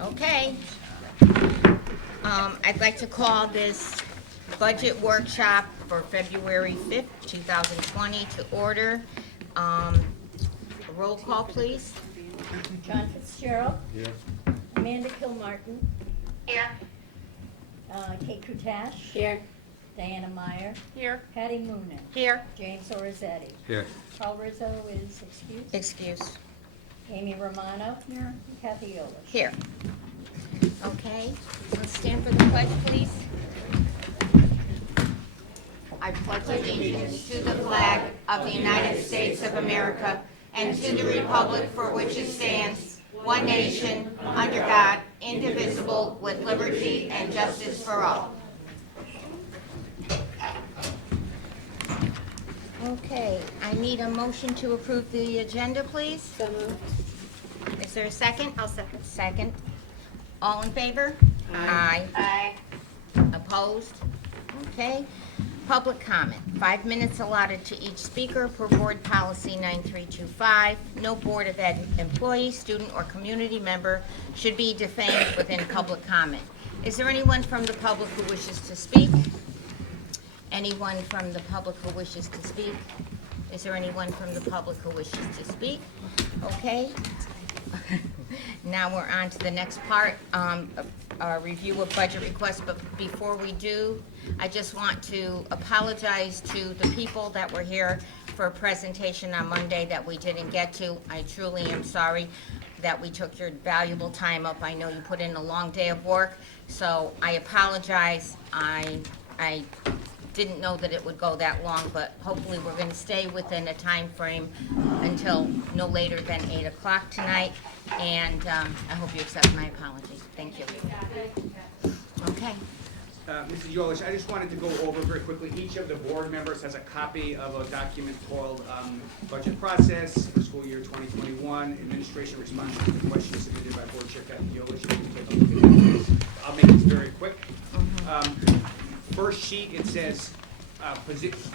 Okay. I'd like to call this budget workshop for February 5th, 2020 to order. Roll call, please. John Fitzgerald. Here. Amanda Kilmartin. Here. Kate Kutash. Here. Diana Meyer. Here. Patty Moonen. Here. James Orizzetti. Here. Carl Rizzo is excused. Excuse. Amy Romano. Here. Kathy Olish. Here. Okay, let's stand for the pledge, please. I pledge allegiance to the flag of the United States of America and to the republic for which it stands, one nation, under God, indivisible, with liberty and justice for all. Okay, I need a motion to approve the agenda, please. So moved. Is there a second? I'll second. Second. All in favor? Aye. Aye. Opposed? Okay. Public comment. 5 minutes allotted to each speaker per board policy 9325. No Board of Ed employee, student, or community member should be defamed within public comment. Is there anyone from the public who wishes to speak? Anyone from the public who wishes to speak? Is there anyone from the public who wishes to speak? Okay. Now we're on to the next part, a review of budget requests. But before we do, I just want to apologize to the people that were here for a presentation on Monday that we didn't get to. I truly am sorry that we took your valuable time up. I know you put in a long day of work, so I apologize. I didn't know that it would go that long, but hopefully we're going to stay within a time frame until no later than 8 o'clock tonight, and I hope you accept my apology. Thank you. Okay. Mrs. Yolish, I just wanted to go over very quickly, each of the board members has a copy of a document called Budget Process for School Year 2021, Administration Response to the questions submitted by Board Chair Kathy Yolish. You can take a look at it. I'll make this very quick. First sheet, it says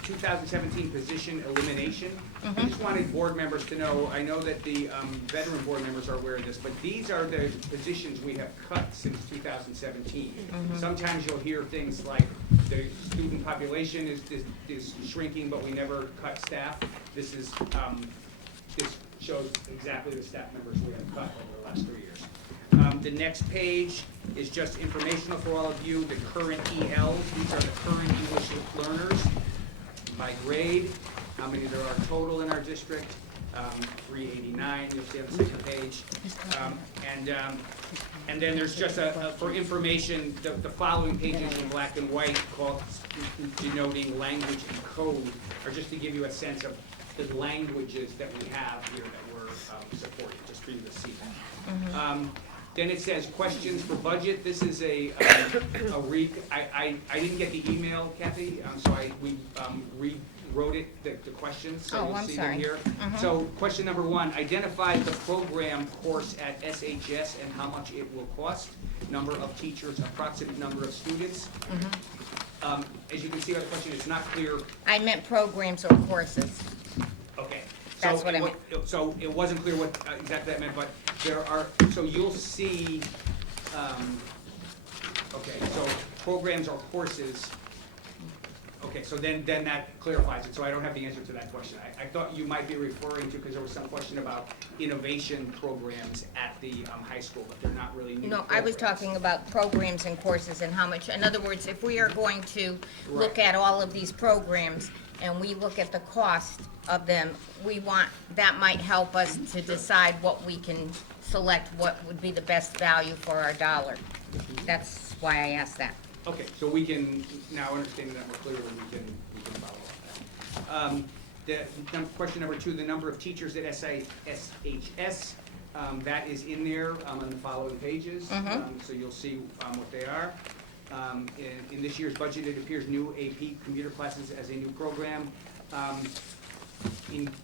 2017 position elimination. I just wanted board members to know, I know that the veteran board members are aware of this, but these are the positions we have cut since 2017. Sometimes you'll hear things like the student population is shrinking, but we never cut staff. This shows exactly the staff members we have cut over the last 3 years. The next page is just informational for all of you. The current ELs, these are the current English learners by grade, how many there are total in our district, 389, you'll see on the second page. And then there's just for information, the following pages in black and white called denoting language and code are just to give you a sense of the languages that we have here that we're supporting, just for you to see that. Then it says questions for budget. This is I didn't get the email, Kathy, so we rewrote it, the questions, so you'll see them here. So question number 1, identify the program course at SHS and how much it will cost, number of teachers, approximate number of students. As you can see by the question, it's not clear. I meant programs or courses. Okay. That's what I meant. So it wasn't clear what exactly that meant, but there are, so you'll see, okay, so programs or courses, okay, so then that clarifies it, so I don't have the answer to that question. I thought you might be referring to, because there was some question about innovation programs at the high school, but they're not really new No, programs. I was talking about programs and courses and how much. In other words, if we are going to look at all of these programs and we look at the cost of them, that might help us to decide what we can select, what would be the best value for our dollar. That's why I asked that. Okay, so we can, now understanding that more clearly, we can follow up that. Question number 2, the number of teachers at SHS, that is in there on the following pages, so you'll see what they are. In this year's budget, it appears new AP computer classes as a new program.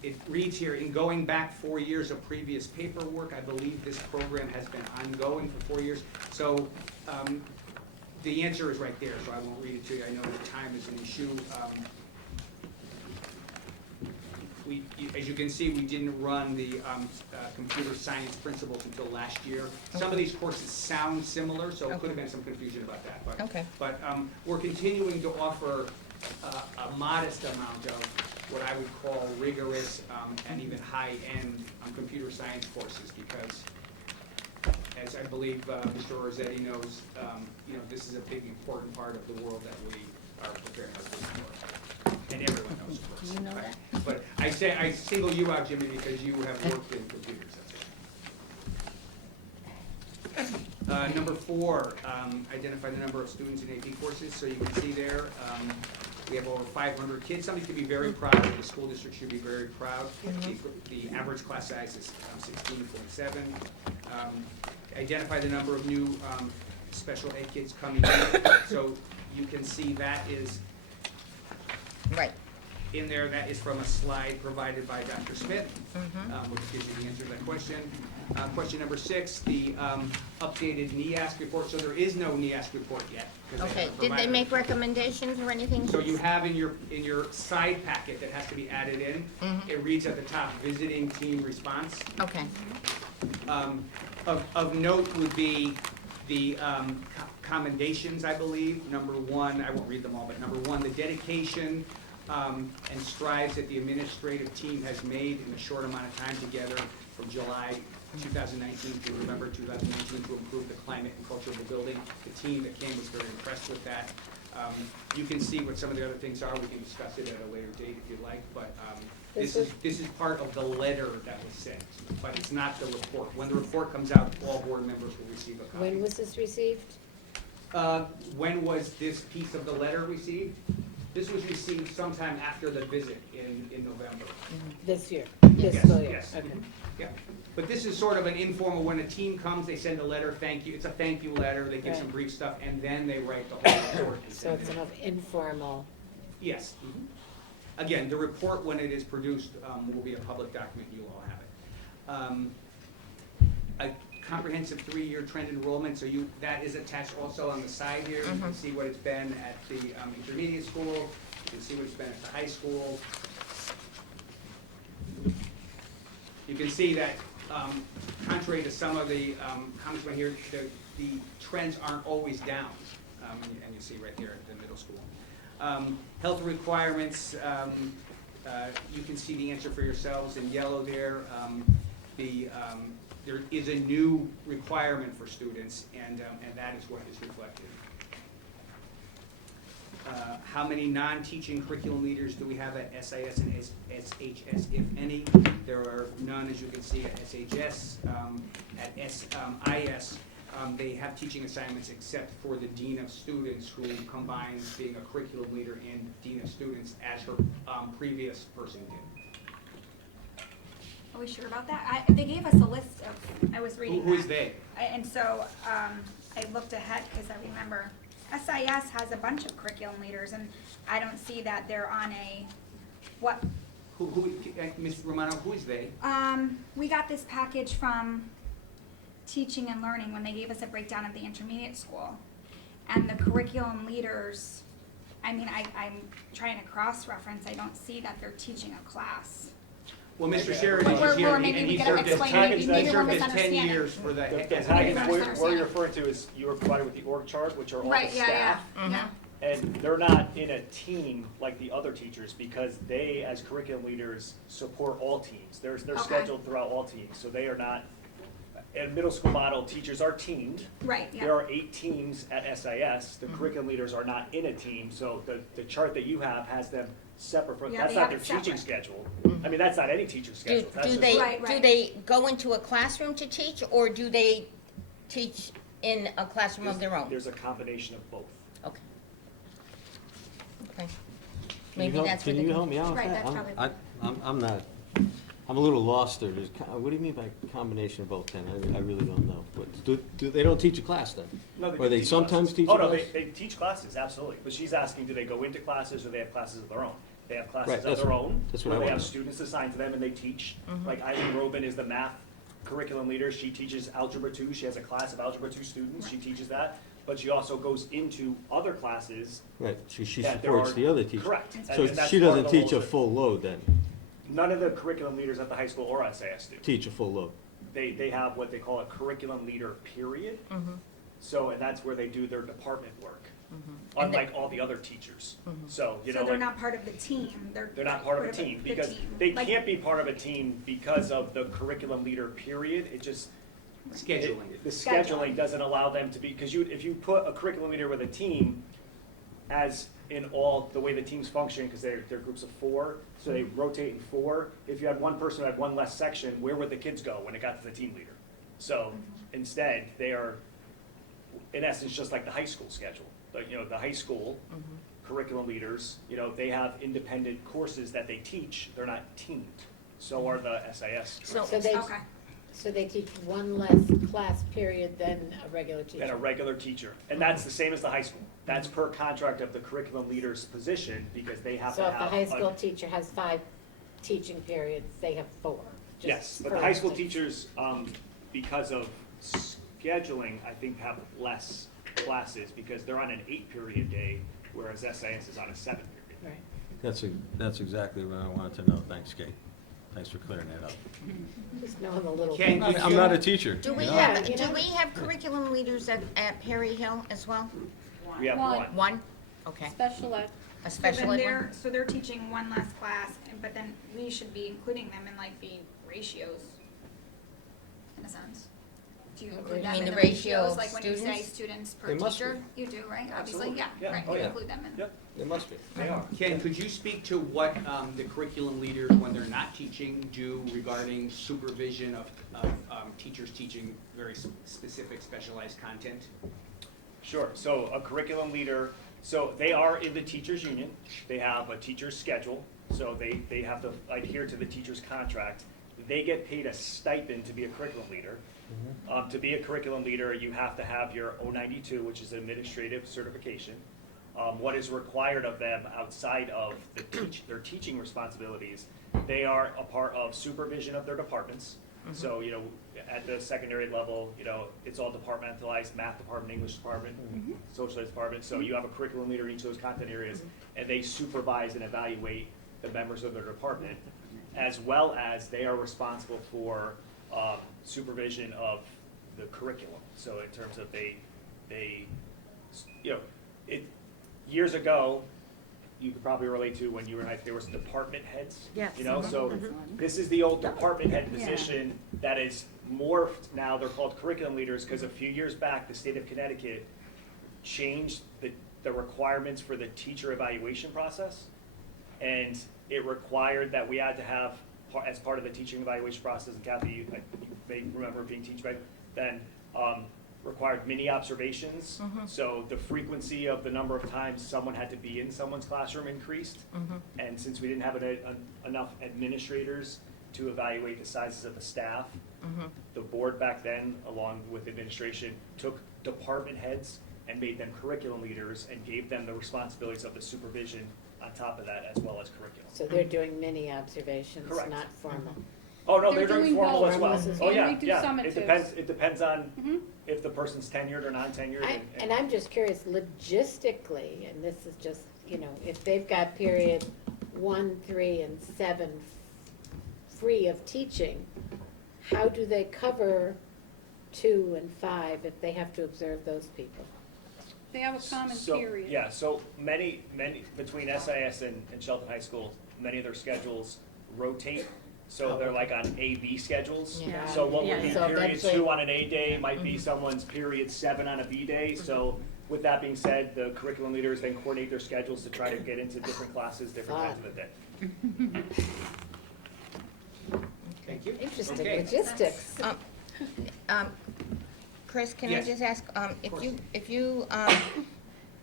It reads here, in going back 4 years of previous paperwork, I believe this program has been ongoing for 4 years. So the answer is right there, so I won't read it to you. I know that time is an issue. as you can see, we didn't run the computer science principles until last year. Some of these courses sound similar, so it could have been some confusion about that. But, Okay. but we're continuing to offer a modest amount of what I would call rigorous and even high-end computer science courses, because as I believe Mr. Rossetti knows, this is a big, important part of the world that we are preparing our kids for. And everyone knows, of course. Do you know that? But I single you out, Jimmy, because you have worked in computers. That's it. Number 4, identify the number of students in AP courses. So you can see there, we have over 500 kids. Somebody could be very proud, the school district should be very proud. The average class size is 16.7. Identify the number of new special ed kids coming in. So you can see that is Right. in there. That is from a slide provided by Dr. Smith, which gives you the answer to that question. Question number 6, the updated NEASC report. So there is no NEASC report yet. 'Cause they Okay, haven't did they provided make it. recommendations or anything? So you have in your side packet that has to be added in, it reads at the top, visiting team response. Okay, Of note would be the commendations, I believe. Number 1, I won't read them all, but number 1, the dedication and strides that the administrative team has made in a short amount of time together from July 2019 to November 2019 to improve the climate and culture of the building. The team that came was very impressed with that. You can see what some of the other things are. We can discuss it at a later date if you'd like, but this is part of the letter that was sent, but it's not the report. When the report comes out, all board members will receive a copy. When was this received? When was this piece of the letter received? This was received sometime after the visit in November. This year? Yes, This school year? yes. Okay. Yeah, but this is sort of an informal, when a team comes, they send a letter, thank you, it's a thank you letter, they give some Right. brief stuff, and then they write the whole report. and So send it's it. enough informal. Yes. Again, the report, when it is produced, will be a public document, you all have it. A comprehensive 3-year trend enrollment, so that is attached also on the side here. You can see what it's been at the intermediate school, you can see what it's been at the high school. You can see that, contrary to some of the comments right here, the trends aren't always down, and you see right here at the middle school. Health requirements, you can see the answer for yourselves in yellow there. There is a new requirement for students, and that is what is reflected. How many non-teaching curriculum leaders do we have at SIS and SHS, if any? There are none, as you can see, at SHS. At SIS, they have teaching assignments except for the Dean of Students, who combines being a curriculum leader and Dean of Students, as her previous person did. Are we sure about that? They gave us a list of, I was reading Who is that. they? And so, I looked ahead because I remember SIS has a bunch of curriculum leaders and I don't see that they're on Ms. Romano, who is they? We got this package from Teaching and Learning when they gave us a breakdown of the intermediate school. And the curriculum leaders, I'm trying to cross-reference, I don't see that they're teaching a class. Well, Mr. Sheridan Or is here, and maybe we he gotta served as explain, maybe he we're served as 10 misunderstanding. years for the. The as package, an where you're referring to is, you were provided with the org chart, which are all the Right, yeah, staff. And they're not in a team like the other teachers, because they, as curriculum leaders, support all teams. They're Okay. scheduled throughout all teams, so they are not, in middle school model, teachers are teamed. Right, yeah. There are 8 teams at SIS, the curriculum leaders are not in a team, so the chart that you have has them separate from, Yeah, that's they not have their it teaching separate. schedule. I mean, that's not any teacher's schedule, that's do just. they, Right, do right. they go into a classroom to teach, or do they teach in a classroom of their own? There's a combination of both. Okay. Okay. Can Maybe you help- that's where Can they you help me out with Right, that? that's probably- I'm not, I'm a little lost there. What do you mean by combination of both, Ken? I really don't know. They don't teach a class then? No, Or they teach sometimes classes. teach a Oh, no, class? they teach classes, absolutely. But she's asking, do they go into classes or they have classes of their own? They have Right, classes of that's their what- own, that's what where I they wanna have know. students assigned to them and they teach. Like Eileen Robin is the math curriculum leader. She teaches Algebra 2. She has a class of Algebra 2 students. She teaches that. But she also goes into other classes. Right, she that there supports are- the other teachers. Correct. So And that's she part doesn't of the teach a whole- full load then? None of the curriculum leaders at the high school or SAS do. Teach a full load. They have what they call a curriculum leader period. So, and that's where they do their department work, And unlike all the other teachers. So, you know, So they're like, not part of the team, they're not part of a team, the because team. they Like- can't be part of a team because of the curriculum leader period. It just, Scheduling. the scheduling doesn't allow them to be, because if you put a curriculum leader with a team, as in all, the way the teams function, because they're groups of 4, so they rotate in 4. If you had one person who had one less section, where would the kids go when it got to the team leader? So instead, they are, in essence, just like the high school schedule. But, you know, the high school curriculum leaders, you know, they have independent courses that they teach. They're not teamed. So are the SIS So- So they, Okay. so they teach one less class period than a regular teacher? and a regular teacher. And that's the same as the high school. That's per contract of the curriculum leader's position, because they have So to if the have. high school teacher has 5 teaching periods, they have 4? just Yes, but for the high school instance. teachers, because of scheduling, I think have less classes, because they're on an 8-period day, whereas SIS is on a 7-period. Right. That's exactly what I wanted to know. Thanks, Kate. Thanks for clearing that up. Just knowing the little. Ken, I'm I'm not a teacher. Do we you know? have, you do know. we have curriculum leaders at Perry Hill as well? We have One. one. One? Okay, Special ed. a So special then ed one? so they're teaching one less class, but then we should be including them in like the ratios, in a sense. Do you include You them mean in the the ratio ratios, of like when you say students? students per They must teacher? be. You do, right? Obviously, Absolutely. yeah, Yeah. right, Oh, you yeah. include them in. Yep, There must be. they are. Ken, could you speak to what the curriculum leaders, when they're not teaching, do regarding supervision of teachers teaching very specific specialized content? Sure, so a curriculum leader, so they are in the teachers' union, they have a teacher's schedule, so they have to adhere to the teacher's contract. They get paid a stipend to be a curriculum leader. To be a curriculum leader, you have to have your O92, which is administrative certification. What is required of them outside of their teaching responsibilities, they are a part of supervision of their departments. So, you know, at the secondary level, you know, it's all departmentalized, math department, English department, social studies department. So you have a curriculum leader in each of those content areas, and they supervise and evaluate the members of their department, as well as they are responsible for supervision of the curriculum. So in terms of they, you know, years ago, you could probably relate to when you were in high school, there was department heads. Yes. You know, so this is the old department head position that is morphed now, they're called curriculum leaders, because a few years back, the state of Connecticut changed the requirements for the teacher evaluation process. And it required that we had to have, as part of the teaching evaluation process, and Kathy, you may remember being teached by then, required mini observations. So the frequency of the number of times someone had to be in someone's classroom increased. And since we didn't have enough administrators to evaluate the sizes of the staff, the board back then, along with administration, took department heads and made them curriculum leaders and gave them the responsibilities of the supervision on top of that, as well as curriculum. So they're doing mini observations, Correct. not formal. Oh, no, They're they're doing doing formal both. as well. Formal as Oh, well. yeah, And we do yeah. It summatives. depends on if the person's tenured or non-tenured. And I'm just curious, logistically, and this is just, you know, if they've got period 1, 3, and 7 free of teaching, how do they cover 2 and 5 if they have to observe those people? They have a common So, period. yeah, so many, between SIS and Shelton High School, many of their schedules rotate. So they're like on A-B schedules. Yeah. So what would Yeah, be so period eventually- 2 on an A day might be someone's period 7 on a B day. So with that being said, the curriculum leaders then coordinate their schedules to try to get into different classes, different times of the day. Thank you. Interesting Okay. logistics. Chris, can I Yes. just ask, if you,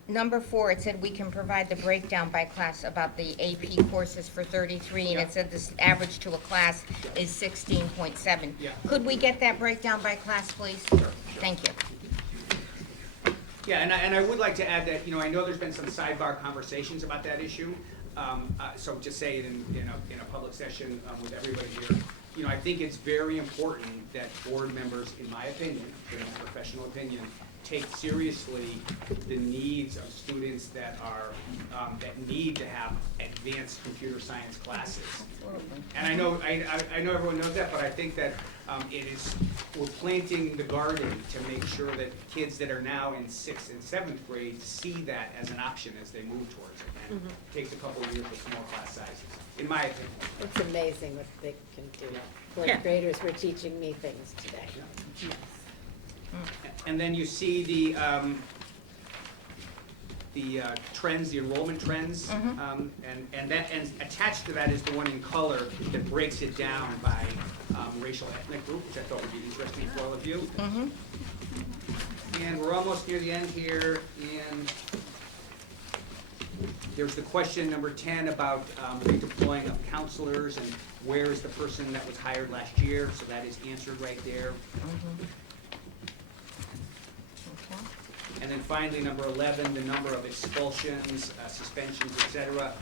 number 4, it said we can provide the breakdown by class about the AP courses for 33, and Yeah. it said this average to a class is 16.7. Yeah. Could we get that breakdown by class, please? Thank you. Yeah, and I would like to add that, you know, I know there's been some sidebar conversations about that issue. So just say it in a public session with everybody here. You know, I think it's very important that board members, in my opinion, in my professional opinion, take seriously the needs of students that are, that need to have advanced computer science classes. Absolutely. And I know everyone knows that, but I think that we're planting the garden to make sure that kids that are now in 6th and 7th grade see that as an option as they move towards it. And it takes a couple of years with small class sizes, in my opinion. It's amazing what they can do. Yeah. Fourth graders were teaching me things today. And then you see the trends, the enrollment trends, and attached to that is the one in color that breaks it down by racial ethnic group, which I thought would be interesting for all of you. And we're almost near the end here, and there's the question number 10 about redeploying of counselors and where is the person that was hired last year, so that is answered right there. Okay. And then finally, number 11, the number of expulsions, suspensions, et cetera.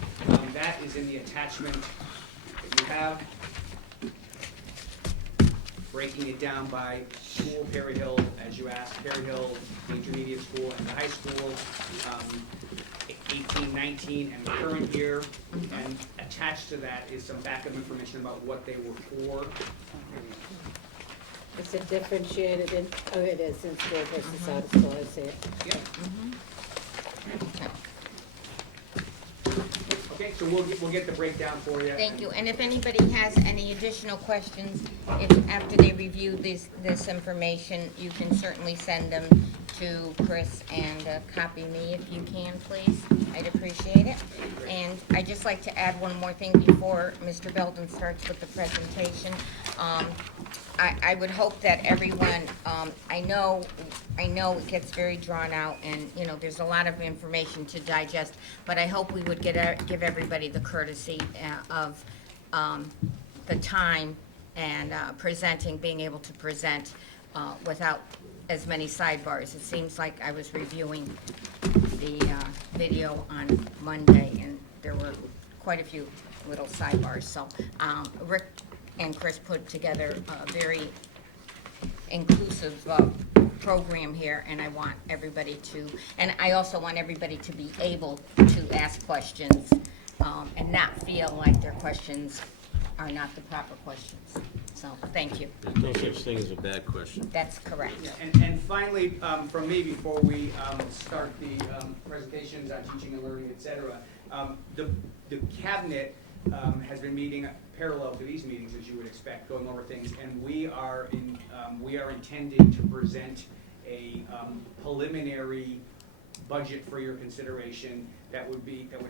That is in the attachment that you have. Breaking it down by school, Perry Hill, as you asked, Perry Hill, the intermediate school, and the high school, 18, 19, and the current year. And attached to that is some backup information about what they were for. Is it differentiated in, oh, it is in school versus out of school, I see it. Yep. Okay, so we'll get the breakdown for you. Thank you, and if anybody has any additional questions, if after they review this information, you can certainly send them to Chris and copy me if you can, please. I'd appreciate it. And I'd just like to add one more thing before Mr. Belden starts with the presentation. I would hope that everyone, I know it gets very drawn out and, you know, there's a lot of information to digest, but I hope we would give everybody the courtesy of the time and being able to present without as many sidebars. It seems like I was reviewing the video on Monday and there were quite a few little sidebars. So Rick and Chris put together a very inclusive program here, and I want everybody to, and I also want everybody to be able to ask questions and not feel like their questions are not the proper questions. So, thank you. There's no such thing as a bad question. That's correct. And finally, from me, before we start the presentations on teaching and learning, et cetera, the cabinet has been meeting parallel to these meetings, as you would expect, going over things, and we are intending to present a preliminary budget for your consideration that would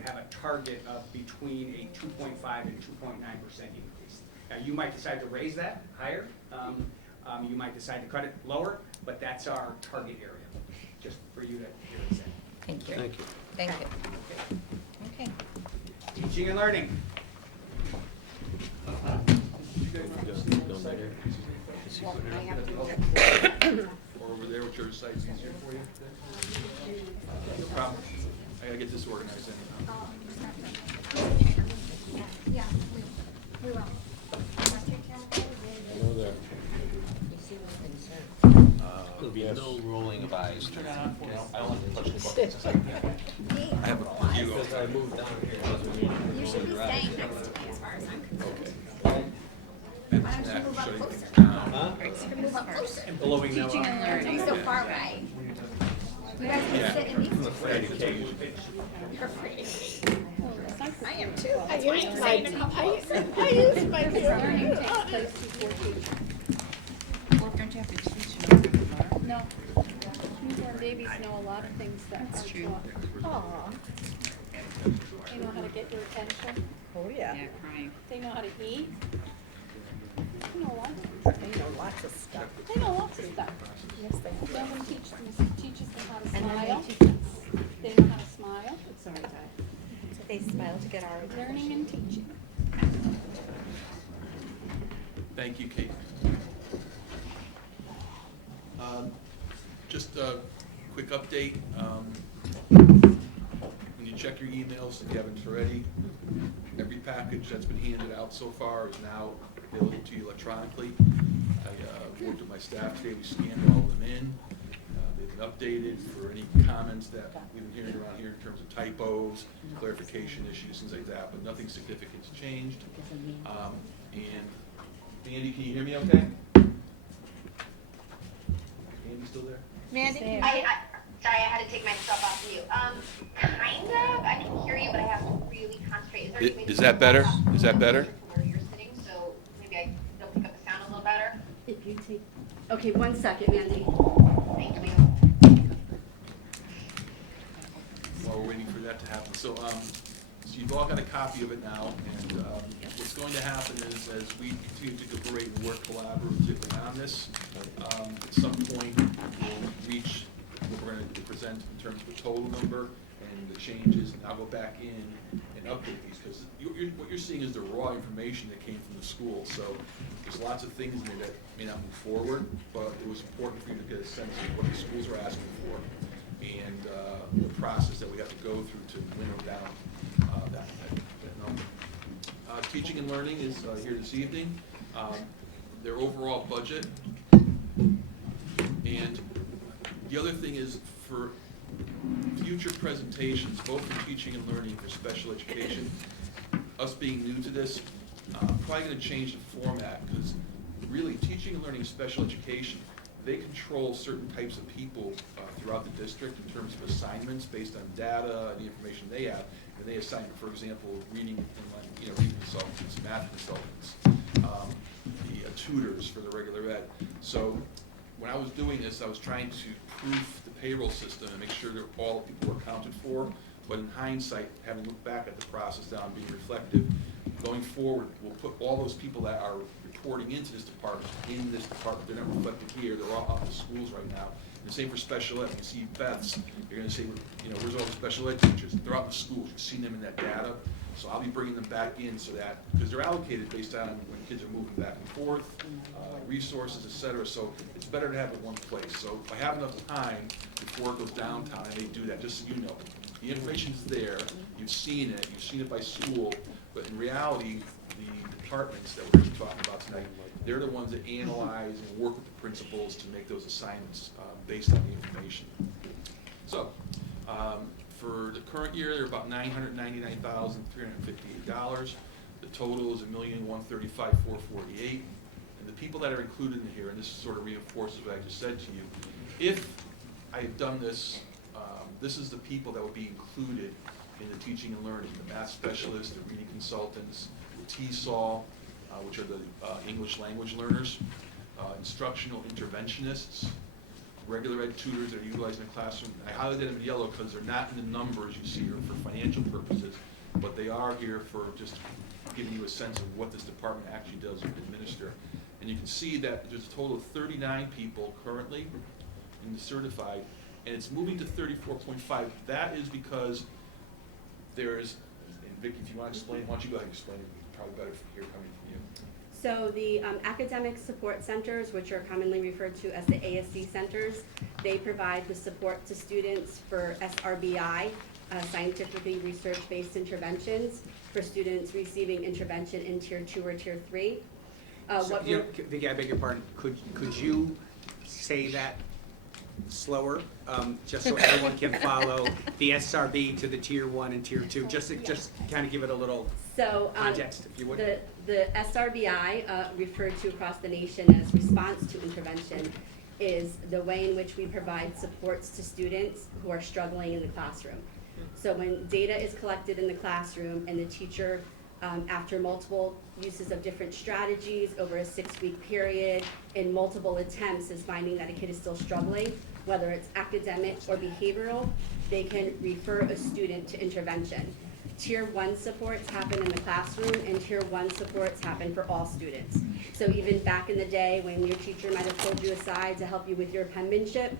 have a target of between a 2.5 and 2.9% increase. Now, you might decide to raise that higher, you might decide to cut it lower, but that's our target area, just for you to hear it said. Thank you. Thank you. Thank you. Okay. Teaching and learning. Well, I have to Or over there, whichever site's easier for you. No problem. I gotta get this organized anyhow. Yeah, we will. Hello there. You see what's been said. There'll be no rolling of eyes. I don't like to touch the buttons. I have a few. Because I moved down here, doesn't mean I can You roll should be your eyes. staying next to me as far as I'm concerned. And Why don't you that move up shutting closer? things down. Huh? You can move up closer. And blowing them Teaching up. and You're learning. so far away. You guys can sit in these. You're free. I am too. That's why I'm saying to come closer. I used my Learning takes place before teaching. Well, don't you have to teach them? No. Newborn babies know a lot of things that aren't taught. Aw, They know how to get your attention. oh yeah. Crying. They know how to eat. They know a lot of things. They know lots of stuff. They know lots of stuff. Yes, they do. Then we teaches them how to And then smile. they teach us. They know how to smile. Sorry, Ty. They smile to get our Learning and teaching. Thank you, Kate. Just a quick update. When you check your emails, if you haven't already, every package that's been handed out so far is now available to you electronically. I worked with my staff today, we scanned all of them in. They've been updated for any comments that we've been hearing around here in terms of typos, clarification issues, things like that, but nothing significant's changed. And Andy, can you hear me okay? Andy still there? Mandy? There. Sorry, I had to take myself off mute. Kind of. I can hear you, but I have to really concentrate. There any way Is to that better? turn Is that up better? from where you're sitting, so maybe they'll pick up the sound a little better. If you take, okay, 1 second, Mandy. Thank you. While we're waiting for that to happen. So you've all got a copy of it now, and what's going to happen is as we continue to deliberate and work collaboratively on this, at some point we'll reach what we're going to present in terms of the total number and the changes, and I'll go back in and update these, because what you're seeing is the raw information that came from the school. So there's lots of things in there that may not move forward, but it was important for you to get a sense of what the schools are asking for, and the process that we have to go through to winnow down that number. Teaching and Learning is here this evening. Their overall budget, and the other thing is for future presentations, both for Teaching and Learning and for special education, us being new to this, probably going to change the format, because really Teaching and Learning and special education, they control certain types of people throughout the district in terms of assignments based on data and the information they have. And they assign, for example, reading consultants, math consultants, the tutors for the regular ed. So when I was doing this, I was trying to proof the payroll system and make sure that all the people were accounted for. But in hindsight, having looked back at the process now and being reflective, going forward, we'll put all those people that are reporting into this department in this department. They're not reflected here. They're all out in the schools right now. And the same for special ed. You see Beth's, you're going to say, where's all the special ed teachers? They're out in the schools. You've seen them in that data. So I'll be bringing them back in so that, because they're allocated based on when kids are moving back and forth, resources, et cetera. So it's better to have it in one place. So if I have enough time before it goes downtown, I may do that, just so you know. The information's there. You've seen it by school, but in reality, the departments that we're going to be talking about tonight, they're the ones that analyze and work with the principals to make those assignments based on the information. So, for the current year, they're about $999,358. The total is $1,135,448. And the people that are included in here, and this sort of reinforces what I just said to you, if I had done this, this is the people that would be included in the teaching and learning: the math specialists, the reading consultants, the TESOL, which are the English language learners, instructional interventionists, regular ed tutors that are utilized in the classroom. I highlighted them in yellow because they're not in the numbers you see here for financial purposes, but they are here for just giving you a sense of what this department actually does administer. And you can see that there's a total of 39 people currently in the certified, and it's moving to 34.5. That is because there's, and Vicki, if you want to explain, why don't you go ahead and explain it? Probably better here coming from you. So the academic support centers, which are commonly referred to as the ASC centers, they provide the support to students for SRBI, scientifically research-based interventions, for students receiving intervention in Tier 2 or Tier 3. Vicki, I beg your pardon. Could you say that slower, just so everyone can follow the SRB to the Tier 1 and Tier 2? Just kind of give it a little context, if you would. The SRBI, referred to across the nation as response to intervention, is the way in which we provide supports to students who are struggling in the classroom. So when data is collected in the classroom and the teacher, after multiple uses of different strategies over a 6-week period in multiple attempts, is finding that a kid is still struggling, whether it's academic or behavioral, they can refer a student to intervention. Tier 1 supports happen in the classroom, and Tier 1 supports happen for all students. So even back in the day when your teacher might have pulled you aside to help you with your penmanship,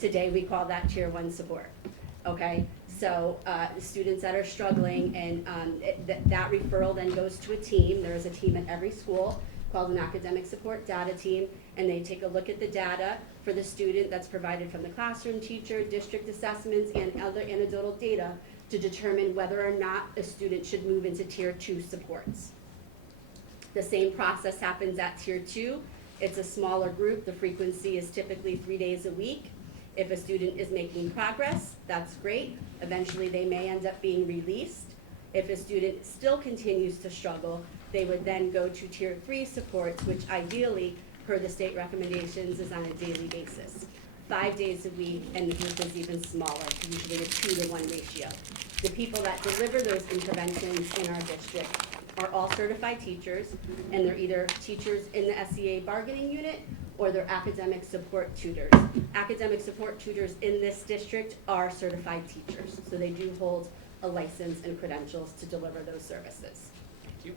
today we call that Tier 1 support, okay? So students that are struggling, and that referral then goes to a team. There is a team at every school called an academic support data team, and they take a look at the data for the student that's provided from the classroom, teacher, district assessments, and other anecdotal data to determine whether or not a student should move into Tier 2 supports. The same process happens at Tier 2. It's a smaller group. The frequency is typically 3 days a week. If a student is making progress, that's great. Eventually, they may end up being released. If a student still continues to struggle, they would then go to Tier 3 supports, which ideally, per the state recommendations, is on a daily basis. 5 days a week, and the group is even smaller, usually a 2-to-1 ratio. The people that deliver those interventions in our district are all certified teachers, and they're either teachers in the SEA bargaining unit or they're academic support tutors. Academic support tutors in this district are certified teachers, so they do hold a license and credentials to deliver those services. Thank you.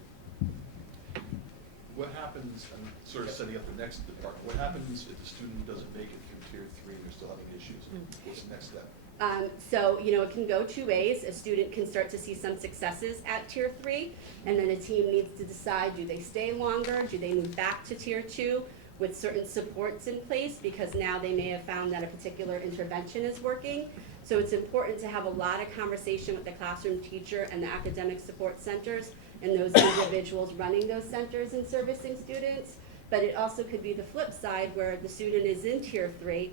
What happens, I'm sort of setting up the next department, what happens if the student doesn't make it through Tier 3 and they're still having issues? What's the next step? So, it can go 2 ways. A student can start to see some successes at Tier 3, and then a team needs to decide, do they stay longer? Do they move back to Tier 2 with certain supports in place? Because now they may have found that a particular intervention is working. So it's important to have a lot of conversation with the classroom teacher and the academic support centers and those individuals running those centers and servicing students. But it also could be the flip side where the student is in Tier 3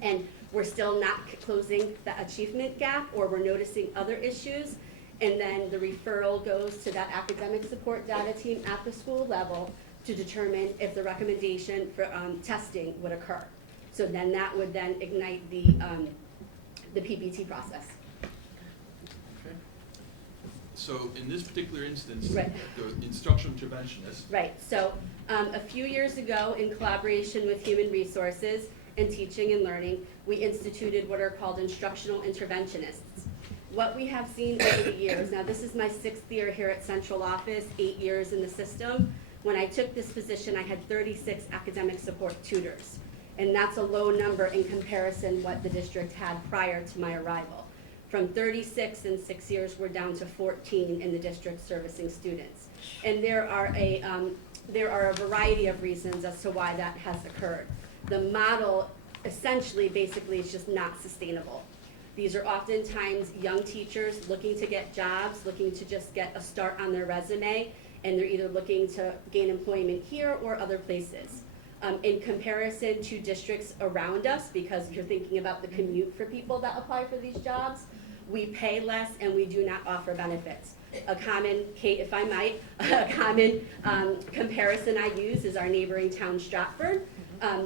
and we're still not closing the achievement gap, or we're noticing other issues, and then the referral goes to that academic support data team at the school level to determine if the recommendation for testing would occur. So then that would then ignite the PPT process. Okay. So in this particular instance, Right. the instructional interventionist, Right, so a few years ago, in collaboration with Human Resources and Teaching and Learning, we instituted what are called instructional interventionists. What we have seen over the years, now this is my 6th year here at Central Office, 8 years in the system. When I took this position, I had 36 academic support tutors. And that's a low number in comparison what the district had prior to my arrival. From 36 in 6 years, we're down to 14 in the district servicing students. And there are a variety of reasons as to why that has occurred. The model essentially basically is just not sustainable. These are oftentimes young teachers looking to get jobs, looking to just get a start on their resume, and they're either looking to gain employment here or other places. In comparison to districts around us, because you're thinking about the commute for people that apply for these jobs, we pay less and we do not offer benefits. A common, Kate, if I might, a common comparison I use is our neighboring town, Stratford.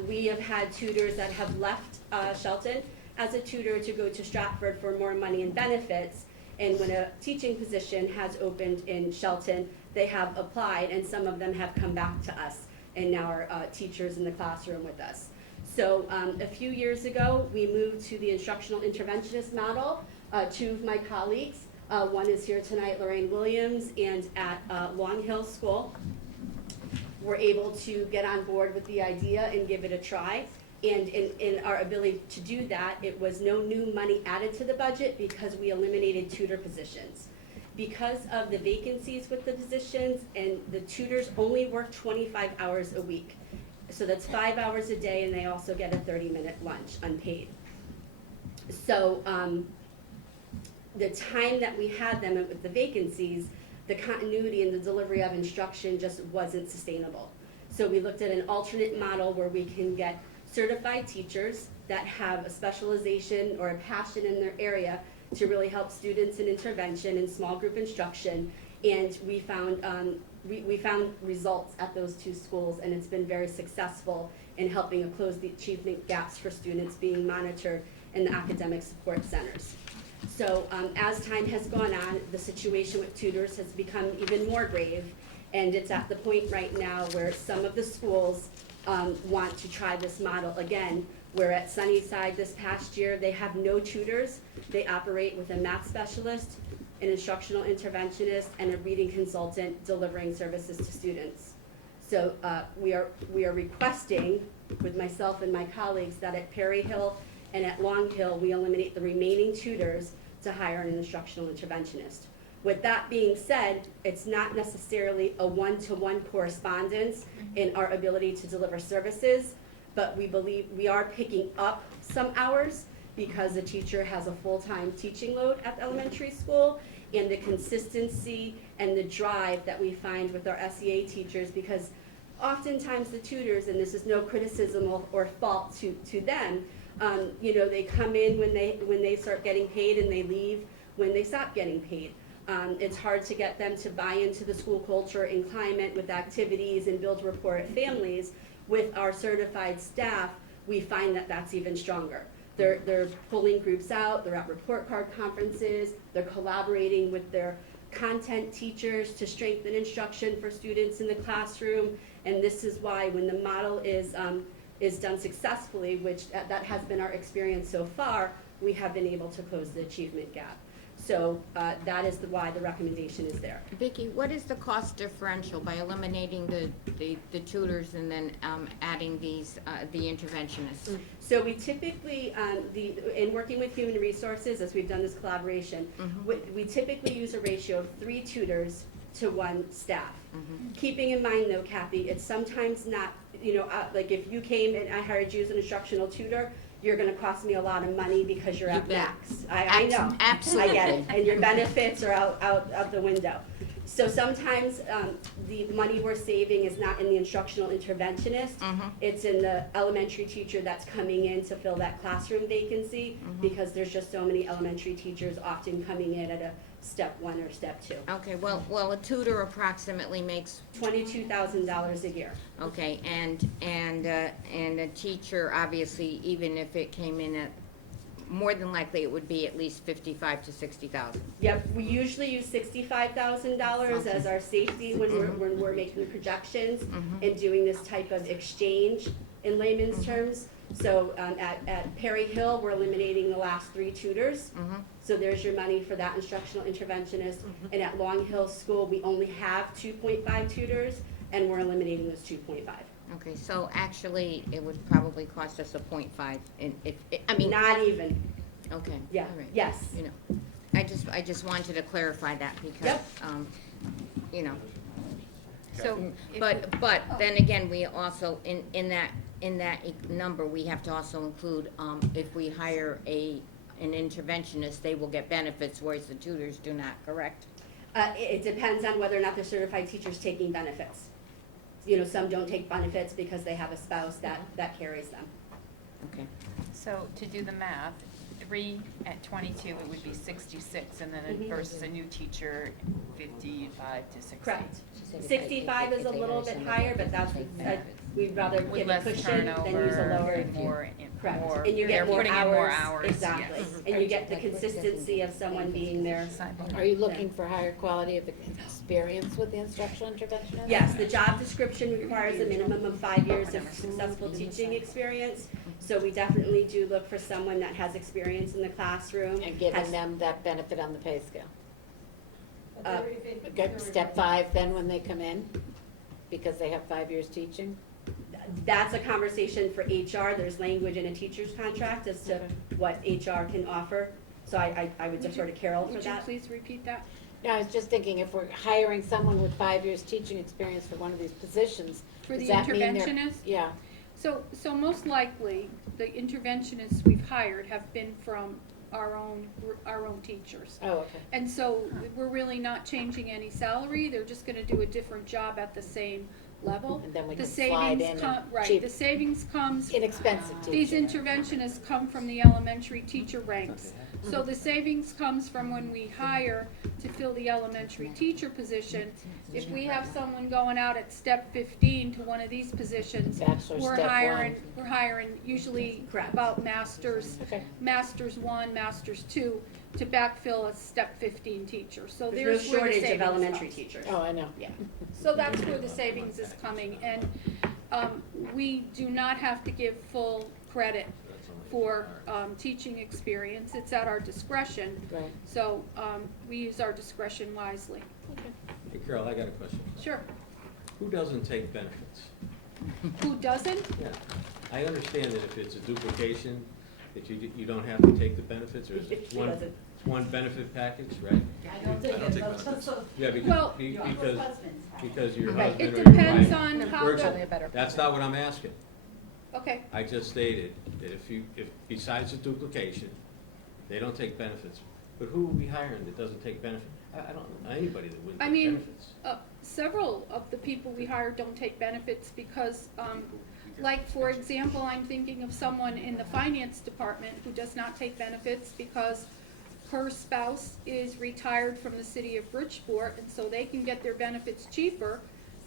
We have had tutors that have left Shelton as a tutor to go to Stratford for more money and benefits. And when a teaching position has opened in Shelton, they have applied, and some of them have come back to us and now are teachers in the classroom with us. So a few years ago, we moved to the instructional interventionist model. 2 of my colleagues, one is here tonight, Lorraine Williams, and at Long Hill School, were able to get on board with the idea and give it a try. And in our ability to do that, it was no new money added to the budget because we eliminated tutor positions. Because of the vacancies with the positions, and the tutors only work 25 hours a week. So that's 5 hours a day, and they also get a 30-minute lunch, unpaid. So the time that we had them with the vacancies, the continuity and the delivery of instruction just wasn't sustainable. So we looked at an alternate model where we can get certified teachers that have a specialization or a passion in their area to really help students in intervention and small group instruction. And we found results at those 2 schools, and it's been very successful in helping close the achievement gaps for students being monitored in the academic support centers. So as time has gone on, the situation with tutors has become even more grave, and it's at the point right now where some of the schools want to try this model again, where at Sunnyside this past year, they have no tutors. They operate with a math specialist, an instructional interventionist, and a reading consultant delivering services to students. So we are requesting, with myself and my colleagues, that at Perry Hill and at Long Hill, we eliminate the remaining tutors to hire an instructional interventionist. With that being said, it's not necessarily a one-to-one correspondence in our ability to deliver services, but we believe we are picking up some hours because the teacher has a full-time teaching load at the elementary school, and the consistency and the drive that we find with our SEA teachers, because oftentimes the tutors, and this is no criticism or fault to them, You know, they come in when they start getting paid and they leave when they stop getting paid. It's hard to get them to buy into the school culture and climate with activities and build rapport at families. With our certified staff, we find that that's even stronger. They're pulling groups out, they're at report card conferences, they're collaborating with their content teachers to strengthen instruction for students in the classroom. And this is why when the model is done successfully, which that has been our experience so far, we have been able to close the achievement gap. So that is why the recommendation is there. Vicki, what is the cost differential by eliminating the tutors and then adding these, the interventionists? So we typically, in working with human resources, as we've done this collaboration, we typically use a ratio of 3 tutors to 1 staff. Keeping in mind though, Kathy, it's sometimes not, you know, like if you came and I hired you as an instructional tutor, you're gonna cost me a lot of money because you're at max. I know. Absolutely. I get it. And your benefits are out the window. So sometimes the money we're saving is not in the instructional interventionist. It's in the elementary teacher that's coming in to fill that classroom vacancy because there's just so many elementary teachers often coming in at a step 1 or step 2. Okay, well, a tutor approximately makes, $22,000 a year. okay, and a teacher, obviously, even if it came in at, more than likely it would be at least 55 to 60,000. Yep, we usually use $65,000 as our safety when we're making the projections and doing this type of exchange in layman's terms. So at Perry Hill, we're eliminating the last 3 tutors. So there's your money for that instructional interventionist. And at Long Hill School, we only have 2.5 tutors, and we're eliminating those 2.5. Okay, so actually, it would probably cost us a 0.5, and I mean. Not even. Okay. Yeah, all right. yes. You know, I just wanted to clarify that because, Yep. You know. So, But then again, we also, in that number, we have to also include, if we hire an interventionist, they will get benefits, whereas the tutors do not, correct? It depends on whether or not the certified teacher's taking benefits. You know, some don't take benefits because they have a spouse that carries them. Okay. so to do the math, 3 at 22, it would be 66, and then versus a new teacher, 55 to 60. Correct. 65 is a little bit higher, but that's, we'd rather With give a less cushion than use a turnover lower. and more, Correct. And you they're get more putting in more hours. hours. Exactly. Yes. And you get the consistency of someone being there. Are you looking for higher quality of experience with the instructional interventionist? Yes, the job description requires a minimum of 5 years of successful teaching experience. So we definitely do look for someone that has experience in the classroom. And giving has- them that benefit on the pay scale? uh, Step 5 then when they come in, because they have 5 years teaching? That's a conversation for HR. There's language in a teacher's contract as to what HR can offer. So I would defer to Carol for Would you that. please repeat that? No, I was just thinking, if we're hiring someone with 5 years teaching experience for one of these positions, For the does that mean they're? interventionist? Yeah, So most likely, the interventionists we've hired have been from our own teachers. oh, okay. And so we're really not changing any salary, they're just gonna do a different job at the same level. And then we The can slide savings in and right, cheap- the savings comes. Inexpensive These teaching. interventionists come from the elementary teacher ranks. So the savings comes from when we hire to fill the elementary teacher position. If we have someone going out at step 15 to one of these positions, Bachelor we're step hiring usually Correct. about masters, Okay. masters 1, masters 2 to backfill a step 15 teacher. So There's no there's where the shortage savings of elementary comes. teachers. Oh, I know. Yeah. So that's where the savings is coming, and we do not have to give full credit for teaching experience. It's at our discretion, Right. so we use our discretion wisely. Hey Carol, I got a question. Sure. Who doesn't take benefits? Who doesn't? Yeah, I understand that if it's a duplication, that you don't have to take the benefits, or is it She doesn't. one benefit package, right? I don't take benefits. Yeah, Well- because your Right. husband It or your depends wife on how works- the, That's not what I'm asking. okay, I just stated that if besides the duplication, they don't take benefits, but who are we hiring that doesn't take benefits? I don't know anybody that wouldn't I take mean, benefits. several of the people we hire don't take benefits because Like, for example, I'm thinking of someone in the finance department who does not take benefits because her spouse is retired from the city of Bridgeport, and so they can get their benefits cheaper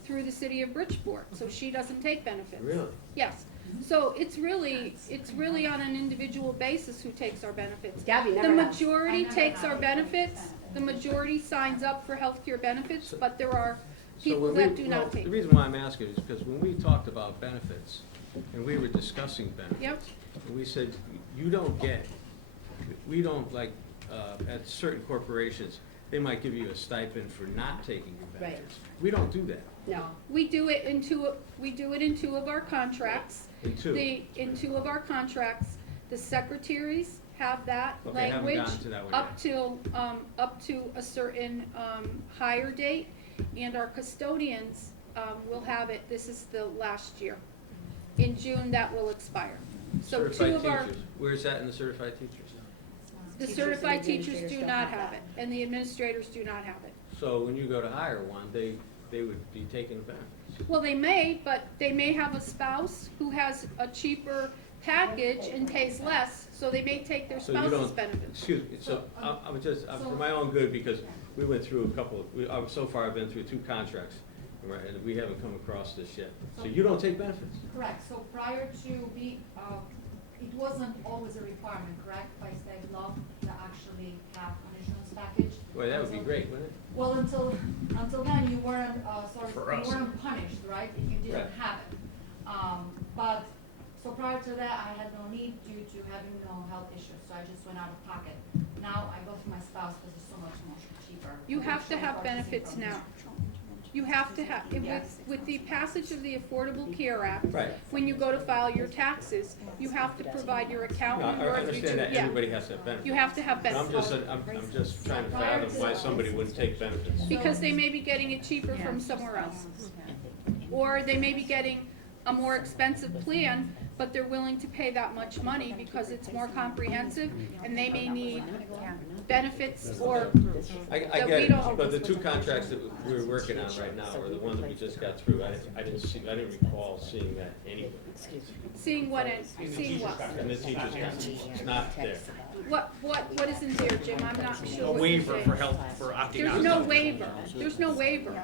through the city of Bridgeport, so she doesn't take benefits. Really? Yes, so it's really on an individual basis who takes our benefits. Gabby The never has. majority takes our benefits, the majority signs up for healthcare benefits, but there are So people when that we- do well, not take. The reason why I'm asking is because when we talked about benefits, and we were discussing benefits. Yep. And we said, you don't get, we don't like, at certain corporations, they might give you a stipend for not taking your Right. benefits. We don't do that. No. We do it in two of our contracts. In two. In two of our contracts, the secretaries have that Okay, I haven't language gotten to that one up to a certain, hire date, and our custodians, will have it, this is the last year. In June, that will expire. So two Certified of our, teachers. Where's that in the certified teachers? the Teachers certified and teachers administrators do don't not have have it, and the administrators do not have it. So when you go to hire one, they would be taking benefits. Well, they may, but they may have a spouse who has a cheaper package and pays less, so they may take their So you spouse's don't, benefits. excuse me, so I'm just, for my own good, because we went through a couple, so far I've been through 2 contracts, right, and we haven't come across this yet. So you don't take benefits? Correct, so prior to it wasn't always a requirement, correct, by state law to actually have an insurance package? Well, that would be great, wouldn't it? Well, until then, you weren't, For us. you weren't punished, right, if you didn't Right. have it. But, so prior to that, I had no need due to having no health issues, so I just went out of pocket. Now, I go through my spouse because it's so much more cheaper. You have to have Purchasing benefits from- now. You have to have, Yes. with the passage of the Affordable Care Act, Right. when you go to file your taxes, you have to provide your No, accountant I or if you understand that yeah. everybody has to have benefits. You have to have I'm benefits, just trying to fathom why somebody wouldn't take benefits. because they may be getting it cheaper from somewhere else. Or they may be getting a more expensive plan, but they're willing to pay that much money because it's more comprehensive, and they may need benefits or, I that get we it, don't- but the 2 contracts that we're working on right now are the ones that we just got through. I didn't recall seeing that anywhere. seeing what, seeing what. And the teachers contract, it's not there. What isn't there, Jim? I'm not sure A what's waiver there. for health, for opting out. There's no waiver, there's no waiver.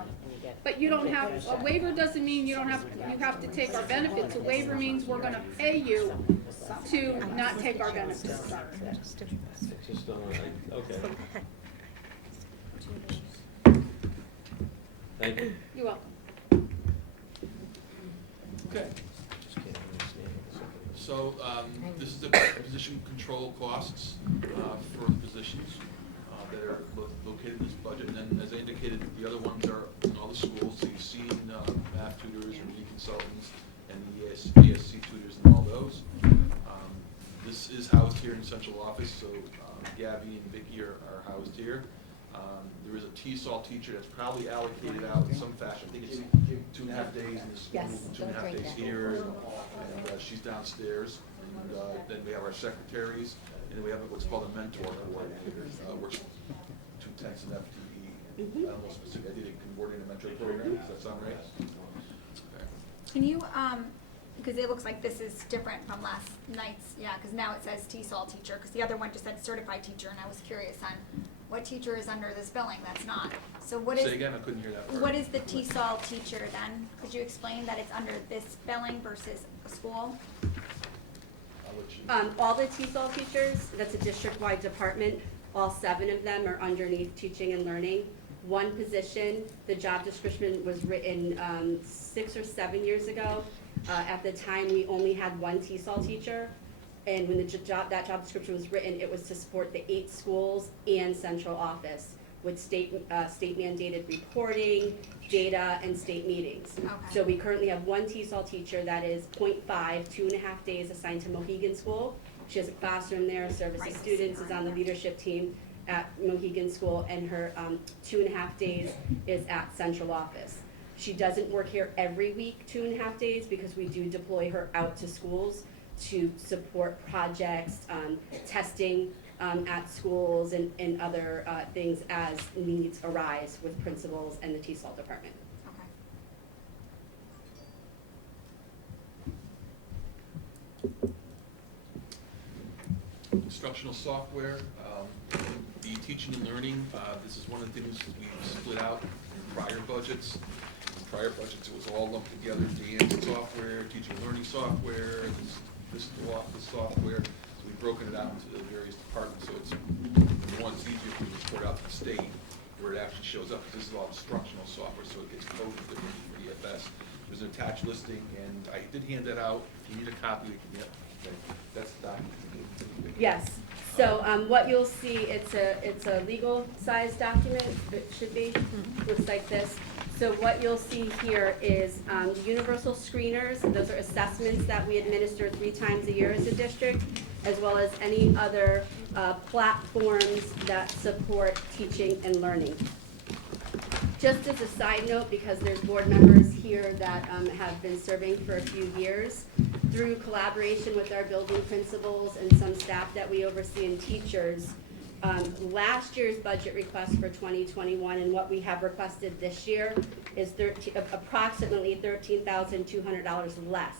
But you don't have, a waiver doesn't mean you have to take our benefits. A waiver means we're gonna pay you to not take our benefits. It's just don't, okay. Thank you. You're welcome. Okay, Just can't understand it. so, this is the position control costs, for the positions, that are located in this budget. And then, as I indicated, the other ones are in all the schools, so you've seen, math tutors, reading consultants, and the ESC tutors and all those. This is housed here in the central office, so, Gabby and Vicky are housed here. There is a TESOL teacher that's probably allocated out in some fashion. I think it's 2.5 days in the school, Yes. 2.5 days here, and she's downstairs. And then we have our secretaries, and then we have what's called a mentor coordinator, works 2/10 of FTE. I don't know specific, I did a coordinator mentor program, does that sound right? Okay. Can you, because it looks like this is different from last night's, yeah, because now it says TESOL teacher, because the other one just said certified teacher, and I was curious on what teacher is under this billing that's not. So what is? Say again, I couldn't hear that part. What is the TESOL teacher then? Could you explain that it's under this billing versus a school? I'll let you. All the TESOL teachers, that's a district-wide department, all 7 of them are underneath teaching and learning. One position, the job description was written 6 or 7 years ago. At the time, we only had 1 TESOL teacher. And when that job description was written, it was to support the 8 schools and central office with state mandated reporting, data, and state meetings. Okay. So we currently have 1 TESOL teacher that is 0.5, 2.5 days assigned to Mohegan School. She has a classroom there, services students, is on the leadership team at Mohegan School, and her 2.5 days is at central office. She doesn't work here every week, 2.5 days, because we do deploy her out to schools to support projects, testing at schools, and other things as needs arise with principals and the TESOL department. Okay. instructional software, the teaching and learning, this is one of the things we've split out in prior budgets. In prior budgets, it was all lumped together, the software, teaching and learning software, this software. So we've broken it out into the various departments, so it's, for one, it's easier to report out to the state where it actually shows up. This is all instructional software, so it gets coded differently for EFS. There's an attached listing, and I did hand that out. If you need a copy, we can get, okay, that's the document. Yes, so, what you'll see, it's a legal size document, it should be, looks like this. So what you'll see here is, universal screeners, those are assessments that we administer 3 times a year as a district, as well as any other, platforms that support teaching and learning. Just as a side note, because there's board members here that have been serving for a few years, through collaboration with our building principals and some staff that we oversee and teachers, last year's budget request for 2021 and what we have requested this year is approximately $13,200 less.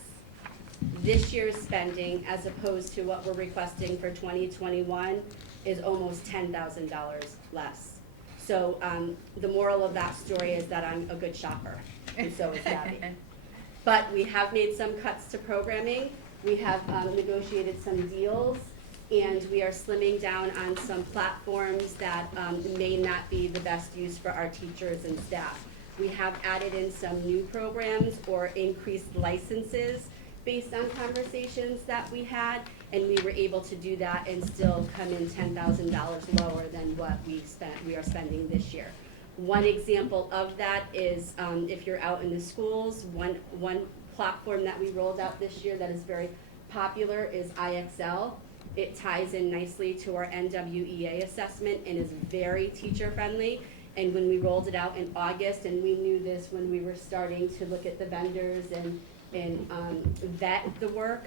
This year's spending, as opposed to what we're requesting for 2021, is almost $10,000 less. So the moral of that story is that I'm a good shopper, and so is Gabby. But we have made some cuts to programming. We have negotiated some deals, and we are slimming down on some platforms that may not be the best use for our teachers and staff. We have added in some new programs or increased licenses based on conversations that we had, and we were able to do that and still come in $10,000 lower than what we are spending this year. One example of that is if you're out in the schools, one platform that we rolled out this year that is very popular is IXL. It ties in nicely to our NWEA assessment and is very teacher friendly. And when we rolled it out in August, and we knew this when we were starting to look at the vendors and vet the work,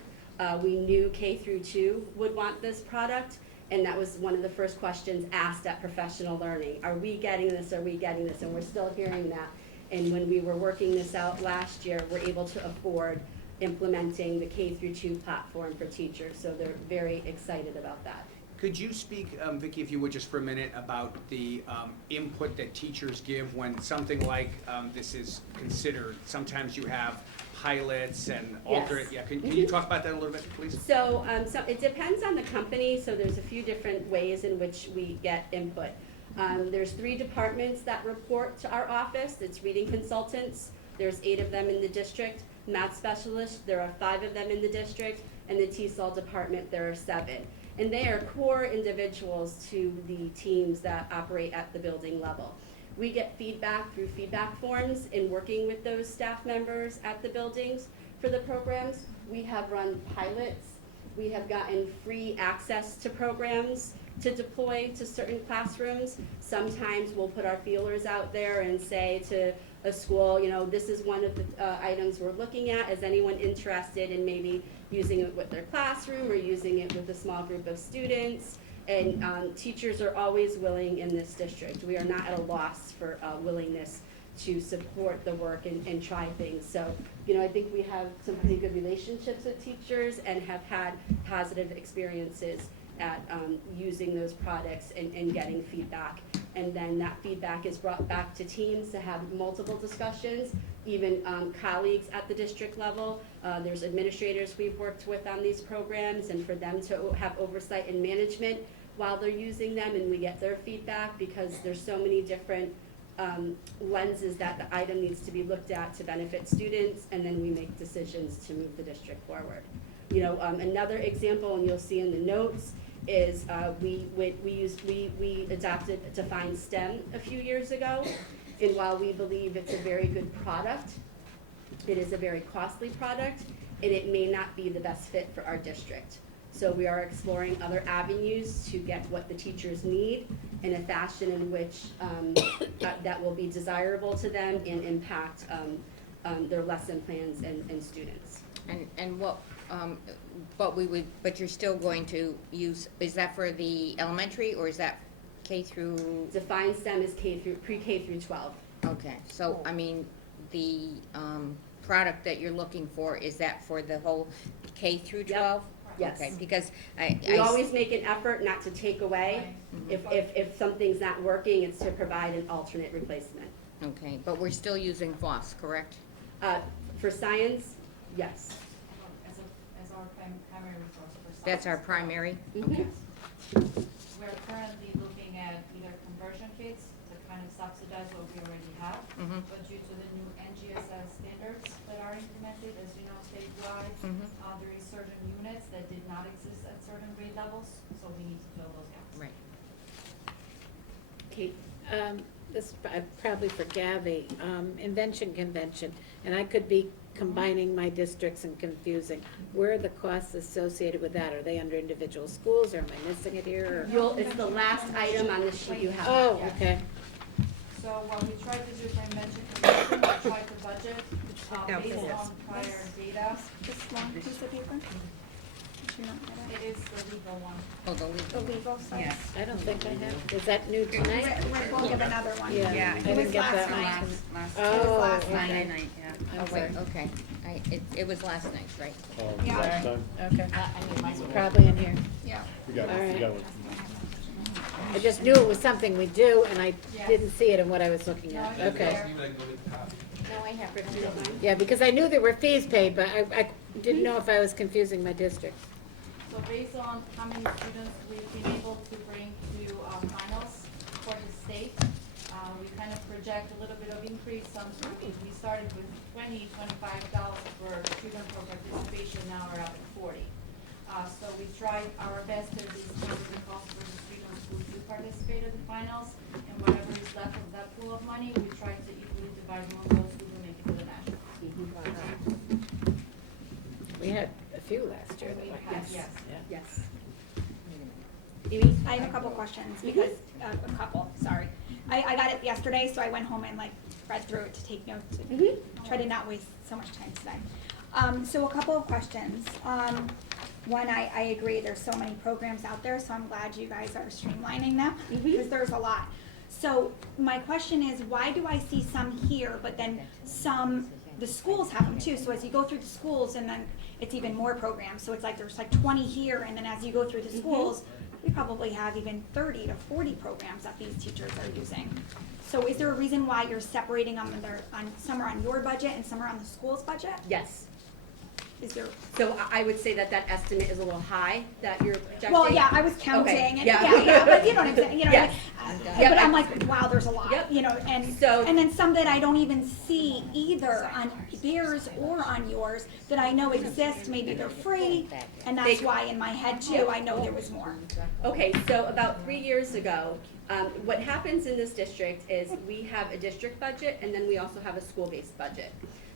we knew K through 2 would want this product, and that was one of the first questions asked at Professional Learning. Are we getting this? Are we getting this? And we're still hearing that. And when we were working this out last year, we're able to afford implementing the K through 2 platform for teachers, so they're very excited about that. Could you speak, Vicki, if you would, just for a minute, about the input that teachers give when something like this is considered? Sometimes you have pilots and alternate. Yes. Yeah, can you talk about that a little bit, please? So it depends on the company, so there's a few different ways in which we get input. There's 3 departments that report to our office. It's reading consultants, there's 8 of them in the district. Math specialists, there are 5 of them in the district, and the TESOL department, there are 7. And they are core individuals to the teams that operate at the building level. We get feedback through feedback forms in working with those staff members at the buildings for the programs. We have run pilots. We have gotten free access to programs to deploy to certain classrooms. Sometimes we'll put our feelers out there and say to a school, you know, this is one of the items we're looking at. Is anyone interested in maybe using it with their classroom or using it with a small group of students? And teachers are always willing in this district. We are not at a loss for willingness to support the work and try things. So, you know, I think we have some pretty good relationships with teachers and have had positive experiences at using those products and getting feedback. And then that feedback is brought back to teams to have multiple discussions, even colleagues at the district level. There's administrators we've worked with on these programs, and for them to have oversight and management while they're using them, and we get their feedback because there's so many different lenses that the item needs to be looked at to benefit students, and then we make decisions to move the district forward. You know, another example, and you'll see in the notes, is we adopted Define STEM a few years ago, and while we believe it's a very good product, it is a very costly product, and it may not be the best fit for our district. So we are exploring other avenues to get what the teachers need in a fashion in which that will be desirable to them and impact their lesson plans and students. And what, but you're still going to use, is that for the elementary or is that K through? Define STEM is pre-K through 12. Okay, so I mean, the product that you're looking for, is that for the whole K through 12? Yep. Yes. Okay, because We always make an effort not to take away. If something's not working, it's to provide an alternate replacement. Okay, but we're still using Voss, correct? For science, yes. As our primary resource for science. That's our primary? Mhm. We're currently looking at either conversion kits to kind of subsidize what we already have, Mhm. but due to the new NGSS standards that are implemented, as you know, statewide, Mhm. there is certain units that did not exist at certain grade levels, so we need to fill those gaps. Right. Kate, this is probably for Gabby, invention convention, and I could be combining my districts and confusing. Where are the costs associated with that? Are they under individual schools, or am I missing it here? Or? It's the last item on the sheet you have. Oh, Yes. okay. So what we tried to do, I mentioned, we tried to budget, Yeah, based yes. on prior data. This long piece of paper? Did you not get it? It is the legal one. Oh, the The legal. legal stuff? Yeah. I don't think I have. Is that new tonight? We'll give another one. Yeah, Yeah, I it didn't was get last that night. one. Last It was Oh, last okay. night. Monday night, yeah. Oh, I'm wait, sorry. okay. It was last night, right? Yeah. Okay. I mean, It's probably in here. Yeah. All right. I just knew it was something we do, and I Yes. didn't see it in what I was looking at. No, it's Okay. there. Even I go to the top. No, I have it. If you don't mind. Yeah, because I knew there were fees paid, but I didn't know if I was confusing my districts. So based on how many students we've been able to bring to finals for the state, we kind of project a little bit of increase. We started with $25 per student for participation, now we're up at 40. So we tried our best to at least cover the cost for the students who do participate in the finals, and whatever is left of that pool of money, we try to equally divide among those who do make it to the national. We had a few last year that We were. had, yes. Yeah. Yes. Amy? I have a couple questions because, a couple, sorry. I got it yesterday, so I went home and like read through it to take notes. Mhm. Try to not waste so much time today. So a couple of questions. One, I agree, there's so many programs out there, so I'm glad you guys are streamlining them because there's a lot. So my question is, why do I see some here, but then some, the schools have them too? So as you go through the schools, and then it's even more programs. So it's like there's like 20 here, and then as you go through the schools, we probably have even 30 to 40 programs that these teachers are using. So is there a reason why you're separating them, some are on your budget and some are on the school's budget? Yes. Is there? So I would say that estimate is a little high that you're projecting. Well, yeah, I was counting, Okay, and yeah. yeah, but you know what I'm saying, you know what I Yes. mean? Yep, But I'm I- like, wow, there's a lot, Yep. you know, and So- then some that I don't even see either on theirs or on yours that I know exist, maybe they're free, and that's They- why in my head too, I know there was more. Okay, so about 3 years ago, what happens in this district is we have a district budget and then we also have a school-based budget.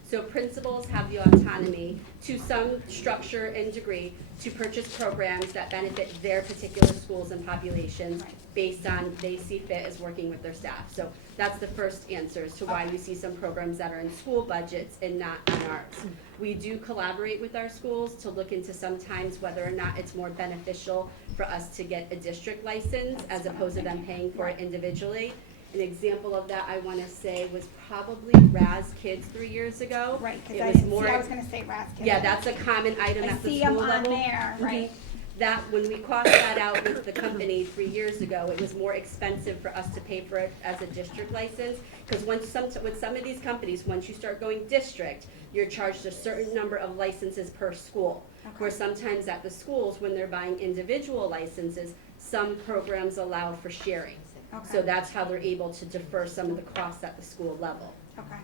So principals have the autonomy to some structure and degree to purchase programs that benefit their particular schools and populations based on they see fit as working with their staff. So that's the first answer as to why you see some programs that are in school budgets and not on ours. We do collaborate with our schools to look into sometimes whether or not it's more beneficial for us to get a district license as opposed to them paying for it individually. An example of that, I want to say, was probably Raz Kids 3 years ago. Right, because It I was didn't see, more- I was gonna say Raskin. Yeah, that's a common item I at the see school 'em on level. there, right. That, when we cost that out with the company 3 years ago, it was more expensive for us to pay for it as a district license. Because with some of these companies, once you start going district, you're charged a certain number of licenses per school. Where sometimes at the schools, when they're buying individual licenses, some programs allow for sharing. So Okay. that's how they're able to defer some of the costs at the school level. Okay.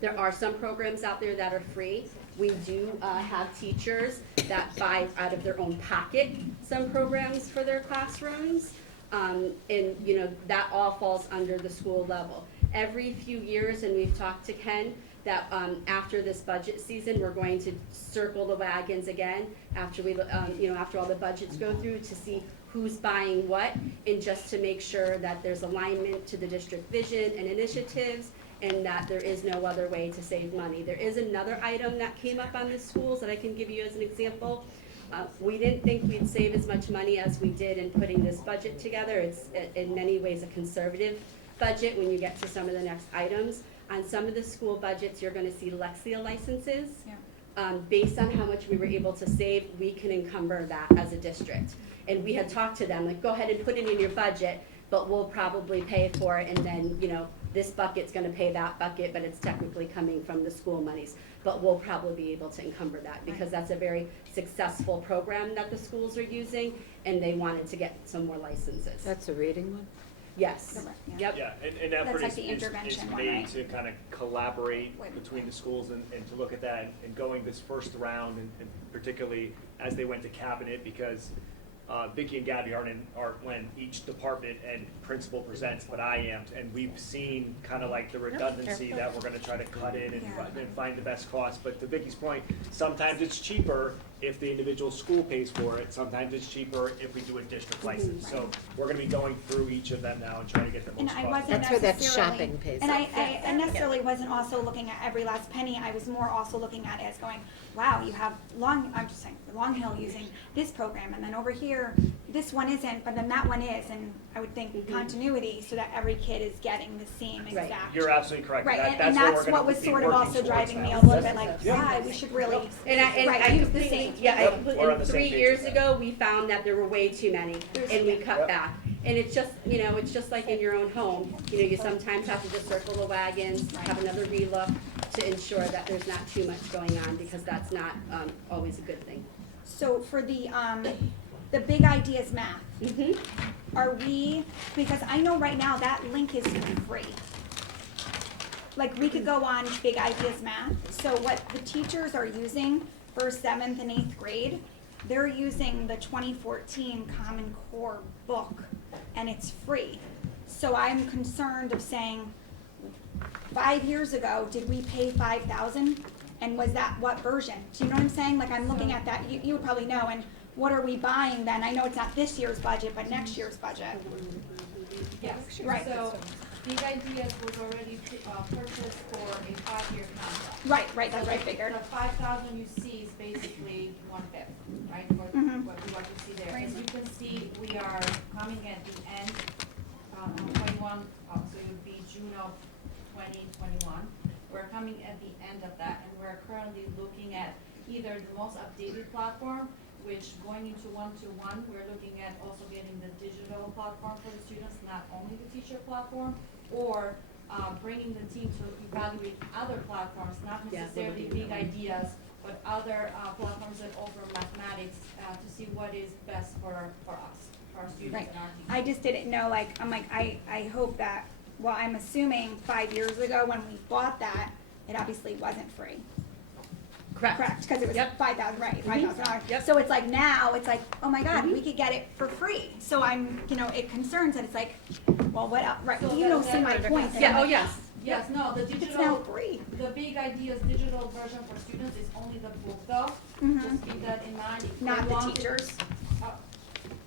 There are some programs out there that are free. We do have teachers that buy out of their own pocket some programs for their classrooms. And, you know, that all falls under the school level. Every few years, and we've talked to Ken, that after this budget season, we're going to circle the wagons again after we, you know, after all the budgets go through to see who's buying what, and just to make sure that there's alignment to the district vision and initiatives, and that there is no other way to save money. There is another item that came up on the schools that I can give you as an example. We didn't think we'd save as much money as we did in putting this budget together. It's in many ways a conservative budget when you get to some of the next items. On some of the school budgets, you're gonna see Lexia licenses. Yeah. based on how much we were able to save, we can encumber that as a district. And we had talked to them, like, go ahead and put it in your budget, but we'll probably pay for it, and then, you know, this bucket's gonna pay that bucket, but it's technically coming from the school monies. But we'll probably be able to encumber that, because that's a very successful program that the schools are using, and they wanted to get some more licenses. That's a reading one? Yes, yep. Yeah, and effort like is, the is intervention one, made right? to kind of collaborate Wait. between the schools and to look at that, and going this first round, and particularly as they went to cabinet, because Vicki and Gabby aren't when each department and principal presents, but I am, and we've seen kind of like the redundancy that we're gonna try to cut in and find the best cost. But to Vicki's point, sometimes it's cheaper if the individual school pays for it, sometimes it's cheaper if we do a district license. So we're gonna be going through each of them now and trying to get the And most I cost. wasn't That's where that necessarily, shopping pays and off. I necessarily wasn't also looking at every last penny. I was more also looking at it as going, wow, you have I'm just saying, Long Hill using this program, and then over here, this one isn't, but then that one is, and I would think continuity so that every kid is getting the same Right. exact. You're absolutely correct. Right, That- and where we're that's gonna what was be sort of working also towards driving me now. a little bit like, Yeah. why, we should really, And I right, use the completely, same. yeah, Yep, we're on the and same 3 page years with that. ago, we found that there were way too many, and we cut Yep. back. And it's just, you know, it's just like in your own home, you know, you sometimes have to just circle the wagons, have another relook to ensure that there's not too much going on, because that's not, always a good thing. So for the big ideas math, are we, because I know right now that link is free. Like, we could go on Big Ideas Math, so what the teachers are using for 7th and 8th grade, they're using the 2014 Common Core book, and it's free. So I'm concerned of saying, 5 years ago, did we pay 5,000? And was that what version? Do you know what I'm saying? Like, I'm looking at that, you would probably know, and what are we buying then? I know it's not this year's budget, but next year's budget. Yes, Right. so Big Ideas was already purchased for a 5-year contract. Right, that's what I figured. The 5,000 you see is basically 1/5, right, for Mhm. what you see there. As you can see, we are coming at the end, on 21, so it would be June of 2021. We're coming at the end of that, and we're currently looking at either the most updated platform, which going into one-to-one, we're looking at also getting the digital platform for the students, not only the teacher platform, or bringing the team to evaluate other platforms, not Yeah, necessarily we're looking Big at that one. Ideas, but other platforms that offer mathematics to see what is best for us, for our students Right. and our teachers. I just didn't know, like, I'm like, I hope that, well, I'm assuming 5 years ago when we bought that, it obviously wasn't free. Correct, because it was Yep. 5,000, right, $5,000. Yep. So it's like now, it's like, oh my God, we could get it for free. So I'm, it concerns that it's like, well, what else, right, So you know, that- see my that- point. that Yeah, I'm oh, like, yes. Yes, no, the It's now digital, free. the Big Ideas digital version for students is only the book though. Mhm. Just keep that in mind. If Not they the want- teachers.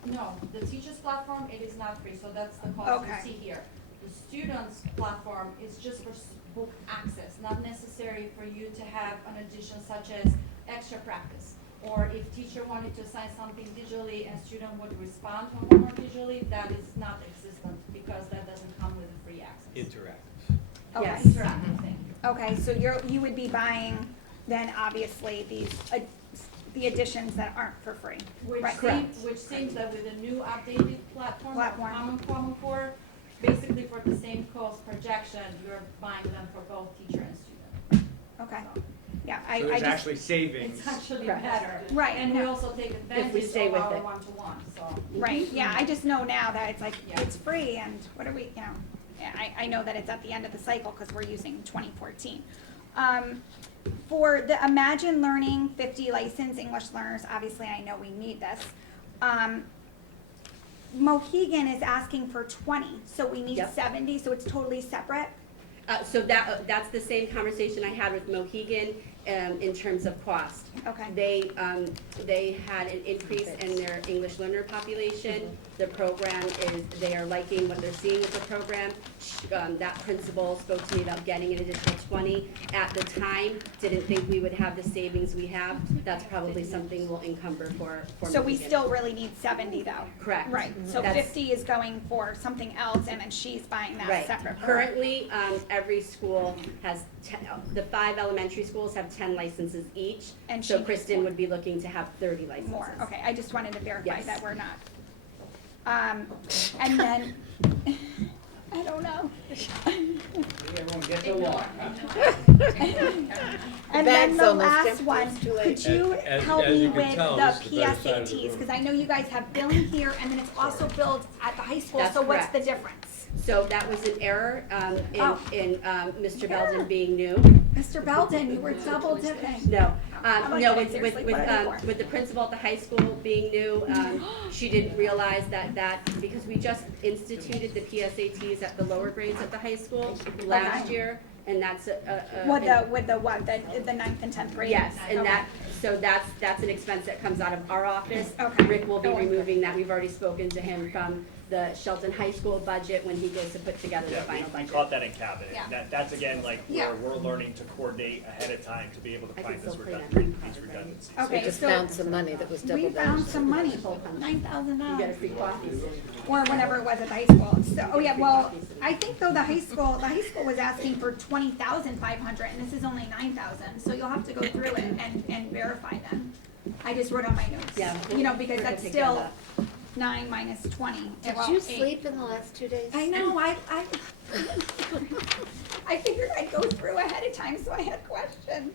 No, the teachers platform, it is not free, so that's the cost you Okay. see here. The students platform is just for book access, not necessary for you to have an addition such as extra practice. Or if teacher wanted to assign something digitally and student would respond to homework digitally, that is not existent because that doesn't come with a free access. Interactive. Okay. Yes. Interactive thing. Okay, so you would be buying then obviously the additions that aren't for free. Which Right. seems that with a new updated platform, Platform. Common Core, basically for the same cost projection, you're buying them for both teacher and student. Okay, yeah, So I there's just, actually savings. It's actually Correct. better. Right, And we no. also take advantage stay of with our it. one-to-one, so. right, yeah, I just know now that it's like, Yeah. it's free and what are we, yeah, I know that it's at the end of the cycle because we're using 2014. For the Imagine Learning 50 licensed English learners, obviously I know we need this. Mohegan is asking for 20, so we need Yep. 70, so it's totally separate? So that's the same conversation I had with Mohegan, in terms of cost. Okay. They had an increase in their English learner population. The program they are liking what they're seeing with the program. That principal spoke to me about getting an additional 20. At the time, didn't think we would have the savings we have. That's probably something we'll encumber for So we Mohegan. still really need 70 though? Correct. Right, so That's- 50 is going for something else and then she's buying that Right. separate. Currently, every school has, the 5 elementary schools have have 10 licenses each. And So she Kristen gets would be looking to have 30 licenses. more, okay, I just wanted to verify Yes. that we're not. And then, I don't know. Everyone get the wall. And then Bag's the almost last empty. one, It's too late. could you As help you me can with tell, the this is the better side of the PSATs? room. Because I know you guys have billing here, and then it's also billed at the high school, That's so what's the correct. difference? So that was an error Oh. in Mr. Belden being new. Mr. Belden, you were double dipping. No, I'm like, no, seriously, what are they for? with the principal at the high school being new, she didn't realize that, because we just instituted the PSATs at the lower grades at the high school last Okay. year, and that's With the what, the ninth and 10th grade? yes, and Okay. that's an expense that comes out of our office. Okay. Rick will be Oh, okay. removing that, we've already spoken to him from the Shelton High School budget when he goes to put together the Yeah, final we budget. caught that in cabinet. Yeah. That's again, like, Yeah. where we're learning to coordinate ahead of time to be able to I find can this still print these redundancies. We Okay, just so found some money that was double we found done. some money, $9,000. You get a free coffee. Or whatever it was at the high school. So, oh yeah, well, I think though the high school was asking for 20,500 and this is only 9,000. So you'll have to go through it and verify them. I just wrote on my notes. Yeah. You know, because We're gonna that's take care of still that. 9 minus 20. Did Well, you 8. sleep in the last 2 days? I know, I figured I'd go through ahead of time, so I had questions.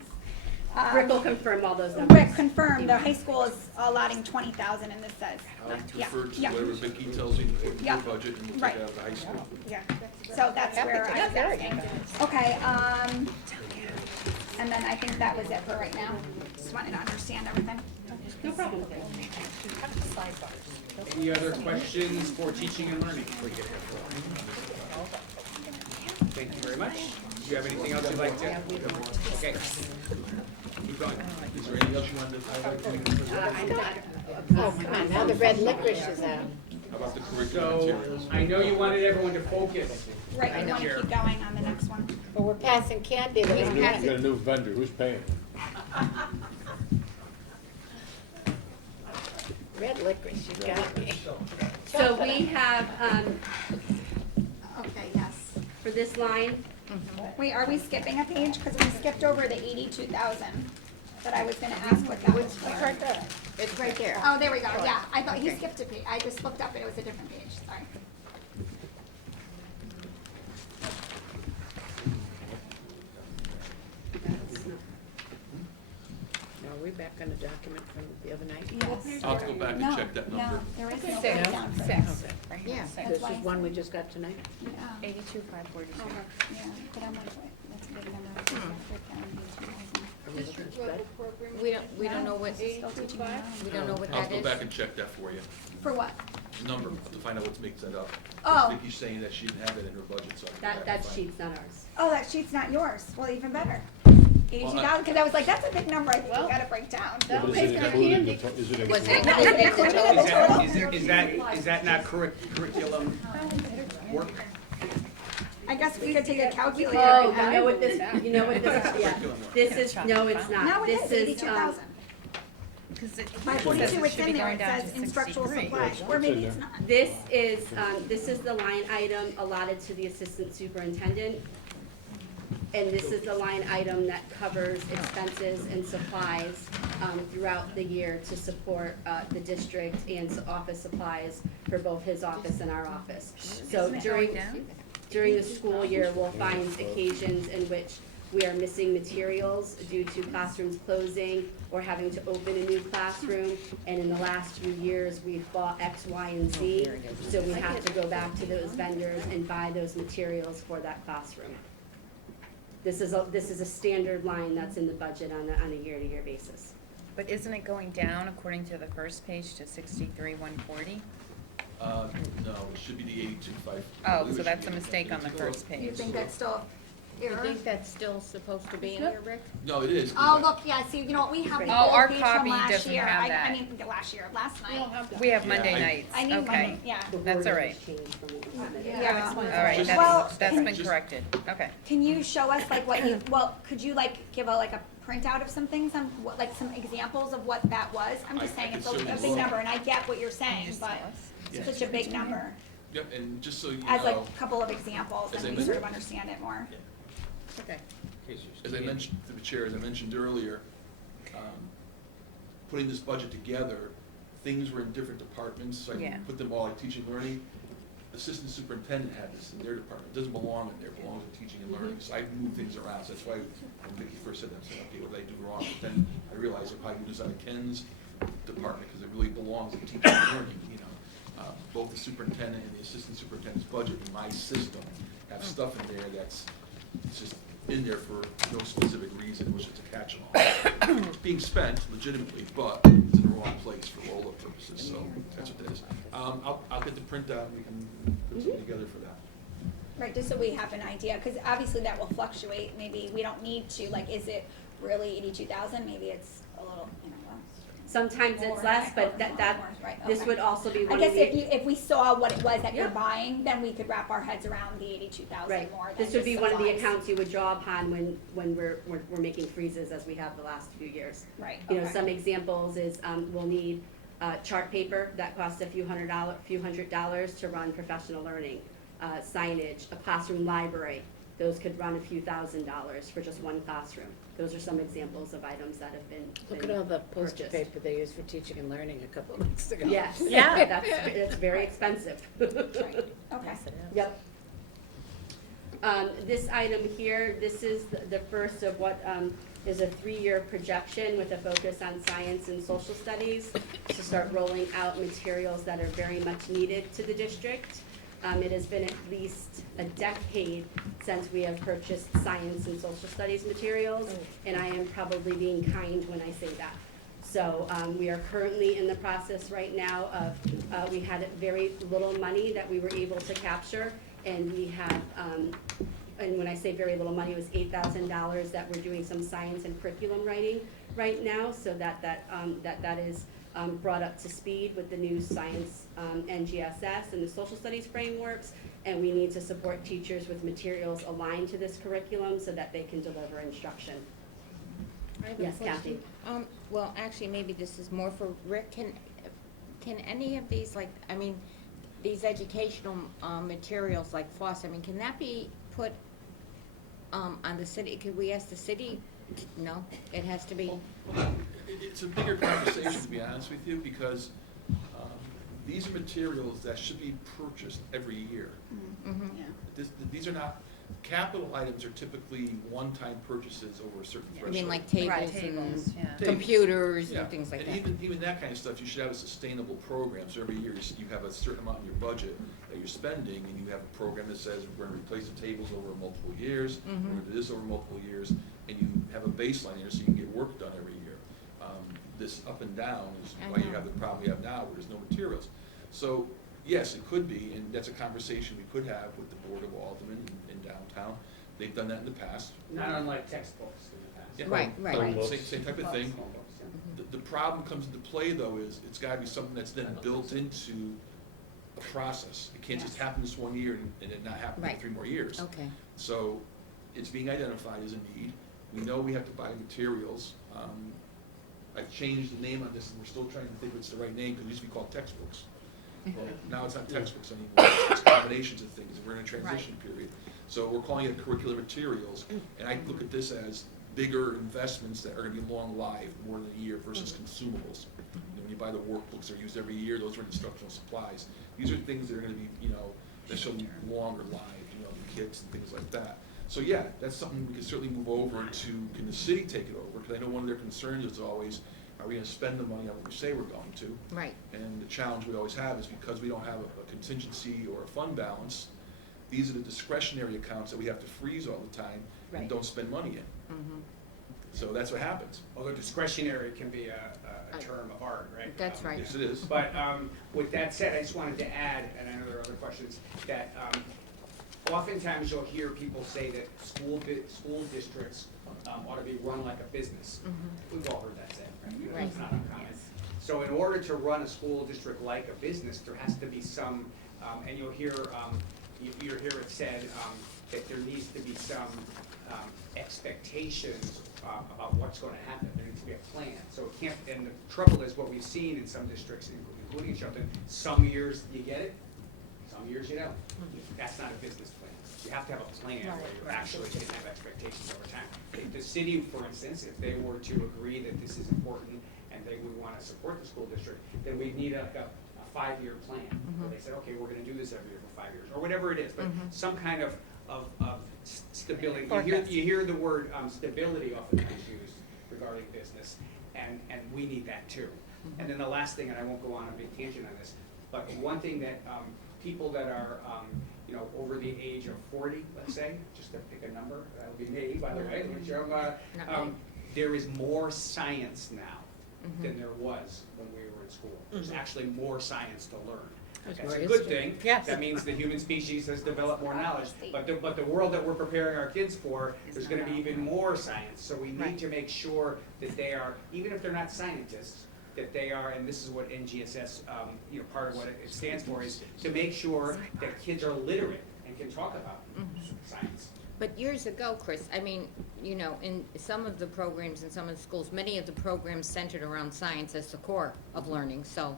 Rick will confirm all those numbers. Rick confirmed, the high school is allotting 20,000 and this says, I'll yeah, defer to yeah. whatever Vicki tells you for Yeah. your budget, and we'll Right. take it out of the high school. Yeah, so that's where I was asking. Okay, and then I think that was it for right now. Just wanted to understand everything. No problem. Any other questions for teaching and learning? Thank you very much. Do you have anything else you'd like to? Okay. Keep going. Is there anything else you wanted to highlight? I'm not. Oh, come on, now the red licorice is out. How about the curriculum So, materials? I know you wanted everyone to focus. Right, I want to Sure. keep going on the next one. But we're passing candy that was You got passing. a new vendor, who's paying? Red licorice, you got me. So we have, Okay, yes. for this line, Wait, are we skipping a page? Because we skipped over the 82,000 that I was gonna ask what that was for. It's right there. Oh, there we go, yeah, I thought he skipped a page, I just looked up and it was a different page, sorry. Now, are we back on the document from the other night? Yes. I'll have to go back and check that number. No, there is no Six. breakdown for Six. this. Right Yeah. here, six. This is one we just got tonight? Yeah. 82,542. Yeah, but I'm like, wait, that's a big number. I think that breakdown would be 2,000. Are we just good? We don't know what, Still teaching now. we don't know what I'll that go is. back and check that for you, For what? the number, to find out what makes that up. Oh. Vicki's saying that she didn't have that in her budget, so. I'll go back that and find sheet's not ours. Oh, that sheet's not yours. Well, even better. Well, 82,000, because I was like, that's a big number. I think we Well, gotta break down. that'll But pay is it for included in candy. the, is it Was it included? included in the total? Is that not curriculum work? I guess we could take a calculator. Oh, and you know what this, that. you know what this, yeah, this is, no, it's No, not. it is This 82,000. Because it By says 42, it it's should in be there. going It down says to instructional 63. supplies, or maybe it's not. This is the line item allotted to the assistant superintendent. And this is the line item that covers expenses and supplies, throughout the year to support, the district and office supplies for both his office and our office. So Isn't it going during the school year, we'll find occasions in which we are missing materials due to classrooms closing or having to open a new classroom. And in the last few years, we've bought X, Y, and Z. So we have to go back to those vendors and buy those materials for that classroom. This is a standard line that's in the budget on a year-to-year basis. But isn't it going down according to the first page to 63,140? No, it should be the 82,500. Oh, so that's a mistake on the first You page. think that's still You error? think that's still supposed to be in here, Rick? No, it is. Oh, look, yeah, see, you know what, we have the Oh, our old page copy from last doesn't year. have I that. mean, last We don't night. have that. We have Yeah, Monday I- nights, I need okay. money, yeah. That's all right. Yeah. All right, Well, that's been just- corrected, okay. Can you show us like what you, well, could you like give a printout of some things, what, like some examples of what that was? I'm just I saying can it's a certainly big look. number and I get what you're saying, Just but tell us. it's such a big number. Yep, and just so you As like know, a couple of examples As I and we sort of mentioned- understand it more. Yeah. Okay. case you As I can't- mentioned, to the chair, as I mentioned earlier, putting this budget together, things were in different departments, so I Yeah. put them all like teaching and learning. Assistant superintendent had this in their department, it doesn't belong in there, it belongs in teaching and learning, so I moved things around, so that's why when Vicki first said that, I said, okay, what did I do wrong? But then I realized I probably moved this out of Ken's department, because it really belongs in teaching and learning, you know. Both the superintendent and the assistant superintendent's budget in my system have stuff in there that's, it's just in there for no specific reason, which is to catch them all. It's being spent legitimately, but it's in the wrong place for all the purposes, so that's what that is. I'll get the printout, and we can put something together for that. Right, just so we have an idea, because obviously that will fluctuate, maybe we don't need to, like, is it really 82,000, maybe it's a little, you know, less. Sometimes it's less, but Right, this okay. would also be I one guess of the. if we saw what it was that you're Yeah. buying, then we could wrap our heads around the 82,000 Right, more than this would be just one of the supplies. accounts you would draw upon when we're making freezes, as we have the last few years. Right, You know, okay. some examples is, we'll need, chart paper, that costs a few hundred dollars to run professional learning. Signage, a classroom library, those could run a few $1,000s for just one classroom. Those are some examples of items that have been Look at all the poster purchased. paper they used for teaching and learning a couple of months ago. Yes, Yeah. it's very expensive. Right, okay. Yep. This item here, this is the first of what is a 3-year projection with a focus on science and social studies to start rolling out materials that are very much needed to the district. It has been at least a decade since we have purchased science and social studies materials, and I am probably being kind when I say that. So we are currently in the process right now of, we had very little money that we were able to capture, and we have, and when I say very little money, it was $8,000 that we're doing some science and curriculum writing right now, so that is brought up to speed with the new science NGSS and the social studies frameworks, and we need to support teachers with materials aligned to this curriculum so that they can deliver instruction. I have a Yes, question. Kathy. Well, actually, maybe this is more for Rick. Can any of these, like, I mean, these educational materials like floss, I mean, can that be put on the city? Could we ask the city? No, it has to be. It's a bigger conversation, to be honest with you, because these are materials that should be purchased every year. Mhm. These are not, capital items are typically one-time purchases over a certain I threshold. mean, like tables Right, and tables, yeah. computers Yeah, and things like and that. even that kind of stuff, you should have a sustainable program, so every year you have a certain amount in your budget that you're spending, and you have a program that says, we're gonna replace the tables over multiple years, we're gonna do this over multiple years, and you have a baseline here so you can get work done every year. This up and down is I why you know. have the problem we have now, where there's no materials. So, yes, it could be, and that's a conversation we could have with the Board of Aldermen in downtown. They've done that in the past. Not unlike textbooks in the past. Yeah. Right, right. Same type of thing. The problem comes into play, though, is it's gotta be something that's then built into a process. It can't just happen this one year and it not happen for Right. 3 more years. Okay. So it's being identified as a need. We know we have to buy materials. I've changed the name on this, and we're still trying to think what's the right name, because it used to be called textbooks. Well, now it's not textbooks anymore, it's combinations of things, and we're in a transition period. So we're calling it curricular materials, and I look at this as bigger investments that are gonna be long-lived, more than a year, versus consumables. You know, when you buy the workbooks, they're used every year, those are instructional supplies. These are things that are gonna be, that show longer lived, the kits and things like that. So yeah, that's something we can certainly move over to, can the city take it over? Because I know one of their concerns is always, are we gonna spend the money on what we say we're going to? Right. And the challenge we always have is because we don't have a contingency or a fund balance, these are the discretionary accounts that we have to freeze all the time and Right. don't spend money in. Mhm. So that's what happens. Although discretionary can be a term of art, right? That's right. Yes, it is. But with that said, I just wanted to add, and I know there are other questions, that oftentimes you'll hear people say that school districts ought to be run like a business. We've all heard that said, right? You know, it's not uncommon. So in order to run a school district like a business, there has to be some, and you'll hear it said that there needs to be some expectations about what's going to happen. There needs to be a plan. So it can't. And the trouble is, what we've seen in some districts, including Shelton, some years you get it, Some years you don't. That's not a business plan. You have to have a plan where you actually can have expectations over time. If the city, for instance, if they were to agree that this is important and they would want to support the school district, then we'd need a 5-year plan. Where they said, okay, we're gonna do this every year for 5 years, or whatever it is, but some kind of stability. You hear the word stability oftentimes used regarding business, and we need that too. And then the last thing, and I won't go on a big tangent on this, but one thing that people that are over the age of 40, let's say, just to pick a number, that'll be me, by the way, which there is more science now than there was when we were in school. There's actually more science to learn. That's a good thing. Yes. That means the human species has developed more knowledge. But the world that we're preparing our kids for, there's gonna be even more science. So we need to make sure that they are, even if they're not scientists, that they are, and this is what NGSS, part of what it stands for, is to make sure that kids are literate and can talk about science. But years ago, Chris, I mean, in some of the programs in some of the schools, many of the programs centered around science as the core of learning. So,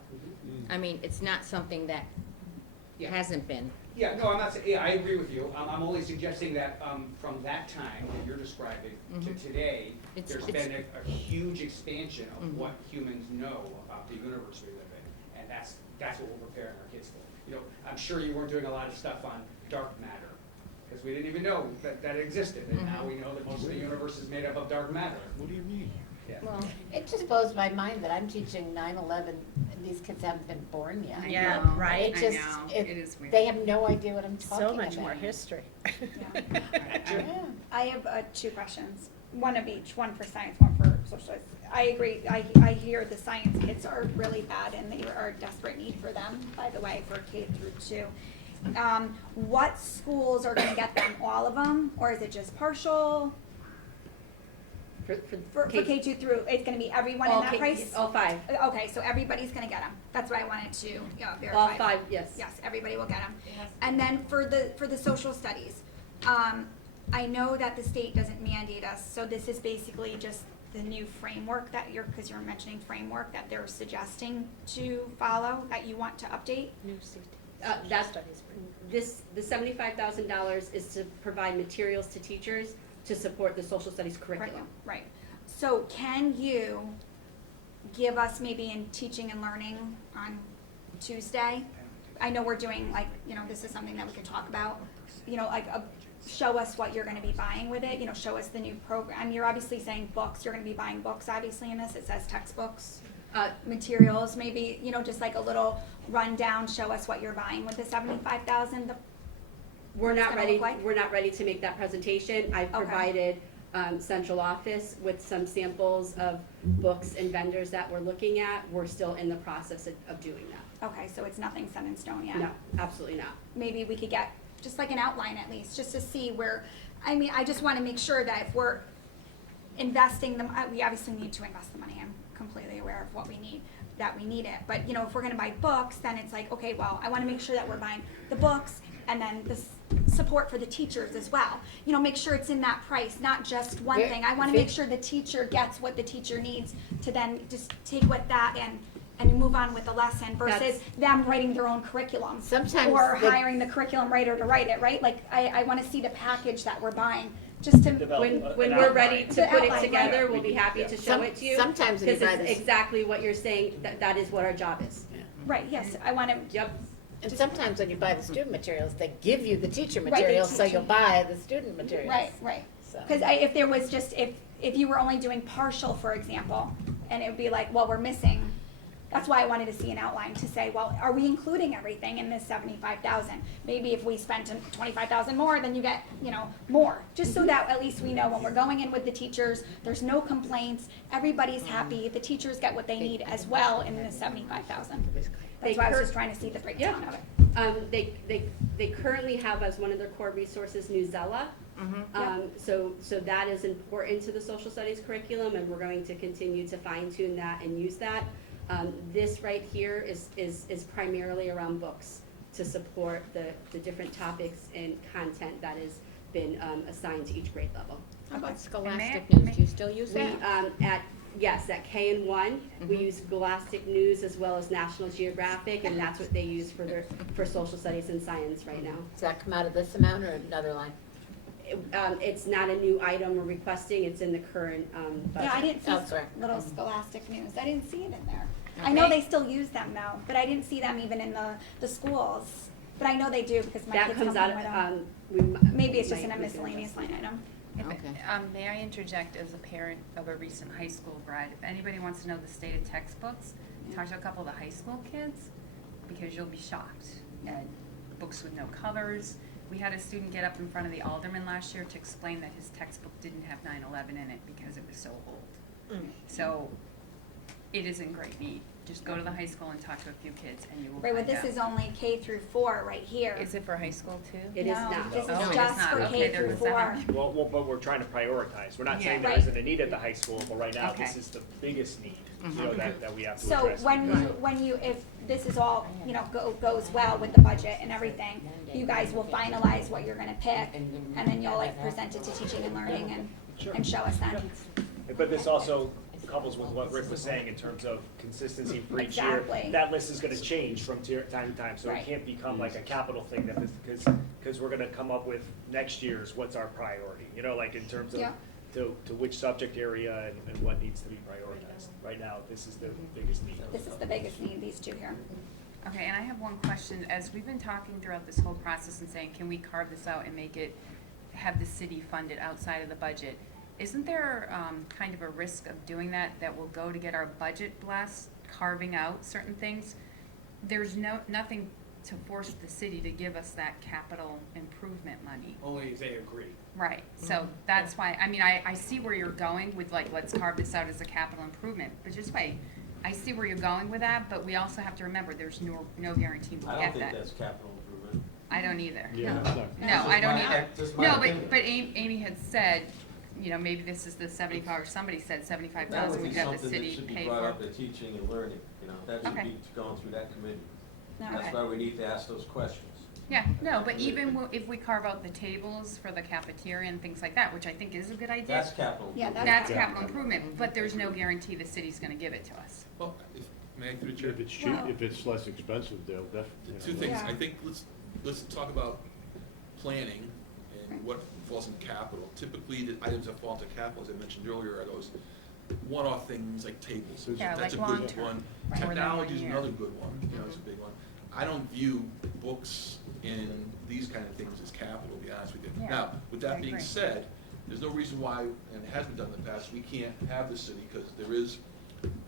I mean, it's not something that hasn't been. Yeah, no, I'm not saying, I agree with you. I'm only suggesting that from that time that you're describing to today, there's been a huge expansion of what humans know about the universe we live in. And that's what we're preparing our kids for. I'm sure you weren't doing a lot of stuff on dark matter, because we didn't even know that it existed. And now we know that most of the universe is made up of dark matter. What do you mean? Yeah. Well, it just blows my mind that I'm teaching 9/11 and these kids haven't been born yet. Yeah, It I just, know. It is weird. they have no idea what I'm talking about. So much more history. Yeah. I have 2 questions, one of each, one for science, one for social studies. I agree, I hear the science kits are really bad and they are a desperate need for them, by the way, for K through 2. What schools are gonna get them, all of them, or is it just partial? For K2 through, it's gonna be everyone in that price? All 5. Okay, so everybody's gonna get them. That's what I wanted to verify. All 5, yes. Yes, everybody will get them. And then for the social studies, I know that the state doesn't mandate us, so this is basically just the new framework that because you're mentioning framework that they're suggesting to follow, that you want to update? The $75,000 is to provide materials to teachers to support the social studies curriculum. Right. So can you give us maybe in teaching and learning on Tuesday? I know we're doing this is something that we can talk about, show us what you're gonna be buying with it, show us the new program. You're obviously saying books, you're gonna be buying books obviously in this, it says textbooks, materials, maybe, just like a little rundown, show us what you're buying with the 75,000. We're not gonna ready, look like? we're not ready to make that presentation. I've Okay. provided central office with some samples of books and vendors that we're looking at. We're still in the process of doing that. Okay, so it's nothing set in stone yet? No, absolutely not. Maybe we could get just like an outline at least, just to see where, I just wanna make sure that if we're investing them, we obviously need to invest the money, I'm completely aware of what we need, that we need it, but if we're gonna buy books, then it's like, okay, well, I wanna make sure that we're buying the books and then the support for the teachers as well. Make sure it's in that price, not just one thing. I wanna make sure the teacher gets what the teacher needs to then just take with that and move on with the lesson versus them writing their own curriculum. Sometimes Or the- hiring the curriculum writer to write it, right? Like, I wanna see the package that we're buying, just to, When we're ready to The put it outline, together, right. we'll be happy to show it to you. Sometimes when you Because buy it's this, exactly what you're saying, that is what our job is. right, yes, I wanna, Yep. and sometimes when you buy the student materials, they give you the teacher Right, materials, so teach you'll you. buy the student materials. right. So. Cause if there was just, if you were only doing partial, for example, and it would be like, well, we're missing, that's why I wanted to see an outline to say, well, are we including everything in this 75,000? Maybe if we spent 25,000 more, then you get, more. Just so that at least we know when we're going in with the teachers, there's no complaints, everybody's happy, the teachers get what they need as well in the 75,000. That's why I was just trying to see the breakdown of it. They currently have as one of their core resources Newsella. So that is important to the social studies curriculum, and we're going to continue to fine tune that and use that. This right here is primarily around books to support the different topics and content that has been assigned to each grade level. How about Scholastic News? Do you still use We, that? Yes, at K and 1, we use Scholastic News as well as National Geographic, and that's what they use for social studies and science right now. Does that come out of this amount or another line? It's not a new item we're requesting, it's in the current budget. Yeah, I didn't see Elsewhere. little Scholastic News. I didn't see it in there. I know Okay. they still use them though, but I didn't see them even in the schools. But I know they do because my That kids comes help out, me with them. Maybe it's just in a miscellaneous line item. May I interject as a parent of a recent high school grad? If anybody wants to know the state of textbooks, talk to a couple of the high school kids, because you'll be shocked. And books with no covers. We had a student get up in front of the alderman last year to explain that his textbook didn't have 9/11 in it because it was so old. So it is in great need. Just go to the high school and talk to a few kids and you will Right, find but this out. is only K through 4 right here. Is it for high school too? It is No, not. this Oh, it is is just not. for Okay, K there through was that. 4. Well, but we're trying to prioritize. We're not saying Yeah. there isn't a need at the high school, but right now, Okay. this is the biggest need, you know, that we have to So address. when you, if this is all, goes well with the budget and everything, you guys will finalize what you're gonna pick, and then you'll like present it to teaching and learning and show us then. But this also couples with what Rick was saying in terms of consistency for each year. Exactly. That list is gonna change from time to time, so it Right. can't become like a capital thing that this, because we're gonna come up with next year's, what's our priority, you know, like in terms of Yeah. to which subject area and what needs to be prioritized. Right now, this is the biggest need. This is the biggest need, these two here. Okay, and I have one question. As we've been talking throughout this whole process and saying, can we carve this out and make it, have the city fund it outside of the budget? Isn't there kind of a risk of doing that will go to get our budget blessed, carving out certain things? There's nothing to force the city to give us that capital improvement money. Only if they agree. Right, so that's why, I mean, I see where you're going with like, let's carve this out as a capital improvement, but just wait. I see where you're going with that, but we also have to remember, there's no guarantee we'll I get don't that. think that's capital improvement. I don't either. Yeah. No, I don't either. Just my No, opinion. but Amy had said, maybe this is the 75, or somebody said That 75,000 would would be have the something that city should be pay brought for. up at teaching and learning, that should Okay. be going through that committee. Okay. That's why we need to ask those questions. Yeah, no, but even if we carve out the tables for the cafeteria and things like that, which I think is a good idea. That's capital Yeah, improvement. That's capital improvement, but there's no guarantee the city's gonna give it to us. Well, may I through the chair? If it's cheap, Well- if it's less expensive, they'll definitely. Two things, Yeah. I think, let's talk about planning and what falls in capital. Typically, the items that fall into capital, as I mentioned earlier, are those one-off things like tables. Yeah, That's like a good long-term, one. right. More than Technology is 1 year. another good one, it's a big one. I don't view books and these kind of things as capital, to be honest with you. Yeah, Now, with I that being agree. said, there's no reason why, and it has been done in the past, we can't have the city, because there is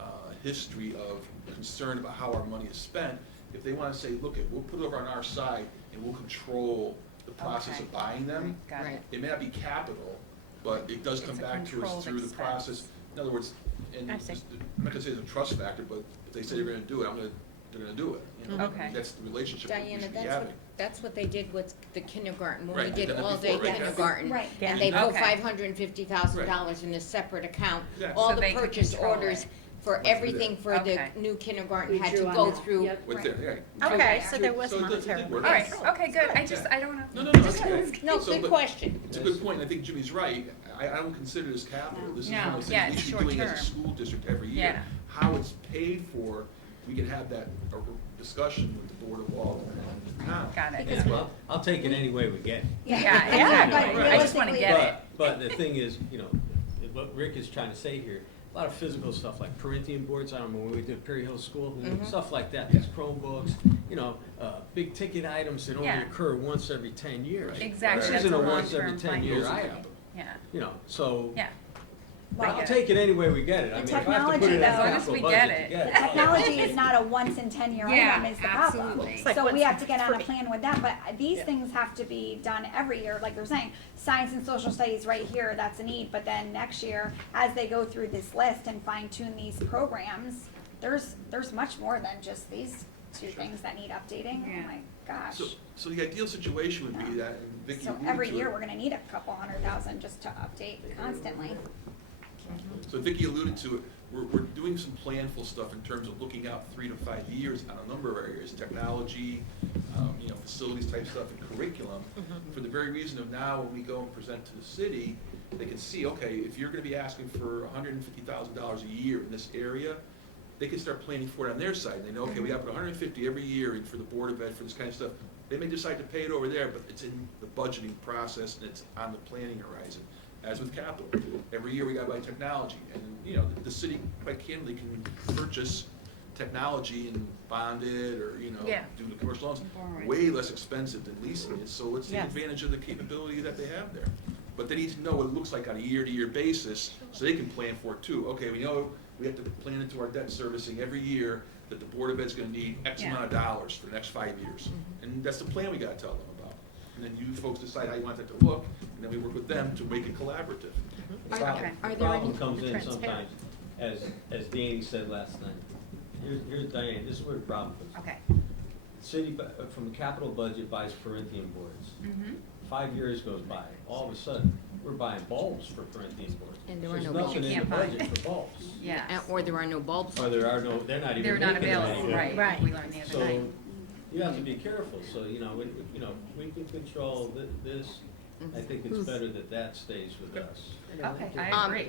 a history of concern about how our money is spent. If they wanna say, look, we'll put it over on our side and we'll control the process Okay. of buying them, Got it. it may not be capital, but it does come It's a back to us controlled through the expense. process. In other words, and I see. I'm not gonna say it's a trust factor, but if they say they're gonna do it, they're gonna do it, you know? Okay. That's the relationship that we Diana, should be that's having. that's what they did with the kindergarten, when we Right, did they've done that all-day before, right? kindergarten. Right. And they put Okay. $550,000 in a separate account. Exactly. All So the they could purchase control orders it. for everything for the Okay. new kindergarten We had drew to on go that. through. Yep. With there, yeah. Okay, so there was So it does- it monetary. did work. All right, okay, good. I don't know. No, that's okay. No, So, good but question. It's a good point, and I think Jimmy's right. I don't consider this capital. This is one of those No, yeah, things we it's should be doing as a short-term. school district every year. Yeah. How it's paid for, we can have that discussion with the Board of Aldermen and the town. Got it. Because- Well, I'll take it any way we get it. Yeah, Yeah, exactly. but I just wanna realistically- get it. But the thing is, what Rick is trying to say here, a lot of physical stuff like Corinthian boards, I don't know, when we did Perry Hill School, stuff like that, these Chromebooks, big ticket items that only Yeah. occur once every 10 years. Exactly, This that's isn't a a once every long-term 10 year thing. item, Yeah, so. yeah. But I I'll get take it any way we get it. I The mean, if I have to put technology, it in though- As long as capital we budget get to it. get it. Technology is not a once in 10-year Yeah, item is the problem. absolutely. So we have to get on a plan with that, but these things have to be done every year, like you're saying. Science and social studies right here, that's a need, but then next year, as they go through this list and fine tune these programs, there's much more than just these two things that need updating. Yeah. Oh my gosh. So the ideal situation would be that, and Vicki So alluded every to year, it. we're gonna need a couple $100,000 just to update constantly. So Vicki alluded to it, we're doing some planful stuff in terms of looking out 3 to 5 years on a number of areas, technology, facilities type stuff and curriculum, for the very reason of now when we go and present to the city, they can see, okay, if you're gonna be asking for $150,000 a year in this area, they can start planning for it on their side. They know, okay, we have to put 150 every year in for the Board of Ed for this kind of stuff. They may decide to pay it over there, but it's in the budgeting process and it's on the planning horizon. As with capital, every year we gotta buy technology, and, you know, the city quite candidly can purchase technology and bond it, or, you know, Yeah. do the commercial loans, Borrow it. way less expensive than leasing it, so let's take Yes. advantage of the capability that they have there. But they need to know what it looks like on a year-to-year basis, so they can plan for it too. Okay, we know we have to plan into our debt servicing every year that the Board of Ed's gonna need X Yeah. amount of dollars for the next 5 years. And that's the plan we gotta tell them about. And then you folks decide how you want that to look, and then we work with them to make it collaborative. The Okay. Are there problem any comes in transparent- sometimes, as Danny said last night. Here's Diane, this is where the problem is. Okay. The city, from the capital budget, buys Corinthian boards. Mm-hmm. 5 years goes by, all of a sudden, we're buying bulbs for Corinthian boards. And there are There's no nothing bulbs. in You the can't buy. budget for bulbs. Yeah. Or there are no bulbs. Or there are no, they're not even They're not making them available, anymore. right. Right. We learned the other So, night. you have to be careful, so, you know, we can control this, I think it's better that that stays with us. Okay, I agree.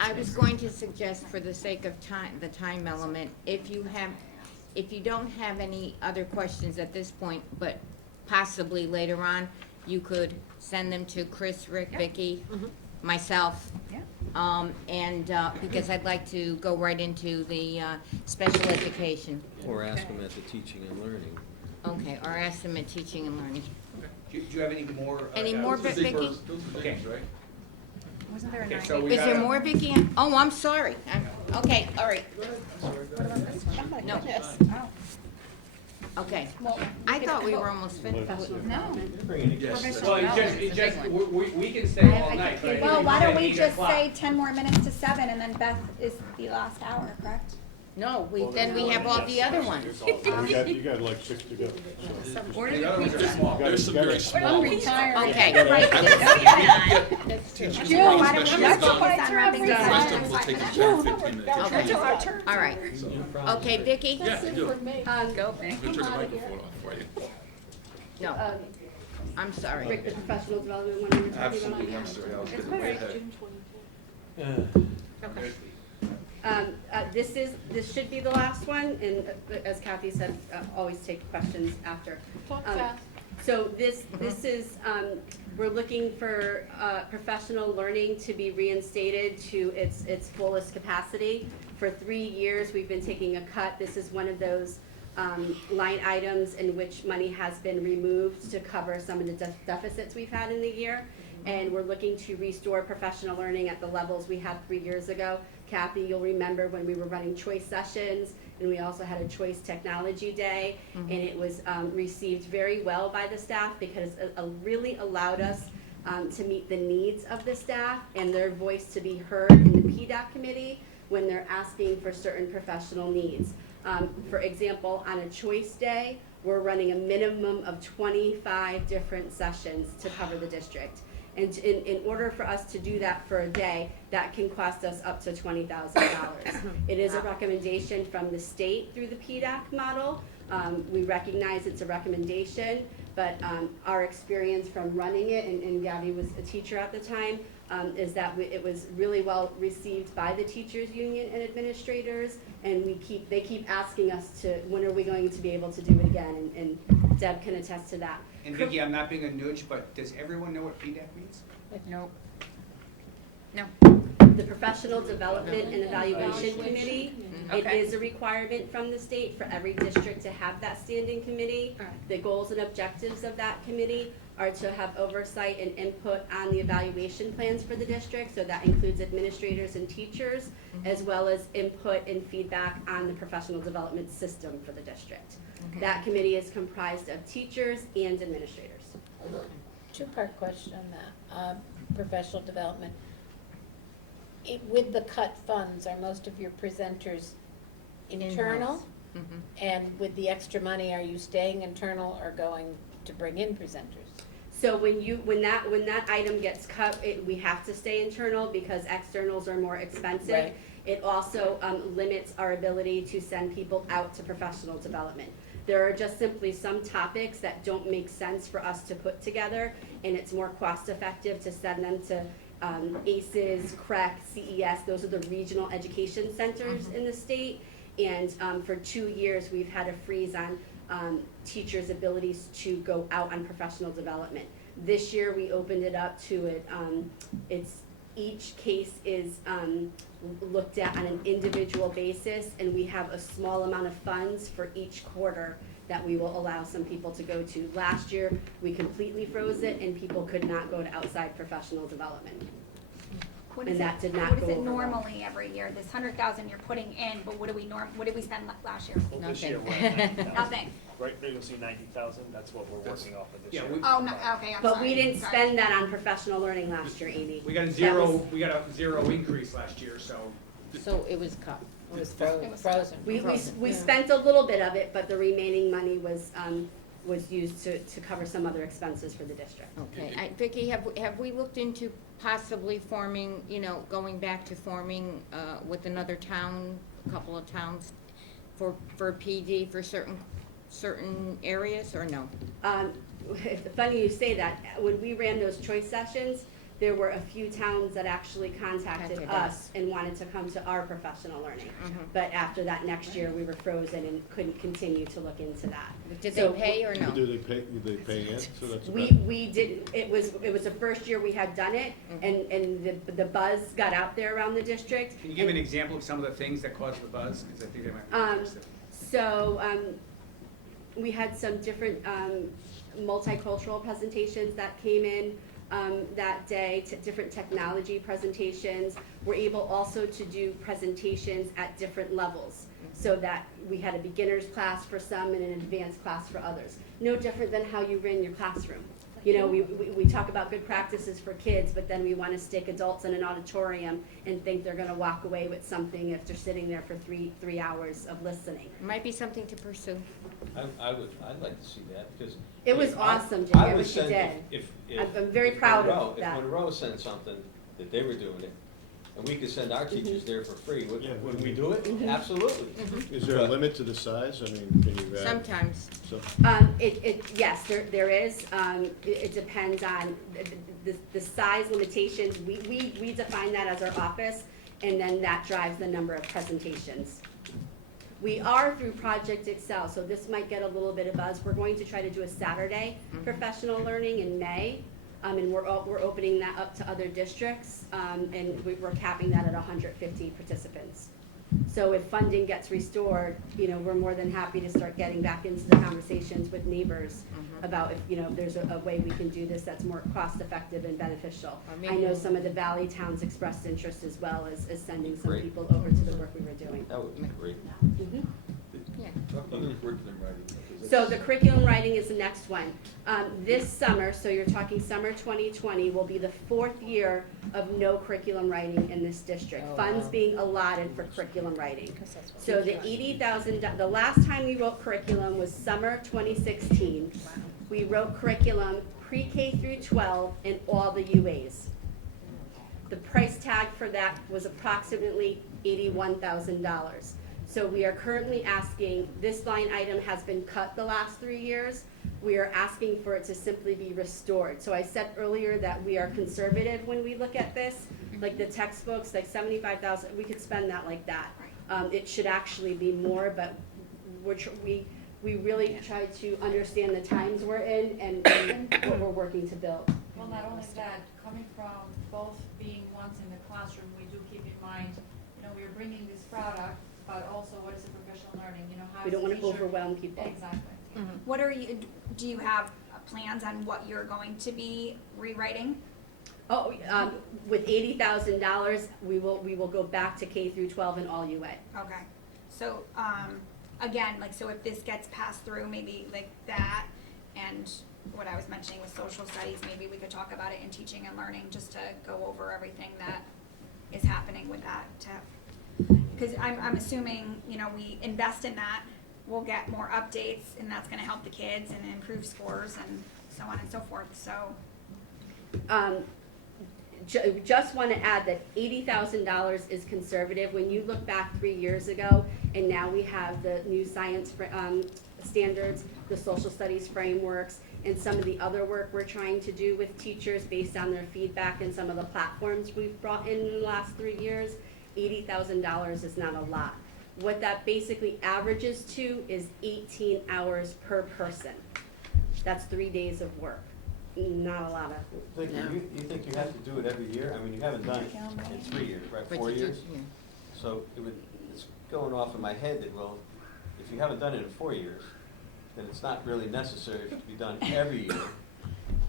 I was going to suggest, for the sake of time, the time element, if you don't have any other questions at this point, but possibly later on, you could send them to Chris, Rick, Yeah. Vicky, myself. Yeah. Because I'd like to go right into the special education. Or ask them at the teaching and learning. Okay, or ask them at teaching and learning. Do you have any more? Any more, Those are the big Vicky? birds- Those are the Okay. names, right? Wasn't there a Okay, night? so we Is there got- more, Vicky? Oh, I'm sorry. Okay, all right. No. Okay. I thought we were almost finished. No. Bring it Yes. Professional Well, development is a big one. we can stay all night, but I think Well, we why might don't we need just a clock. say 10 more minutes to 7, and then Beth is the last hour, correct? No, then we have all the other ones. You got like 6 to go. Or The other ones are small. There's some very small I'm ones. retiring. Okay. I would think if you could get teachers Jill, running why don't we special just ed done, focus on wrapping the this rest up? of them will take a 10 or 15 minutes. Okay. All right. So- Okay, Vicky? Yeah, you do. Go, Vic. I'm gonna turn the microphone off for you. No, I'm sorry. Rick, the professional development one we were talking about. Absolutely, I'm sorry, I was getting way ahead. This should be the last one, and as Kathy said, always take questions after. Talk Um, fast. So this is, we're looking for professional learning to be reinstated to its fullest capacity. For 3 years, we've been taking a cut. This is one of those line items in which money has been removed to cover some of the deficits we've had in the year. And we're looking to restore professional learning at the levels we had 3 years ago. Kathy, you'll remember when we were running choice sessions, and we also had a choice technology day, and it was received very well by the staff because it really allowed us to meet the needs of the staff and their voice to be heard in the PDAC committee when they're asking for certain professional needs. For example, on a choice day, we're running a minimum of 25 different sessions to cover the district. And in order for us to do that for a day, that can cost us up to $20,000. It is a recommendation from the state through the PDAC model. We recognize it's a recommendation, but our experience from running it, and Gabby was a teacher at the time, is that it was really well received by the teachers union and administrators, and they keep asking us to, when are we going to be able to do it again, and Deb can attest to that. And Vicki, I'm not being a nudge, but does everyone know what PDAC means? Nope. No. The Professional Development and Evaluation Committee, it Okay. is a requirement from the state for every district to have that standing committee. The goals and objectives of that committee are to have oversight and input on the evaluation plans for the district, so that includes administrators and teachers, as well as input and feedback on the professional development system for the district. That committee is comprised of teachers and administrators. Two-part question on that, professional development. With the cut funds, are most of your presenters internal? Mhm. And with the extra money, are you staying internal or going to bring in presenters? So when that item gets cut, we have to stay internal because externals are more expensive. Right. It also limits our ability to send people out to professional development. There are just simply some topics that don't make sense for us to put together, and it's more cost effective to send them to ACES, CREC, CES, those are the regional education centers in the state. And for 2 years, we've had a freeze on teachers' abilities to go out on professional development. This year, we opened it up to it. Each case is looked at on an individual basis, and we have a small amount of funds for each quarter that we will allow some people to go to. Last year, we completely froze it, and people could not go to outside professional development. What And is that it, did not what is go it over well. normally every year? This 100,000 you're putting in, but what did we spend last year? Well, this Nothing. year we're at 90,000. Nothing. Right, there you'll see 90,000, that's what we're working off of this yeah, year. we- Oh, no, okay, I'm sorry. But we didn't Sorry. spend that on professional learning last year, Amy. We got a That zero, was- we got a zero increase last year, so. So it was cut, it was It was frozen. We spent a little bit of it, but the remaining money was used to cover some other expenses for the district. Okay, Vicki, have we looked into possibly forming, going back to forming with another town, a couple of towns for PD for certain areas, or no? Funny you say that. When we ran those choice sessions, there were a few towns that actually contacted Contacted us and wanted to come to our professional learning. But after that next year, we were frozen and couldn't continue to look into that. Did So they pay or no? Do they pay in? So that's We did, it was the first year we had done it, and the buzz got out there around the district. Can you give an example of some of the things that caused the buzz? Because I think they might be interested. So, we had some different multicultural presentations that came in that day, different technology presentations. We're able also to do presentations at different levels, so that we had a beginner's class for some and an advanced class for others. No different than how you ran your classroom. We talk about good practices for kids, but then we want to stick adults in an auditorium and think they're going to walk away with something if they're sitting there for three hours of listening. Might be something to pursue. I'd like to see that, because. It was awesome to hear what you did. I'm very proud of that. If Monroe sent something that they were doing it, and we could send our teachers there for free, would we do it? Absolutely. Is there a limit to the size? I mean, can you add? Sometimes. So, Yes, there is. It depends on the size limitations. We define that as our office, and then that drives the number of presentations. We are through Project Excel, so this might get a little bit of buzz. We're going to try to do a Saturday professional learning in May, and we're opening that up to other districts, and we're capping that at 150 participants. So if funding gets restored, we're more than happy to start getting back into the conversations with neighbors about if there's a way we can do this that's more cost effective and beneficial. I know some of the valley towns expressed interest as well as sending some Great. people over to the work we were doing. That would be great. Yeah. Talk about the curriculum writing. because So that's- the curriculum writing is the next one. This summer, so you're talking summer 2020, will be the 4th year of no curriculum writing in this district. Oh, Funds wow. being allotted for curriculum writing. So the 80,000, the last time we wrote curriculum was summer 2016. We wrote curriculum pre-K through 12 in all the UAs. The price tag for that was approximately $81,000. So we are currently asking, this line item has been cut the last 3 years. We are asking for it to simply be restored. So I said earlier that we are conservative when we look at this, like the textbooks, like 75,000, we could spend that like that. It should actually be more, but we really try to understand the times we're in and what we're working to build. Well, not only that, coming from both being once in the classroom, we do keep in mind, we're bringing this product, but also what is the professional learning, how We is don't the want to teacher- overwhelm people. Exactly. What do you have plans on what you're going to be rewriting? Oh, with $80,000, we will go back to K through 12 in all UA. Okay, so, again, so if this gets passed through, maybe like that, and what I was mentioning with social studies, maybe we could talk about it in teaching and learning, just to go over everything that is happening with that, because I'm assuming, we invest in that, we'll get more updates, and that's gonna help the kids and improve scores and so on and so forth, so. Just want to add that $80,000 is conservative. When you look back 3 years ago, and now we have the new science standards, the social studies frameworks, and some of the other work we're trying to do with teachers based on their feedback and some of the platforms we've brought in the last 3 years, $80,000 is not a lot. What that basically averages to is 18 hours per person. That's 3 days of work. Not a lot of. Vicky, you think you have to do it every year? I mean, you haven't done it in 3 years, right, 4 years? So it's going off in my head that, well, if you haven't done it in 4 years, then it's not really necessary to be done every year,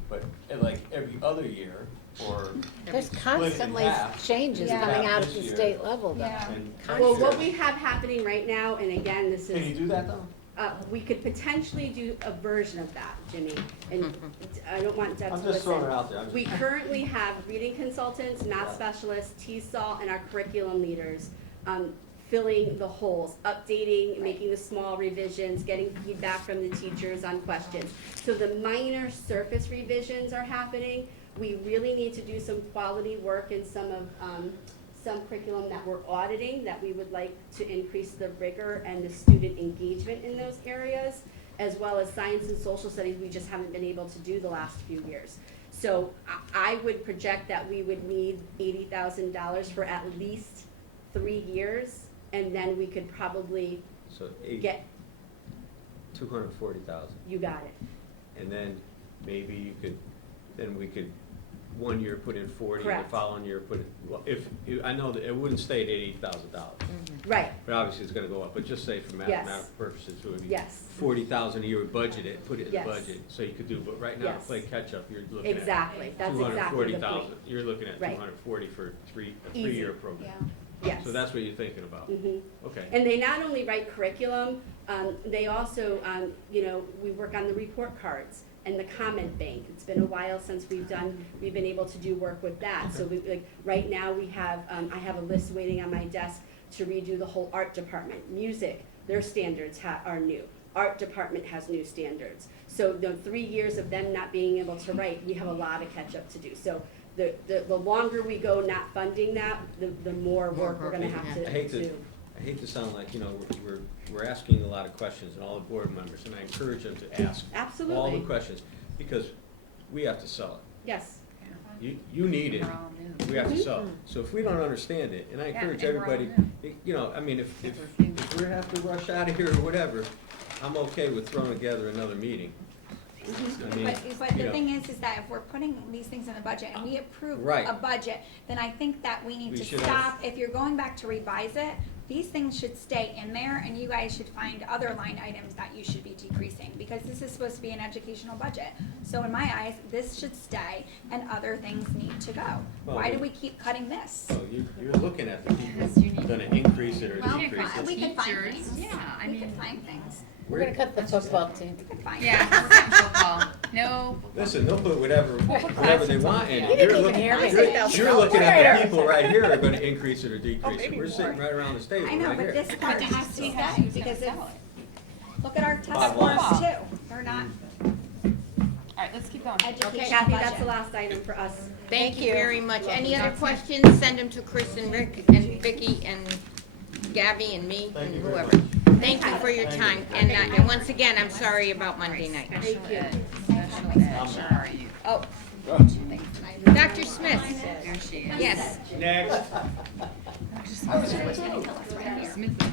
but like every other year, or There's split it in constantly half. changes Yeah. coming out at This the year. state level, though. Yeah. And Well, what we have happening right now, and again, this is. Can you do that though? We could potentially do a version of that, Jimmy, and I don't want Deb to I'm listen. just throwing it out there. I'm just- We currently have reading consultants, math specialists, TESOL, and our curriculum leaders, filling the holes, updating, making the small revisions, getting feedback from the teachers on questions. So the minor surface revisions are happening. We really need to do some quality work in some curriculum that we're auditing, that we would like to increase the rigor and the student engagement in those areas, as well as science and social studies we just haven't been able to do the last few years. So I would project that we would need $80,000 for at least 3 years, and then we could probably So get, 240,000. you got it. And then maybe you could, then we could, 1 year put in 40, the Correct. following year put in, well, I know that it wouldn't stay at $80,000. Right, But obviously it's gonna go up, but just say for Yes. mathematical purposes, it would be yes, 40,000 a year, we budget it, put it in the Yes. budget, so you could do, but right now, to Yes. play catch-up, you're looking at exactly, that's exactly the 240,000. point. You're looking at Right. 240 for a Easy. 3-year program. Yes. So that's what you're thinking about? Mhm. Okay. And they not only write curriculum, they also, we work on the report cards and the comment bank. It's been a while since we've been able to do work with that. So right now we have, I have a list waiting on my desk to redo the whole art department. Music, their standards are new. Art department has new standards. So the 3 years of them not being able to write, we have a lot of catch up to do. So the longer we go not funding that, the more work we're gonna have to I hate do. to sound like, we're asking a lot of questions, and all the board members, and I encourage them to ask all the Absolutely, questions, because we have to sell it. yes. You need it, We're all new. we have to sell it. So if we don't understand it, and I Yeah, encourage and we're all everybody, I mean, if we have to rush out of here or whatever, I'm okay with throwing together another meeting. I mean, But you the know, thing is that if we're putting these things in the budget and we approve Right. a budget, then I think that we need We to should stop, if you're going back to revise it, these things should stay in there and you guys should find other line items that you should be decreasing, because this is supposed to be an educational budget. So in my eyes, this should stay and other things need to go. Well, Why do we keep cutting this? so you're looking at the people Because you need- gonna increase it or Well, decrease it. we can find Teachers, things. yeah, I We can mean- find things. We're gonna cut the football team. We can find Yeah, things. we're not football. No. Listen, they'll put whatever they want in You it. didn't You're even looking, hear me. you're looking at the people right here are gonna increase it or decrease it. We're sitting right around this table, I know, right but here. this part did you has to see how stay, she was gonna because it's, sell it? look at our test Bottom line. scores too. They're not All right, let's keep going. educational Kathy, that's budget. the last item for us. Thank you very much. Any other questions? Send them to Chris and Rick and Vicky and Gabby and me and whoever. Thank you for your time. And once again, I'm sorry about Monday night. Special ed, special ed, where are you? Oh, Dr. Smith, There she is. yes. Next. Smith is gonna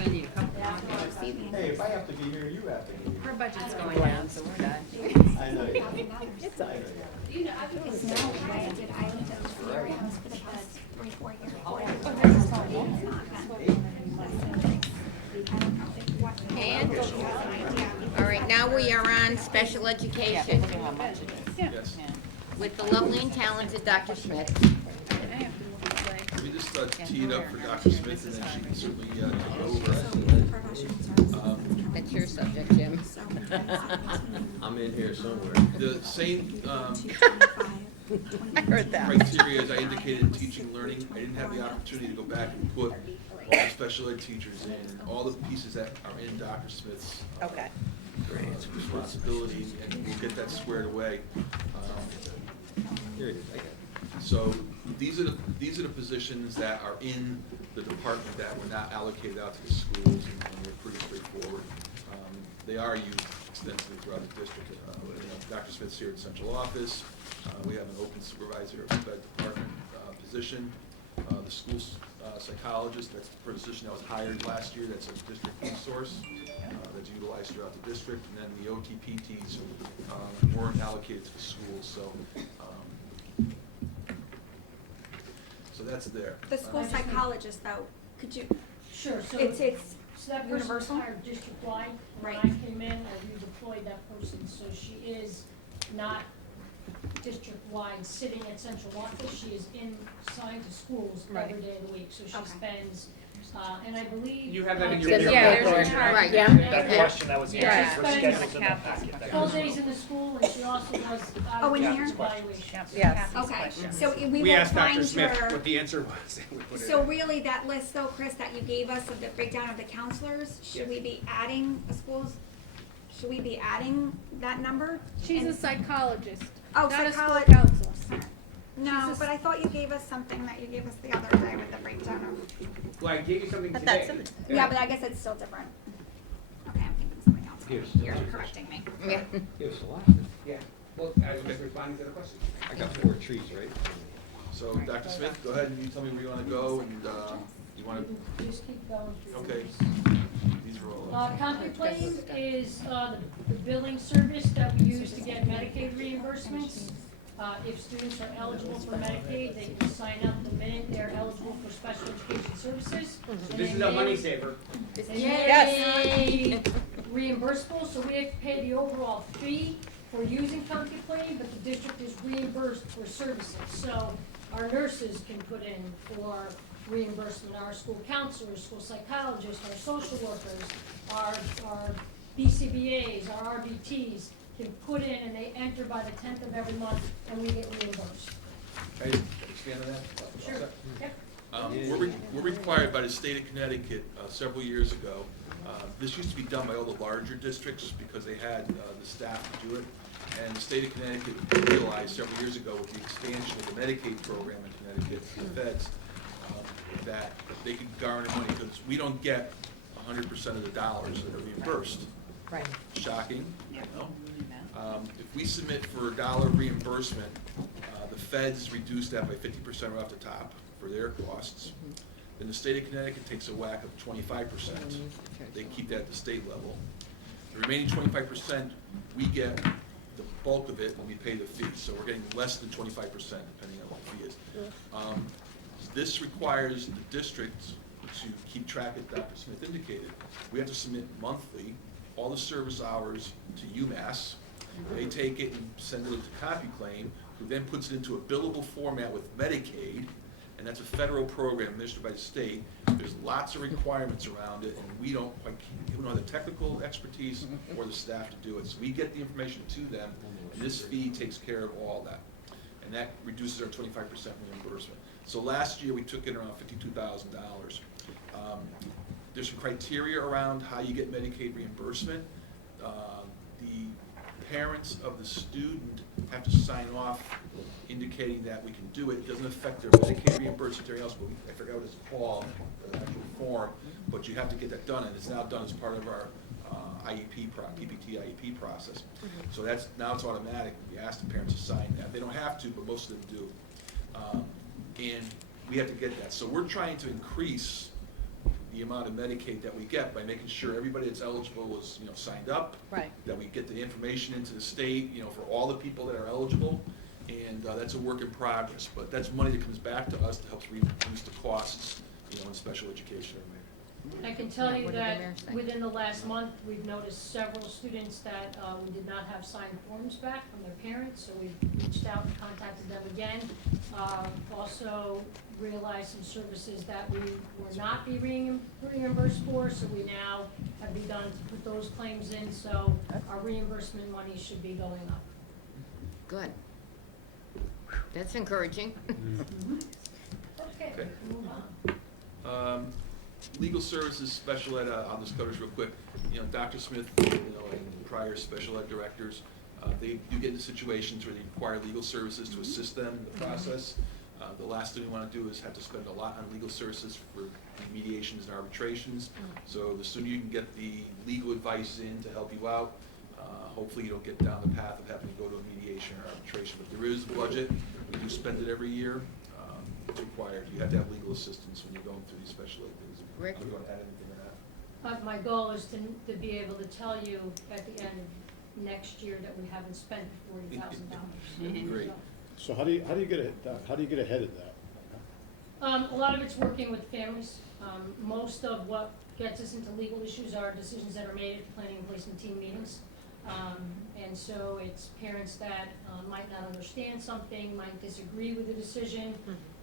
need a couple more. Hey, if I have to be here, you have to be here. Her budget's going down, so we're done. I know you. It's all right. It's now, I did islands of experience for the past 3-4 years. And, all right, now we are on special education How much it is. Yes. with the lovely and talented Dr. Smith. Let me just tee it up for Dr. Smith, and then she can certainly take over. That's your subject, Jim. I'm in here somewhere. The same I heard that. criteria as I indicated in teaching and learning, I didn't have the opportunity to go back and put all the special ed teachers in, and all the pieces that are in Dr. Smith's responsibility, and we'll get that squared away. Here it is. I got it. So these are the positions that are in the department that were not allocated out to the schools, and they're pretty straightforward. they are used extensively throughout the district. Dr. Smith's here in central office. We have an open supervisor of the department position. The school psychologist, that's the position that was hired last year, that's a district resource that's utilized throughout the district. And then the OTPTs weren't allocated to the schools, so that's there. The school psychologist, though, could you, Sure, so. it's So that person was universal? hired district-wide. When Right. I came in, I redeployed that person, so she is not district-wide sitting at central office. She is assigned to schools Right. every day of the week, so she Okay. spends, and I believe. You have that in your. It's in the Yeah, paperwork. there's a chart. Right. Yeah. That question that was Yeah. answered, Yeah. was scheduled in that packet. That Full was- days in the school, and she also does Oh, in here? evaluation. Yep. Yes. Okay, so we We will asked Dr. find Smith your, what the answer was. We put it so in. really that list though, Chris, that you gave us of the breakdown of the counselors, should Yes. we be adding a schools, should we be adding that number? She's a And- psychologist, Oh, not a school psycholo- counselor. No, She's a but I thought you gave us something that you gave us the other day with the breakdown of, Well, I gave you something But today. that's yeah, but I guess it's still different. Okay, I'm thinking of something else. Here's- You're correcting me. Yeah. It was a lot. Yeah, well, I was just responding to the question. I got 4 trees, right? So, Dr. Smith, go ahead and you tell me where you want to go, and you want to, Just keep going through. okay. These are all. CompuPlane is the billing service that we use to get Medicaid reimbursements. If students are eligible for Medicaid, they can sign up the minute they're eligible for special education services. So this is a money saver. Yay! Reimbursable, so we have to pay the overall fee for using CompuPlane, but the district is reimbursed for services. So our nurses can put in for reimbursement, our school counselors, school psychologists, our social workers, our BCBAs, our RBTs can put in and they enter by the 10th of every month and we get reimbursed. Can I expand on that? Sure. Yep. We're required by the state of Connecticut several years ago. This used to be done by all the larger districts because they had the staff to do it. And the state of Connecticut realized several years ago with the expansion of the Medicaid program in Connecticut, the feds, that they could garner money because we don't get 100% of the dollars that are reimbursed. Right. Shocking, you know? If we submit for a dollar reimbursement, the feds reduce that by 50% right off the top for their costs. Then the state of Connecticut takes a whack of 25%. They keep that at the state level. The remaining 25%, we get the bulk of it when we pay the fee. So we're getting less than 25% depending on what the fee is. This requires the district to keep track, as Dr. Smith indicated. We have to submit monthly all the service hours to UMass. They take it and send it to CompuClaim, who then puts it into a billable format with Medicaid, and that's a federal program administered by the state. There's lots of requirements around it, and we don't have the technical expertise or the staff to do it. So we get the information to them, and this fee takes care of all that. And that reduces our 25% reimbursement. So last year, we took in around $52,000. There's some criteria around how you get Medicaid reimbursement. The parents of the student have to sign off indicating that we can do it. It doesn't affect their Medicaid reimbursement or anything else, but I forgot what it's called, the actual form, but you have to get that done, and it's now done as part of our PPT IEP process. So now it's automatic. We ask the parents to sign that. They don't have to, but most of them do. And we have to get that. So we're trying to increase the amount of Medicaid that we get by making sure everybody that's eligible is, signed up. Right. That we get the information into the state, for all the people that are eligible. And that's a work in progress, but that's money that comes back to us to help reduce the costs, in special education. I can tell you what did the that mayor say? within the last month, we've noticed several students that we did not have signed forms back from their parents, so we've reached out and contacted them again. Also realized some services that we were not being reimbursed for, so we now have begun to put those claims in, so our reimbursement money should be going up. Good. That's encouraging. Okay, Okay. move on. Legal services, special ed, I'll just cover this real quick. Dr. Smith, and prior special ed directors, they do get into situations where they require legal services to assist them in the process. The last thing we want to do is have to spend a lot on legal services for mediations and arbitrations. So the sooner you can get the legal advice in to help you out, hopefully you don't get down the path of having to go to a mediation or arbitration. But there is a budget, we do spend it every year, it's required. You have to have legal assistance when you're going through these special ed things. Rick? Do you want to add anything or not? My goal is to be able to tell you at the end of next year that we haven't spent $40,000. Great. So how do you get ahead of that? A lot of it's working with families. Most of what gets us into legal issues are decisions that are made at planning and placement team meetings. And so it's parents that might not understand something, might disagree with the decision.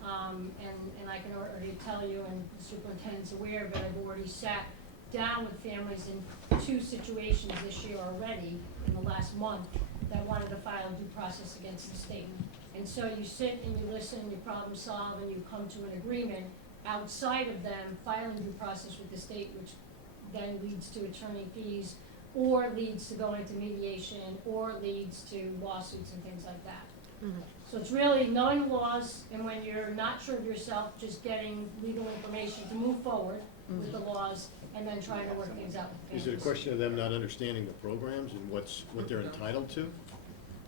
And I can already tell you, and the superintendent's aware, but I've already sat down with families in 2 situations this year already in the last month that wanted to file due process against the state. And so you sit and you listen, you problem solve, and you come to an agreement outside of them filing due process with the state, which then leads to attorney fees, or leads to going to mediation, or leads to lawsuits and things like that. So it's really knowing laws, and when you're not sure of yourself, just getting legal information to move forward with the laws, and then trying to work things out with families. Is it a question of them not understanding the programs and what they're entitled to?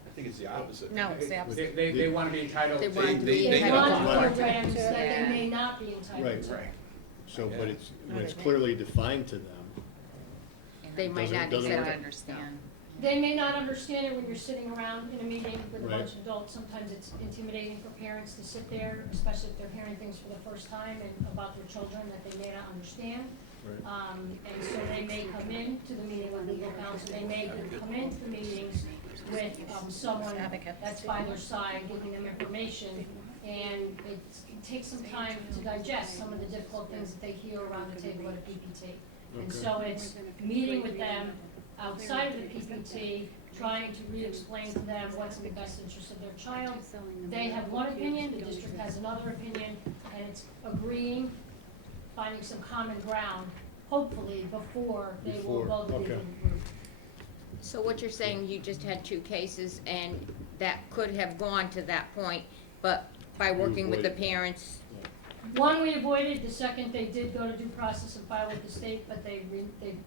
I think it's the opposite. No, it's the opposite. They want to be entitled. They want to They- be they- They entitled want to programs more. that Yeah. they may not be entitled Right. to. Right. So, but when it's clearly defined to them, They might not Doesn't accept work. it. understand. They may not understand it when you're sitting around in a meeting with a Right. bunch of adults. Sometimes it's intimidating for parents to sit there, especially if they're hearing things for the first time and about their children that they may not understand. right? And so they may come in to the meeting with legal counsel, they may come into the meetings with someone that's by their side, giving them information. And it takes some time to digest some of the difficult things that they hear around the table at a PPT. And Okay. so it's meeting with them outside of the PPT, trying to re-explain to them what's in the best interest of their child. They have one opinion, the district has another opinion, and it's agreeing, finding some common ground, hopefully, before they will go to the Okay. legal group. So what you're saying, you just had 2 cases, and that could have gone to that point, but by working with the avoided. parents, One we avoided, the second they did go to due process and file with the state, but they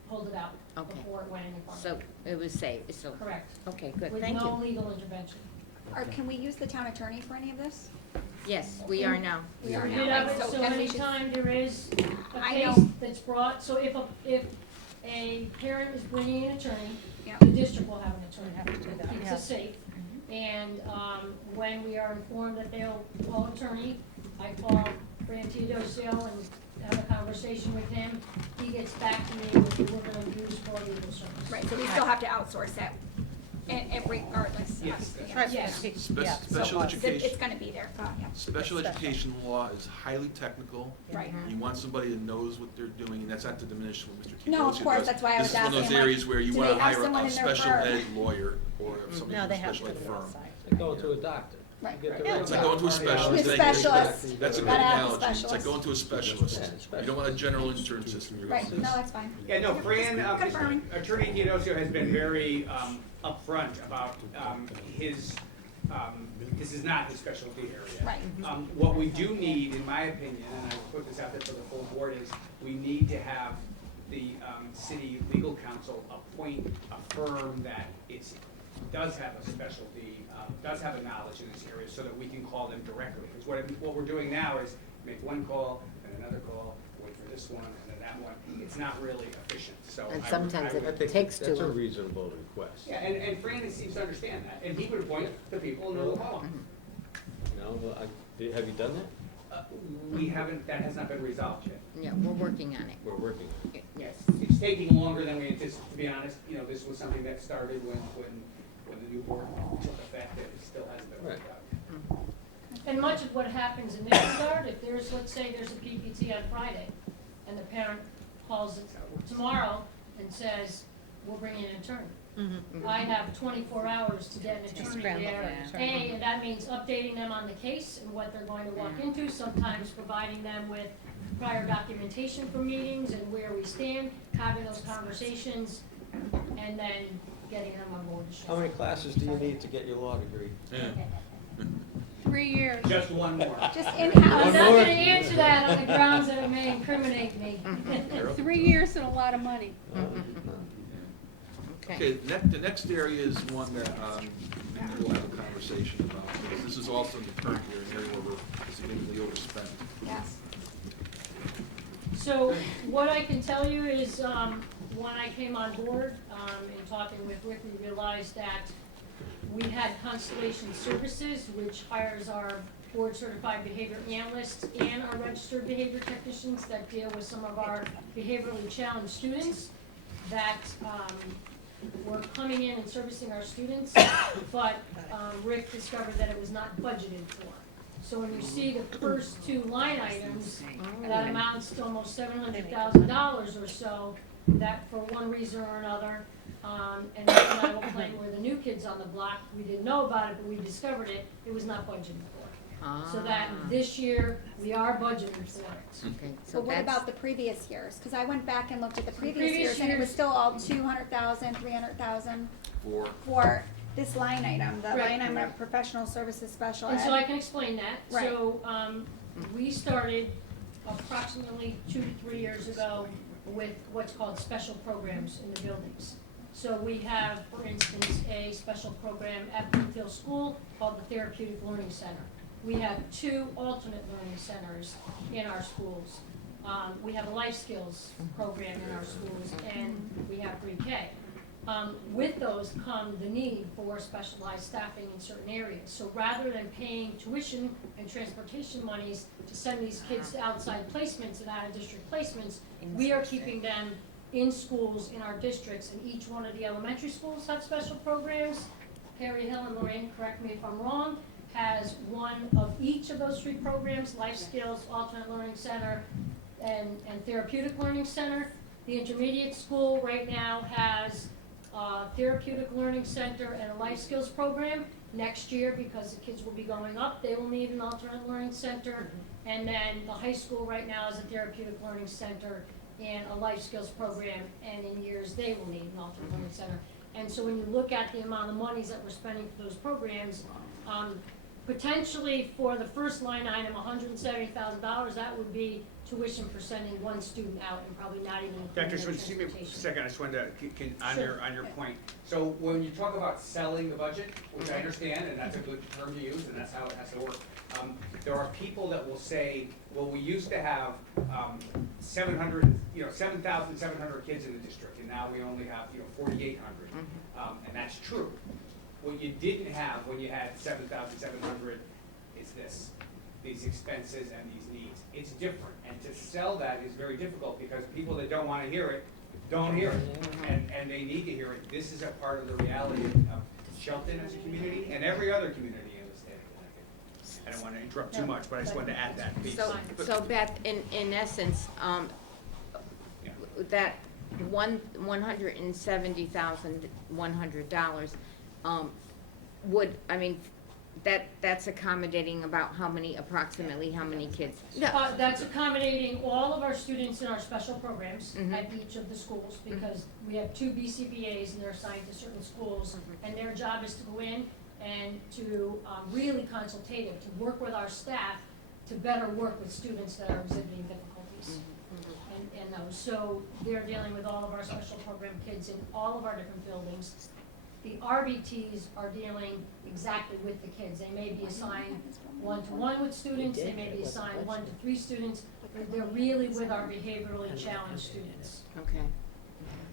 pulled it out Okay. before it went any farther. so it was safe, so, Correct, okay, good, with thank no you. legal intervention. Or can we use the town attorney for any of this? Yes, we are now. We are We now, have right? it, so then we should- anytime there is a I case know. that's brought, so if a parent is bringing an attorney, Yeah. the district will have an attorney. It keeps us safe. And, when we are informed that they'll call an attorney, I call Fran Teodosio and have a conversation with him. He gets back to me with who we're gonna use for legal service. Right, so we still have to outsource it, and regardless, Yes, obviously. that's Yes. Special It's education, gonna be there, yeah. special education law is highly technical. Right. You want somebody that knows what they're doing, and that's not to diminish what Mr. Teodosio does. No, of course, that's why I was This is one of those asking, like, areas where you do want they to have hire someone a in their special firm? ed lawyer or somebody from a special ed firm. Like going to a doctor. Right. You get the Yeah. It's like going to a specialist. The Thank you. specialist. That's a good Gotta have the analogy. It's like specialist. going to a specialist. You don't want a general intern system. You're Right, going no, to that's fine. Yeah, no, Fran, Confirm. Attorney Teodosio has been very upfront about his, this is not his specialty area. Right. What we do need, in my opinion, and I put this out there for the full board, is we need to have the city legal counsel appoint a firm that does have a specialty, does have a knowledge in this area, so that we can call them directly. Because what we're doing now is make one call, and another call, wait for this one, and then that one. It's not really efficient, so. And I sometimes would- it takes too That's a long. reasonable request. Yeah, and Fran seems to understand that, and he would appoint the people and they'll call them. You know, well, have you done that? We haven't, that has not been resolved yet. Yeah, we're working on it. We're working. Yes, it's taking longer than we anticipated, to be honest. You know, this was something that started when the new board took effect, and it still hasn't been worked out. And much of what happens in this regard, if there's, let's say there's a PPT on Friday, and the parent calls it tomorrow and says, we're bringing an attorney. I have 24 hours to get an attorney scramble, there. yeah. And that means updating them on the case and what they're going to walk into, sometimes providing them with prior documentation for meetings and where we stand, having those conversations, and then getting them on board. How many classes do you need to get your law degree? Yeah. 3 years. Just one more. Just I'm in-house. not gonna answer that on the grounds that it may incriminate me. 3 years and a lot of money. Okay, the next area is one that maybe we'll have a conversation about, because this is also in the current year, an area where we're significantly overspent. Yes. So what I can tell you is, when I came on board, in talking with Rick, we realized that we had Constellation Services, which hires our board-certified behavior analysts and our registered behavior technicians that deal with some of our behaviorally challenged students that, were coming in and servicing our students, but, Rick discovered that it was not budgeted for. So when you see the first two line items, that amounts to almost $700,000 or so, that for one reason or another, and Rick and I will claim we're the new kids on the block, we didn't know about it, but we discovered it, it was not budgeted for. So that this year, we are budgeting for it. Okay, so But what that's, about the previous years? Because I went back and looked at the previous previous years, and it was years- still all 200,000, 300,000 For, for this line item, the Right. line item of professional services special And so I ed. can explain that. Right. So, we started approximately 2 to 3 years ago with what's called special programs in the buildings. So we have, for instance, a special program at Bloomfield School called the Therapeutic Learning Center. We have 2 alternate learning centers in our schools. We have a life skills program in our schools, and we have pre-K. With those come the need for specialized staffing in certain areas. So rather than paying tuition and transportation monies to send these kids to outside placements and out-of-district placements, we are keeping them in schools in our districts, and each one of the elementary schools have special programs. Perry Hill and Lorraine, correct me if I'm wrong, has one of each of those 3 programs, Life Skills, Alternate Learning Center, and Therapeutic Learning Center. The intermediate school right now has Therapeutic Learning Center and a Life Skills program. Next year, because the kids will be going up, they will need an Alternate Learning Center. And then the high school right now is a Therapeutic Learning Center and a Life Skills program, and in years, they will need an Alternate Learning Center. And so when you look at the amount of monies that we're spending for those programs, potentially for the first line item, $170,000, that would be tuition for sending one student out and probably not even Dr. including Swin, their excuse me a transportation. second, I just wanted to, Sure. on your point. So when you talk about selling the budget, which I understand, and that's a good term to use, and that's how it has to work, there are people that will say, well, we used to have 7,700 kids in the district, and now we only have, 4,800. And that's true. What you didn't have when you had 7,700 is these expenses and these needs. It's different, and to sell that is very difficult because people that don't want to hear it, don't hear it, and they need to hear it. This is a part of the reality of Shelton as a community and every other community in the state of Connecticut. I don't want to interrupt too much, but I just wanted to add that piece. so Beth, in essence, Yeah. that $170,100, would, I mean, that's accommodating about approximately how many kids? That's accommodating all of our students in our special programs Mhm. at each of the schools, because we have 2 BCBAs and they're assigned to certain schools, and their job is to go in and to really consultative, to work with our staff to better work with students that are exhibiting difficulties. And those, so they're dealing with all of our special program kids in all of our different buildings. The RBTs are dealing exactly with the kids. They may be assigned 1-to-1 with students, they may be assigned 1 to 3 students, but they're really with our behaviorally challenged students. Okay.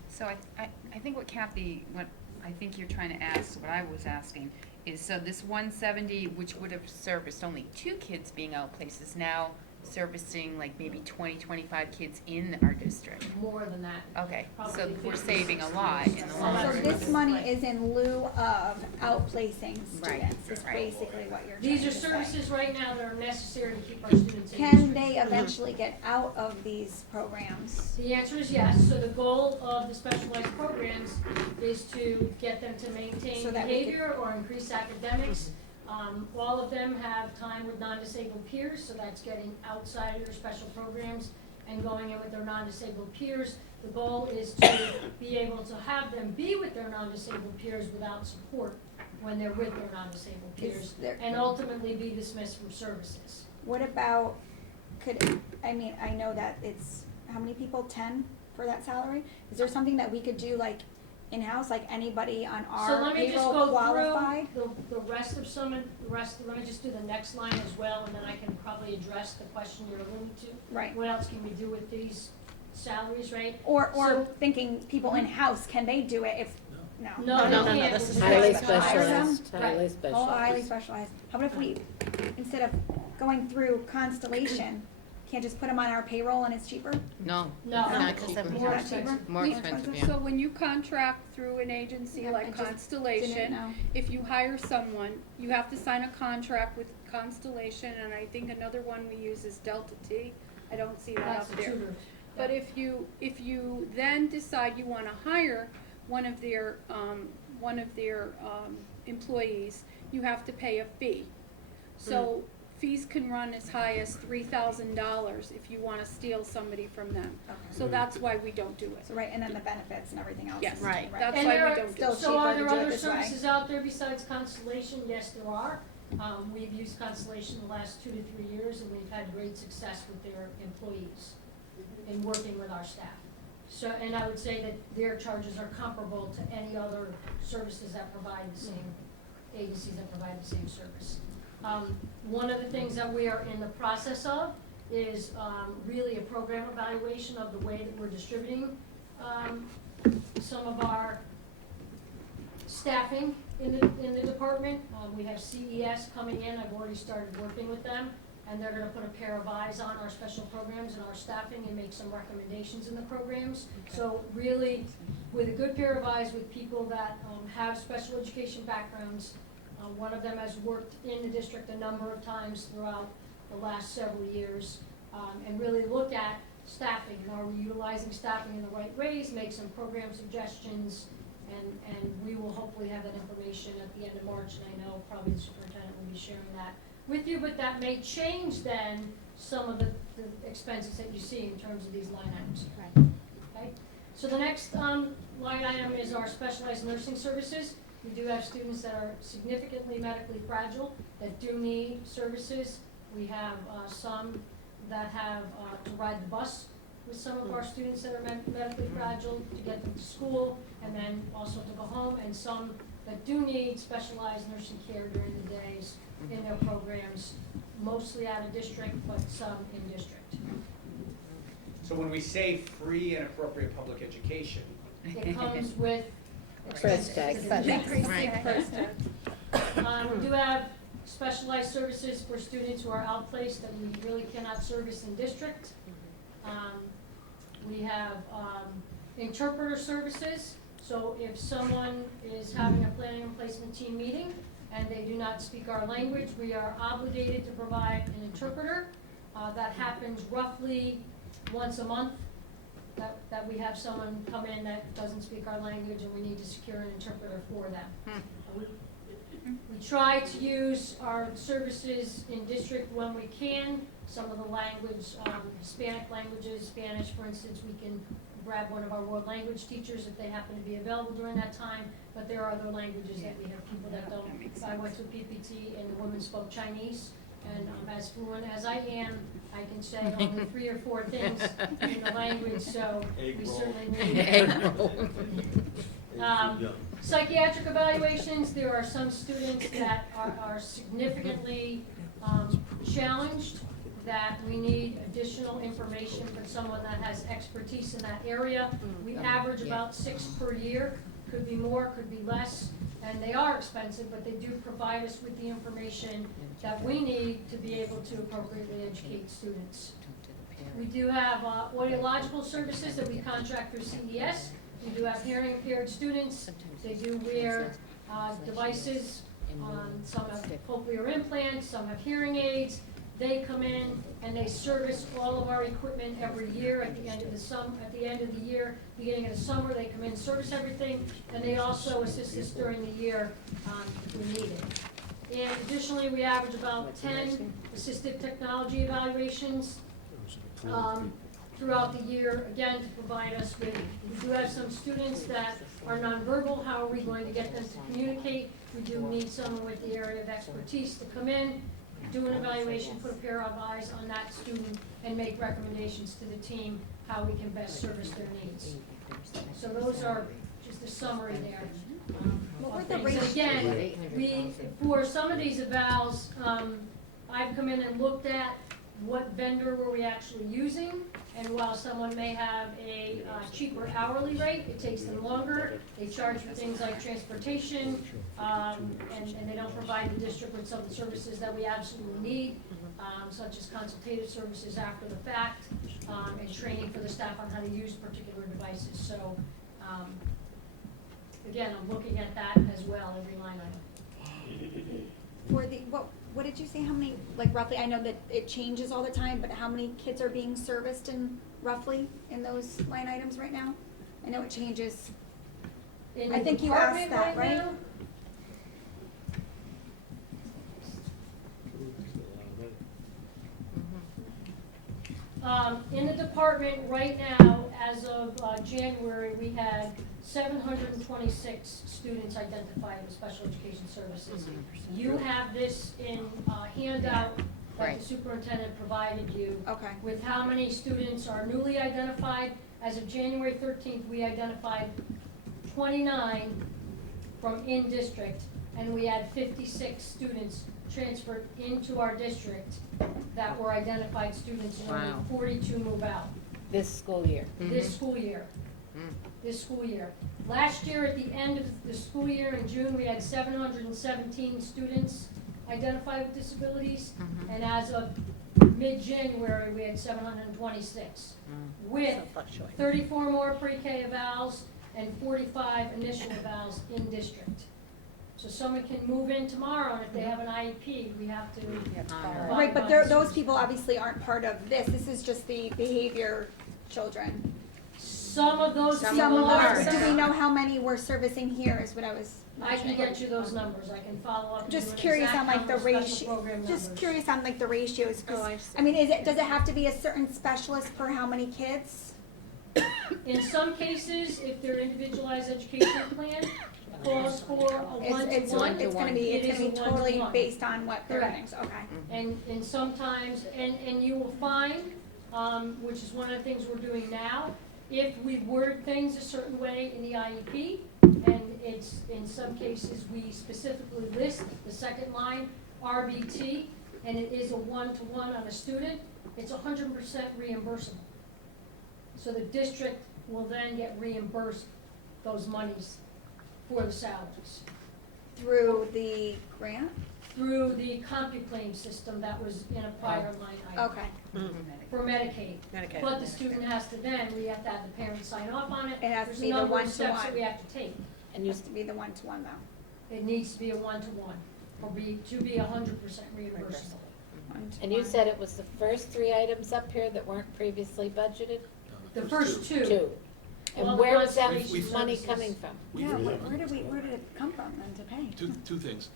So I think what Kathy, what I think you're trying to ask, what I was asking, is so this 170, which would have serviced only 2 kids being outplaced, is now servicing like maybe 20, 25 kids in our district. More than that. Okay, so Probably we're 50, saving a lot in the So long run. this money is in lieu of outplacing Right, students, is right. basically what you're trying These to are say. services right now that are necessary to keep our students in Can district. they eventually get out of these programs? The answer is yes. So the goal of the specialized programs is to get them to maintain So that we behavior or increase academics. All of them have time with non-disabled peers, so that's getting outside of their special programs and going in with their non-disabled peers. The goal is to be able to have them be with their non-disabled peers without support when they're with their non-disabled Is peers, there- and ultimately be dismissed from services. What about, I know that it's, how many people, 10 for that salary? Is there something that we could do like in-house, like anybody on So our let me just payroll go qualified? through the rest of let me just do the next line as well, and then I can probably address the question you're alluding to. Right. What else can we do with these salaries, right? Or So- thinking people in-house, can they do it if, no? No, they can't. This is We're highly just gonna hire them. specialized, highly Right. Oh, highly specialized. specialized. How about if we, instead of going through Constellation, can't just put them on our payroll and it's cheaper? No. No, Not it's expensive. more Not expensive. cheaper? More expensive, yeah. So when you contract through an agency Yeah, I like just didn't Constellation, know. if you hire someone, you have to sign a contract with Constellation, and I think another one we use is Delta T. I don't see that That's up the there. tutors. But if you then decide you wanna hire one of their employees, you have to pay a fee. So fees can run as high as $3,000 if you wanna steal somebody from them. So that's why we don't do it. So, right, and then the benefits and everything else. Yes, Right. that's And why there we are, don't do Still it. so are cheaper to there do it other this way. services out there besides Constellation? Yes, there are. We've used Constellation the last 2 to 3 years, and we've had great success with their employees in working with our staff. So, and I would say that their charges are comparable to any other services that provide the same, agencies that provide the same service. One of the things that we are in the process of is really a program evaluation of the way that we're distributing some of our staffing in the department. We have CES coming in, I've already started working with them, and they're gonna put a pair of eyes on our special programs and our staffing and make some recommendations in the programs. So really, with a good pair of eyes with people that have special education backgrounds. One of them has worked in the district a number of times throughout the last several years, and really look at staffing, and are we utilizing staffing in the right ways, make some program suggestions, and we will hopefully have that information at the end of March, and I know probably the superintendent will be sharing that with you, but that may change then some of the expenses that you see in terms of these line items. Right. Okay, so the next line item is our specialized nursing services. We do have students that are significantly medically fragile, that do need services. We have some that have to ride the bus with some of our students that are medically fragile to get them to school, and then also to go home, and some that do need specialized nursing care during the days in their programs, mostly out of district, but some in district. So when we say free and appropriate public education, It comes with Price expenses. tag. Right. We do have specialized services for students who are outplaced that we really cannot service in district. We have interpreter services, so if someone is having a planning and placement team meeting and they do not speak our language, we are obligated to provide an interpreter. That happens roughly once a month, that we have someone come in that doesn't speak our language and we need to secure an interpreter for them. We try to use our services in district when we can. Some of the language, Hispanic languages, Spanish, for instance, we can grab one of our world language teachers if they happen to be available during that time, but there are other languages that we have people that don't. I went to PPT and the women spoke Chinese, and as fluent as I am, I can say only 3 or 4 things in the language, so we certainly need. Psychiatric evaluations, there are some students that are significantly challenged, that we need additional information from someone that has expertise in that area. We average about 6 per year, could be more, could be less, and they are expensive, but they do provide us with the information that we need to be able to appropriately educate students. We do have audiological services that we contract through CES. We do have hearing impaired students. They do wear devices. Some have cochlear implants, some have hearing aids. They come in and they service all of our equipment every year at the end of the year, beginning of the summer, they come in, service everything, and they also assist us during the year if we need it. And additionally, we average about 10 assistive technology evaluations throughout the year, again, to provide us with, we do have some students that are nonverbal, how are we going to get them to communicate? We do need someone with the area of expertise to come in, do an evaluation, put a pair of eyes on that student, and make recommendations to the team how we can best service their needs. So those are just a summary there. What were of the things. And again, for some of these evals, I've come in and looked at what vendor were we actually using, and while someone may have a cheaper hourly rate, it takes them longer. They charge for things like transportation, and they don't provide the district with some of the services that we absolutely need, such as consultative services after the fact, and training for the staff on how to use particular devices. So, again, I'm looking at that as well, every line item. For the, what did you say, how many, like roughly, I know that it changes all the time, but how many kids are being serviced in, roughly, in those line items right now? I know it changes. In I the think you asked department that, right? now? In the department right now, as of January, we had 726 students identified with special education services. You have this in a handout that Right. the superintendent provided you. Okay. With how many students are newly identified. As of January 13th, we identified 29 from in-district, and we had 56 students transferred into our district that were identified students, and only Wow. 42 move out This school year. this school year. This school year. Last year, at the end of the school year in June, we had 717 students identified with disabilities, and as of mid-January, we had 726, with 34 more pre-K evals and 45 initial evals in district. So someone can move in tomorrow, and if they have an IEP, we have to. Right, but those people obviously aren't part of this, this is just the behavior children. Some of those Some people of them are. are. Do we know how many we're servicing here is what I was I can mentioning. get you those numbers, I can follow up. and Just do an curious exact on like the number of special ratio, program just numbers. curious on like the ratios, 'cause, Oh, I see. I mean, does it have to be a certain specialist per how many kids? In some cases, if their individualized education plan calls for a one-to-one, It's gonna be, it it's is gonna a be totally one-to-one. based on what their Correct. earnings, okay. And sometimes, and you will find, which is one of the things we're doing now, if we word things a certain way in the IEP, and it's, in some cases, we specifically list the second line, RBT, and it is a one-to-one on a student, it's 100% reimbursable. So the district will then get reimbursed those monies for the salaries Through the grant? through the CompuClaim system that was in a prior line item. Okay. For Medicaid. Medicaid. But the student has to then, we have to have the parents sign off on it. It has to There's be a the number of steps one-to-one. that we have to take. And used to be the one-to-one though. It needs to be a one-to-one, or to be 100% reimbursable. And you said it was the first 3 items up here that weren't previously budgeted? The first two. 2. All And the where was that conservation money services. coming from? Yeah, where did it come from then to pay? Two things.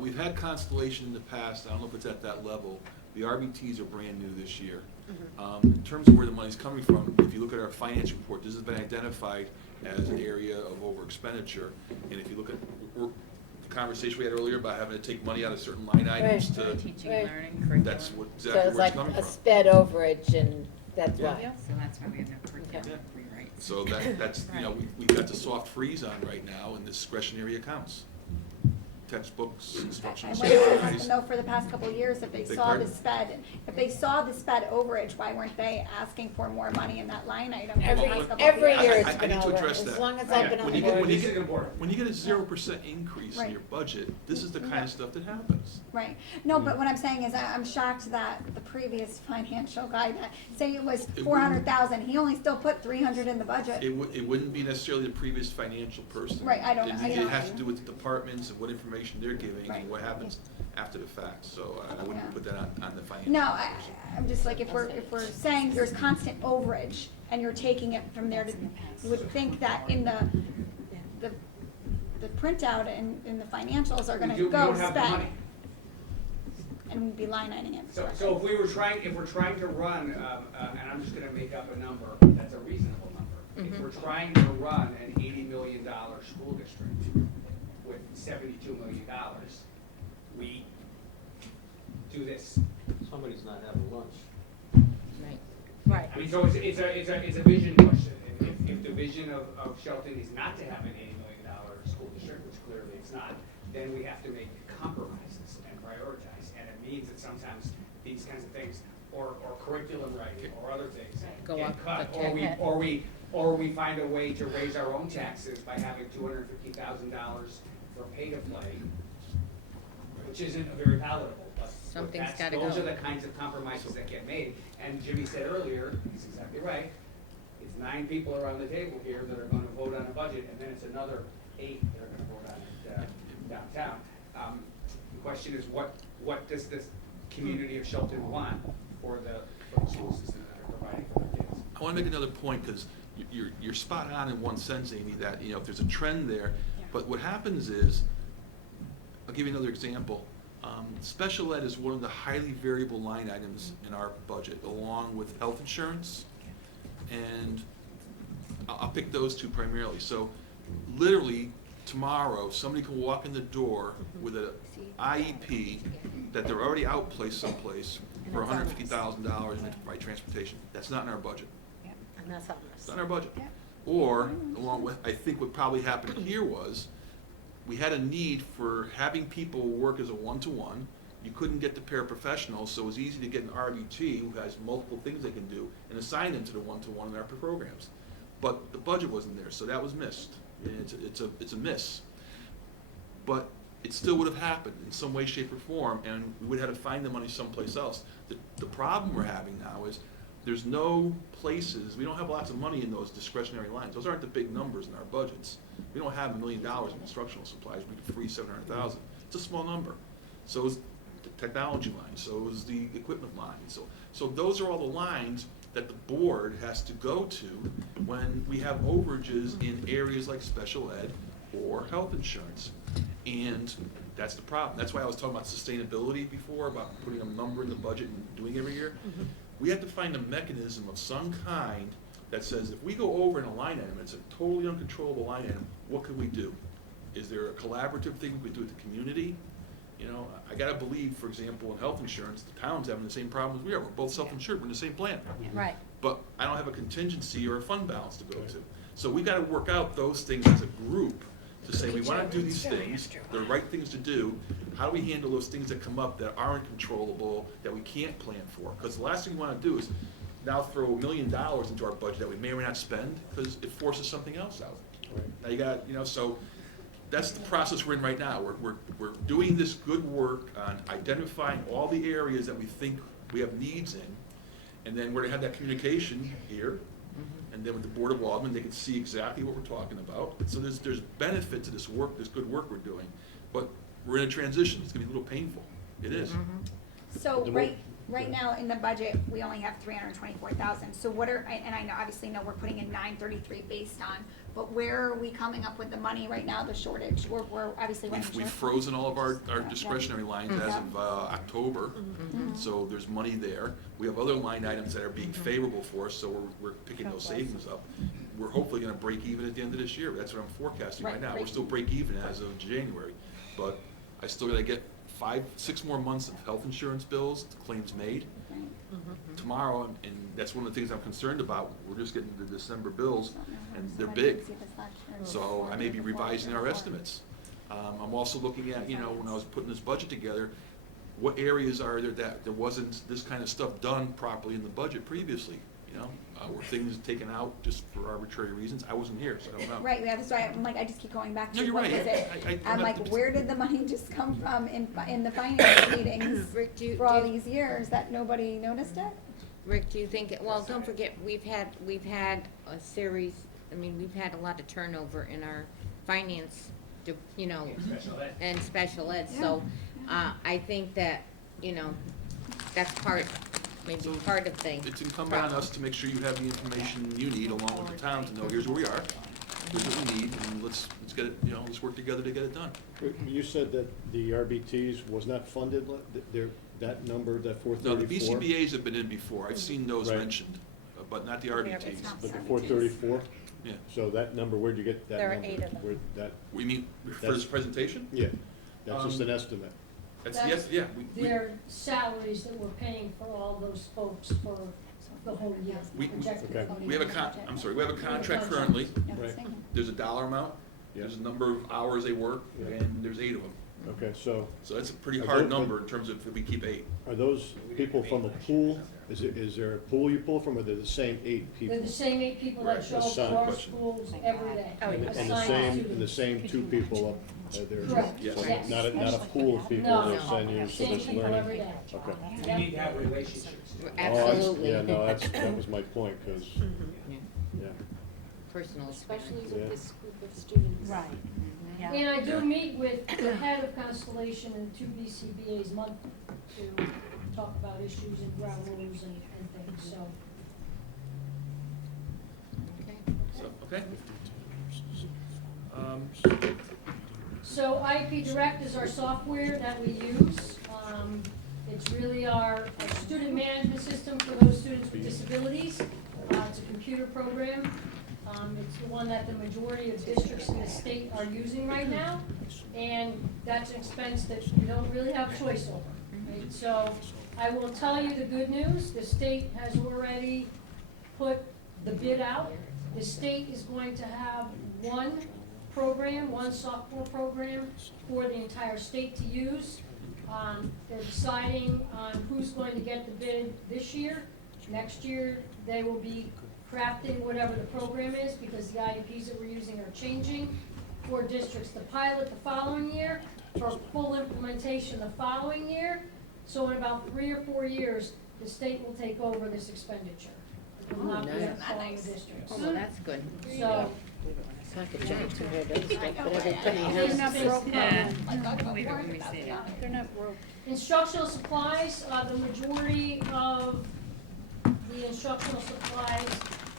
We've had Constellation in the past, I don't know if it's at that level. The RBTs are brand new this year. In terms of where the money's coming from, if you look at our finance report, this has been identified as an area of over expenditure. And if you look at the conversation we had earlier about having to take money out of certain line items to, Teaching, Right. learning, curriculum. that's what, So exactly it's where it's like coming a from. sped overage and that's Yeah. why. So that's why we have no curriculum rewrites. So that's, you know, we've got the soft freeze on right now in discretionary accounts. Textbooks, instructional And what happened supplies. though for the past couple of years, if they Beg saw the pardon? sped, if they saw the sped overage, why weren't they asking for more money in that line item? Every- the past couple of every years? year I it's been need to over, address as that. long as I've been on When the you get- board. when you This is get- important. When you get a 0% increase in Right. your budget, this is the kind of stuff that happens. Right, no, but what I'm saying is I'm shocked that the previous financial guy, say it was It 400,000, he only still put 300 in the budget. It wouldn't be necessarily the previous financial person. Right, I don't- It has to do with the departments and what information they're giving Right. and what happens after the fact, so I wouldn't Yeah. put that on the financial No, person. I'm just like, if we're saying there's constant overage and you're taking it from there to, you would think that in the printout and in the financials are gonna We go don't have the spend. money. And we'd be line iteming it. So if we're trying to run, and I'm just gonna make up a number, that's a reasonable number. If we're trying to run an $80 million school district, with $72 million, we do this. Somebody's not having lunch. Right. Right. I mean, so it's a vision question. And if the vision of Shelton is not to have an $80 million school district, which clearly it's not, then we have to make compromises and prioritize. And it means that sometimes these kinds of things, or curriculum writing, or other things, Go get up cut, the or we find a way to raise our own taxes by having $250,000 for pay to play, which isn't very palatable, but Something's that's, gotta those go. are the kinds of compromises that get made. And Jimmy said earlier, he's exactly right, it's 9 people around the table here that are gonna vote on a budget, and then it's another 8 that are gonna vote on it downtown. The question is, what does this community of Shelton want for the school system that they're providing for their kids? I want to make another point, because you're spot on in one sense, Amy, that, if there's a trend there, but what happens is, I'll give you another example. Special ed is one of the highly variable line items in our budget, along with health insurance, and I'll pick those two primarily. So literally, tomorrow, somebody can walk in the door with an IEP that they're already outplaced someplace for $150,000 and they can provide transportation. That's not in our budget. And that's on It's us. not in our budget. Or, along with, I think what probably happened here was, we had a need for having people work as a one-to-one. You couldn't get the paraprofessionals, so it was easy to get an RBT who has multiple things they can do and assign them to the one-to-one in our programs. But the budget wasn't there, so that was missed. And it's a miss. But it still would have happened in some way, shape, or form, and we would have had to find the money someplace else. The problem we're having now is there's no places, we don't have lots of money in those discretionary lines. Those aren't the big numbers in our budgets. We don't have $1 million in instructional supplies, we could free $700,000. It's a small number. So is the technology line, so is the equipment line. So those are all the lines that the board has to go to when we have overages in areas like special ed or health insurance. And that's the problem. That's why I was talking about sustainability before, about putting a number in the budget and doing it every year. We have to find a mechanism of some kind that says if we go over in a line item, it's a totally uncontrollable line item, what can we do? Is there a collaborative thing we could do with the community? I gotta believe, for example, in health insurance, the town's having the same problem as we are. We're both self-insured, we're in the same plan. Right. But I don't have a contingency or a fund balance to go to. So we gotta work out those things as a group to say, we wanna do these things, they're the right things to do. How do we handle those things that come up that aren't controllable, that we can't plan for? Because the last thing we wanna do is now throw $1 million into our budget that we may or may not spend, because it forces something else out. Now you got, so that's the process we're in right now. We're doing this good work on identifying all the areas that we think we have needs in, and then we're gonna have that communication here, and then with the Board of Aldermen, they can see exactly what we're talking about. So there's benefit to this work, this good work we're doing, but we're in a transition. It's gonna be a little painful. It is. So right now in the budget, we only have 324,000. So what are, and I know, obviously know we're putting in 933 based on, but where are we coming up with the money right now, the shortage? We're obviously running We've short. frozen all of our discretionary lines as of October, so there's money there. We have other line items that are being favorable for us, so we're picking those savings up. We're hopefully gonna break even at the end of this year. That's what I'm forecasting right now. We're still break even as of January, but I still gotta get 5-6 more months of health insurance bills, claims made. Tomorrow, and that's one of the things I'm concerned about, we're just getting the December bills, and they're big. So I may be revising our estimates. I'm also looking at, when I was putting this budget together, what areas are there that there wasn't this kind of stuff done properly in the budget previously? Were things taken out just for arbitrary reasons? I wasn't here, so I don't know. Right, that's why I'm like, I just keep going back to No, you're what right. was it? I'm not- like, where did the money just come from in the finance meetings for all these years that nobody noticed it? Rick, do you think, well, don't forget, we've had a series, we've had a lot of turnover in our finance, and special ed, so, I think that, that's maybe part of things. It's incumbent on us to make sure you have the information you need along with the town to know, here's where we are, here's what we need, and let's get it, let's work together to get it done. You said that the RBTs was not funded, that number, that 434? No, the BCBA's have been in before, I've seen those Right. mentioned, but not the RBTs. But the 434? Yeah. So that number, where'd you get that There are number? 8 of them. Where that, We mean, for That's- this presentation? yeah, that's just an Um, estimate. That's, That's yes, yeah, we, Their salaries that we're paying for all those folks for the whole year. We- projected Okay. funding. we have a contract currently, Right, there's a dollar amount, yeah, there's a number of hours they work, Yeah. and there's 8 of them. okay, so So that's a pretty Are hard those- number in terms of if we keep 8. are those people from a pool? Is there a pool you pull from, or they're the same 8 people? They're the same 8 people that Right. show up Assigned to our question. schools every day. Oh, And yeah. the Assigned same, students. and the same 2 people up there? Correct. Yes. So Yes. Not a pool of people No, that send you, so same that's people learning? every day. Okay. Yep. We need to have relationships. Oh, that's- Absolutely. Yeah, no, that was my point, because, Yeah. yeah. Personal Especially experience. with this group of students. Right. Yeah. And I do meet with the head of Constellation and 2 BCBA's monthly to talk about issues and ground rules and things, so. Okay. So, okay? So IP Direct is our software that we use. It's really our student management system for those students with disabilities. It's a computer program. It's the one that the majority of districts in the state are using right now. And that's an expense that we don't really have choice over, right? So I will tell you the good news, the state has already put the bid out. The state is going to have one program, one software program for the entire state to use. They're deciding on who's going to get the bid this year. Next year, they will be crafting whatever the program is, because the IEPs that we're using are changing. For districts to pilot the following year, for full implementation the following year. So in about 3 or 4 years, the state will take over this expenditure. It will not be nice. up to the districts. Oh, well, that's good. So, It's like a giant compared to other stuff, but everybody They're has. not broke. Yeah. Believe it when we see it. They're not broke. Instructional supplies, the majority of the instructional supplies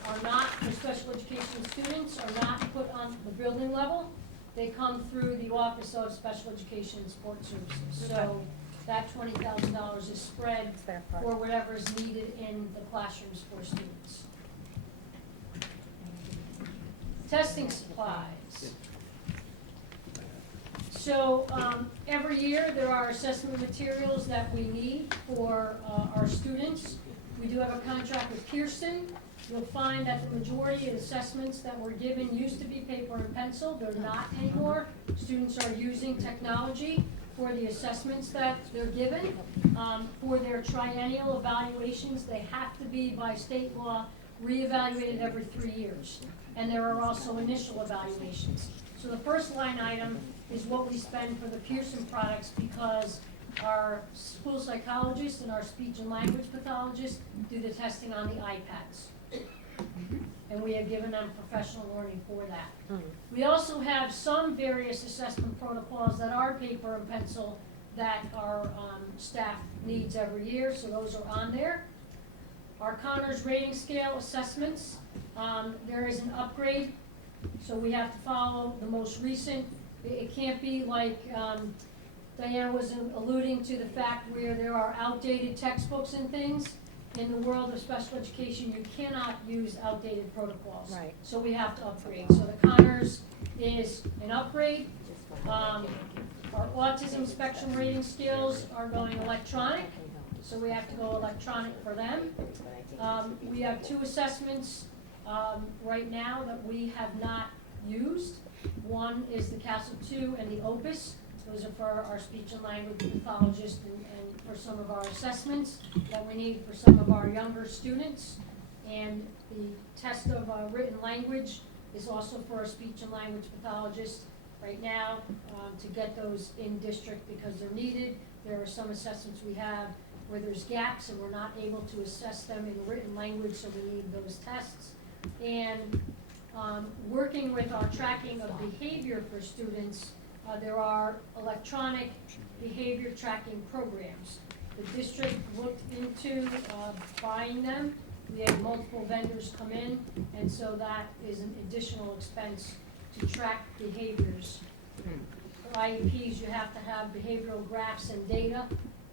are not for special education students, are not put on the building level. They come through the Office of Special Education and Support Services. So that $20,000 is spread for whatever is needed in the classrooms for students. Testing supplies. So every year, there are assessment materials that we need for our students. We do have a contract with Pearson. You'll find that the majority of assessments that were given used to be paper and pencil. They're not anymore. Students are using technology for the assessments that they're given. For their triennial evaluations, they have to be, by state law, reevaluated every 3 years. And there are also initial evaluations. So the first line item is what we spend for the Pearson products, because our school psychologists and our speech and language pathologists do the testing on the iPads. And we have given them professional learning for that. We also have some various assessment protocols that are paper and pencil that our staff needs every year, so those are on there. Our Connors rating scale assessments, there is an upgrade, so we have to follow the most recent. It can't be like Diana was alluding to, the fact where there are outdated textbooks and things. In the world of special education, you cannot use outdated protocols. Right. So we have to upgrade. So the Connors is an upgrade. Our autism spectrum rating skills are going electronic, so we have to go electronic for them. We have 2 assessments right now that we have not used. One is the Castle 2 and the Opus. Those are for our speech and language pathologist and for some of our assessments that we need for some of our younger students. And the test of written language is also for a speech and language pathologist right now to get those in district because they're needed. There are some assessments we have where there's gaps and we're not able to assess them in written language, so we need those tests. And working with our tracking of behavior for students, there are electronic behavior tracking programs. The district looked into buying them. We had multiple vendors come in, and so that is an additional expense to track behaviors. For IEPs, you have to have behavioral graphs and data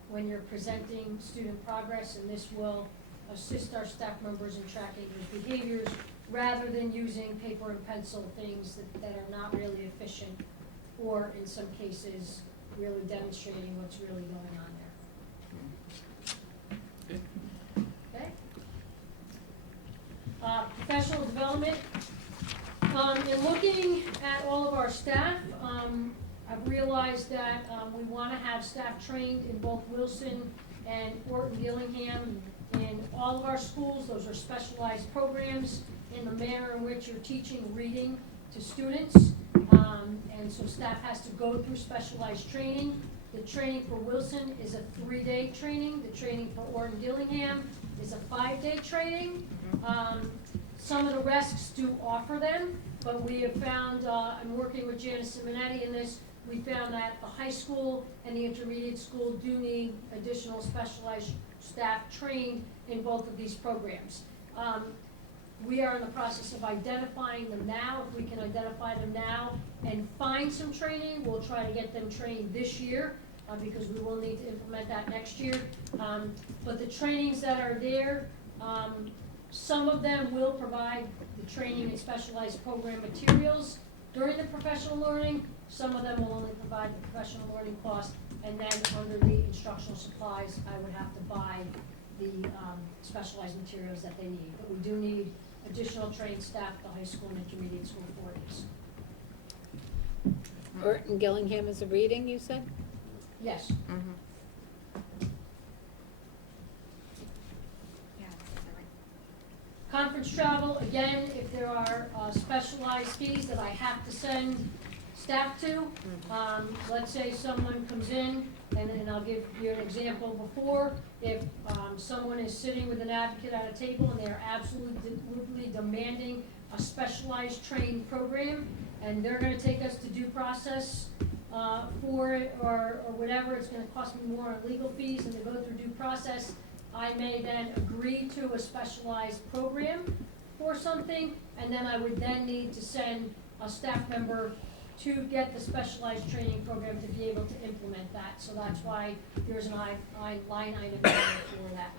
when you're presenting student progress, and this will assist our staff members in tracking those behaviors rather than using paper and pencil things that are not really efficient, or in some cases, really demonstrating what's really going on there. Okay? Professional development. In looking at all of our staff, I've realized that we want to have staff trained in both Wilson and Orton Gillingham. In all of our schools, those are specialized programs in the manner in which you're teaching reading to students. And so staff has to go through specialized training. The training for Wilson is a 3-day training. The training for Orton Gillingham is a 5-day training. Some of the RESCs do offer them, but we have found, I'm working with Janice Simonetti in this, we found that the high school and the intermediate school do need additional specialized staff trained in both of these programs. We are in the process of identifying them now. If we can identify them now and find some training, we'll try to get them trained this year because we will need to implement that next year. But the trainings that are there, some of them will provide the training and specialized program materials during the professional learning. Some of them will only provide the professional learning cost, and then under the instructional supplies, I would have to buy the specialized materials that they need. But we do need additional trained staff at the high school and intermediate school for this. Orton Gillingham is a reading, you said? Yes. Conference travel, again, if there are specialized fees that I have to send staff to, let's say someone comes in, and I'll give you an example before, if someone is sitting with an advocate at a table and they're absolutely demanding a specialized training program, and they're gonna take us to due process for it, or whatever, it's gonna cost me more on legal fees, and to go through due process, I may then agree to a specialized program for something, and then I would then need to send a staff member to get the specialized training program to be able to implement that. So that's why there's an line item there for that.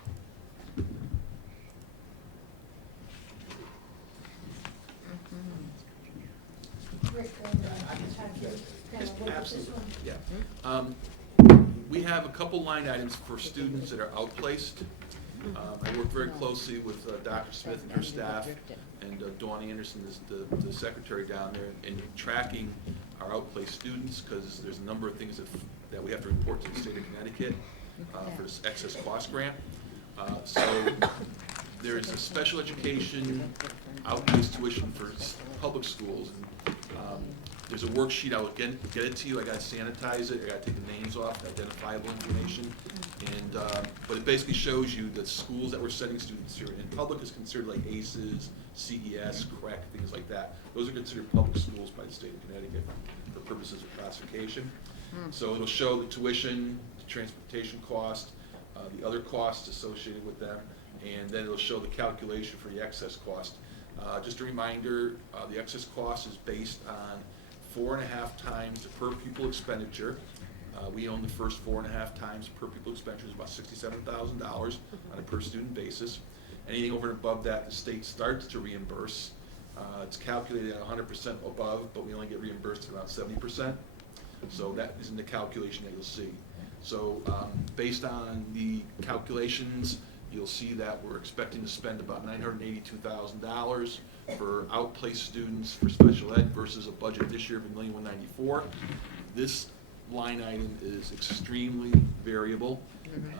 Rick, have you kind of looked at this one? Yeah. We have a couple line items for students that are outplaced. I work very closely with Dr. Smith and her staff, and Dawn Anderson is the secretary down there, and tracking our outplaced students, because there's a number of things that we have to report to the state of Connecticut for this excess cost grant. So there's a special education outplaced tuition for public schools. There's a worksheet, I will get it to you, I gotta sanitize it, I gotta take the names off, identifiable information. And, but it basically shows you the schools that we're sending students here. And public is considered like ACES, CES, CREC, things like that. Those are considered public schools by the state of Connecticut for purposes of classification. So it'll show the tuition, the transportation cost, the other costs associated with them, and then it'll show the calculation for the excess cost. Just a reminder, the excess cost is based on 4.5 times the per pupil expenditure. We own the first 4.5 times per pupil expenditure is about $67,000 on a per student basis. Anything over and above that, the state starts to reimburse. It's calculated at 100% above, but we only get reimbursed at about 70%. So that is in the calculation that you'll see. So based on the calculations, you'll see that we're expecting to spend about $982,000 for outplaced students for special ed versus a budget this year of $1,194,000. This line item is extremely variable.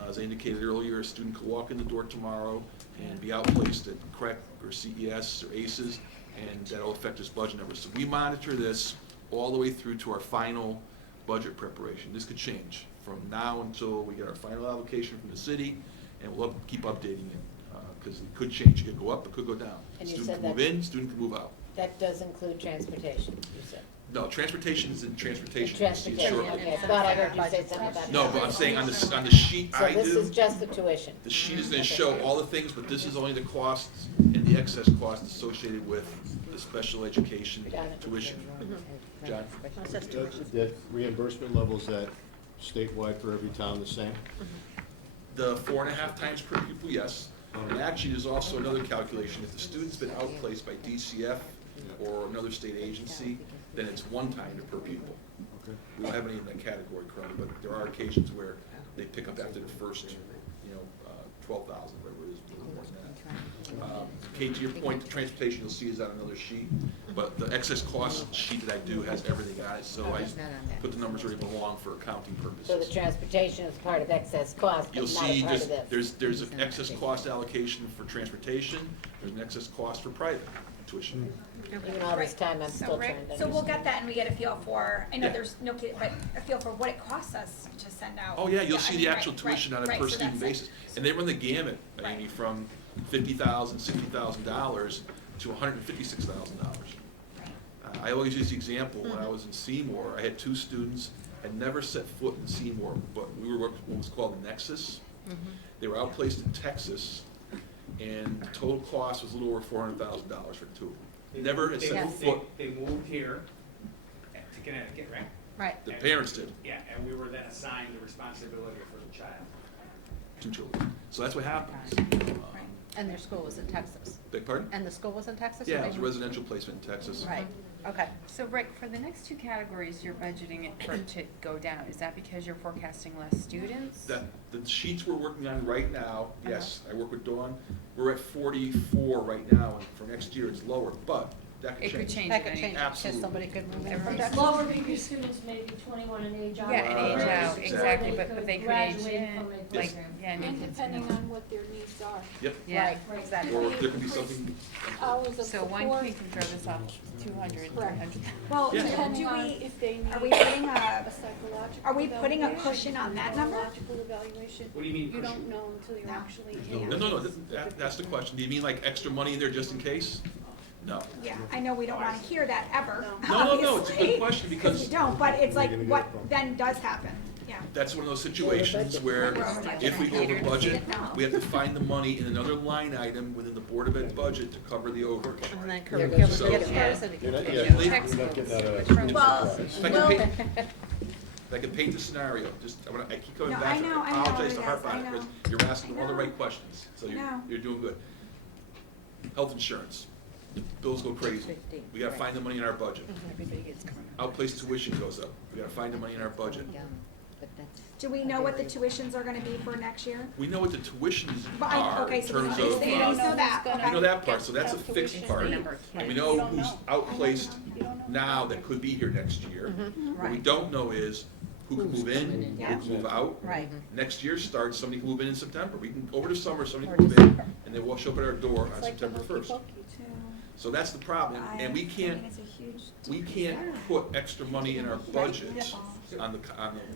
As I indicated earlier, a student could walk in the door tomorrow and be outplaced at CREC or CES or ACES, and that'll affect his budget numbers. So we monitor this all the way through to our final budget preparation. This could change from now until we get our final allocation from the city, and we'll keep updating it, because it could change. It could go up, it could go down. And you Student said can move in, student can move out. That does include transportation, you said? No, transportation is in transportation. Transportation, Sure. okay, I thought I heard you say something about. No, but I'm saying on the sheet I do. So this is just the tuition? The sheet is gonna show all the things, but this is only the costs and the excess costs associated with the special education tuition. John? That reimbursement level, is that statewide for every town the same? The 4.5 times per pupil, yes. And actually, there's also another calculation. If the student's been outplaced by DCF or another state agency, then it's one time per pupil. Okay. We don't have any in that category currently, but there are occasions where they pick up after the first, 12,000, whatever it is, a little more than that. Kate, to your point, the transportation you'll see is on another sheet, but the excess cost sheet that I do has everything on it, so I put the numbers where they belong for accounting purposes. So the transportation is part of excess cost, You'll but not see a part of this. there's an excess cost allocation for transportation, there's an excess cost for private tuition. Even all this time, I'm still Rick, trying to So we'll understand. get that and we get a feel for, I know Yeah. there's no kid, but a feel for what it costs us to send out. Oh, yeah, you'll I see mean, the right, actual right, tuition on a right, per so student that's it. basis, and they run the gamut, Right. Amy, from $50,000, $60,000 to $156,000. I always use the example, when I was in Seymour, I had two students, had never set foot in Seymour, but we were what was called the Nexus. They were outplaced in Texas, and the total cost was a little over $400,000 for two. Never had set foot. They moved here to Connecticut, right? Right. The parents did, Yeah, and we were then assigned the responsibility for the child. 2 children. So that's what happens. And their school was in Texas? Beg pardon? And the school was in Texas? Yeah, it was a residential placement in Texas. Right, okay. So Rick, for the next two categories, you're budgeting it for it to go down. Is that because you're forecasting less students? The sheets we're working on right now, yes, I work with Dawn, we're at 44 right now, and for next year it's lower, but that could It change. could change That at could any change, time. because Absolutely. somebody could move in from Every- Texas. Lower because students may be 21 and age out. Yeah, and age out, Exactly. exactly, but they could age graduate in, from a like, program. yeah, new And kids. depending on what their needs are. Yep, Yeah. Right, exactly. or there could be something, Hours of So one support, kid can throw this off 200, Correct. 300. Well, Yeah. depending do on we, if they need are we putting a a, psychological are we putting a evaluation, cushion on that number? neurological evaluation. What do you mean You cushion? don't know until you're No. actually No. in. no, that's the question. Do you mean like extra money in there just in case? No. yeah, I know we don't wanna hear that ever, No, it's a obviously, good question, we because don't, but it's like, Where are you gonna what get it from? then does happen, yeah. that's one of those situations where if we go over budget, we have to find the money in another line item within the Board of Ed budget to cover the overage. And then There curriculum goes the gets other worse and it You're not, gets yeah, worse. you're not getting out of that. Well, If I well, can paint, if I can paint the scenario, I keep coming No, back I to it. know, I I know, apologize to yes, harp on I it, know. because you're asking all the I know. right questions, so I know. you're doing good. Health insurance, the bills go crazy. We gotta find the money in our budget. Everybody gets covered. Outplaced tuition goes up. We gotta find the money in our budget. do we know what the tuitions are gonna be for next year? We know what the tuitions But are okay, in so we terms know, of, we know that, who's we okay. know that part, so that's a Have fixed tuition. part. The number of And we kids. know You don't who's know. outplaced You don't know. now that could be here next year. What we Right. don't know is who can move in, Yeah. who can move out. Right. Next year starts, somebody can move in September. We can, over the summer, somebody Or can move in, December. and they will show up at our door on It's like the September hokey 1st. pokey. So that's the problem, and we I can't, mean, it's a huge we can't put extra money in our budget on the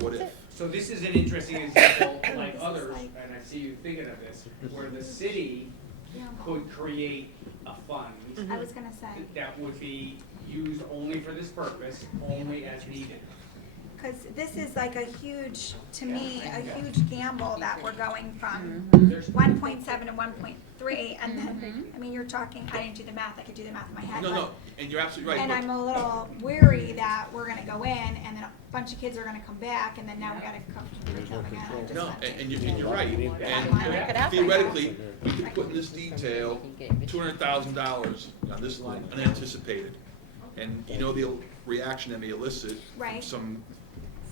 what if. So this is an interesting example, like others, and I see you thinking of this, where the city could create a fund I was gonna say, that would be used only for this purpose, only as needed. cause this is like a huge, to me, a huge gamble that we're going from There's 1.7 to 1.3, and then, I mean, you're talking, I didn't do the math, I could do the math in my head, No, and you're absolutely right. and but- I'm a little weary that we're gonna go in, and then a bunch of kids are gonna come back, and then now we gotta come to the curriculum again. I just No, don't think- and you're right, and theoretically, we could put in this detail, $200,000 on this line, unanticipated. And you know the reaction that may elicit Right. some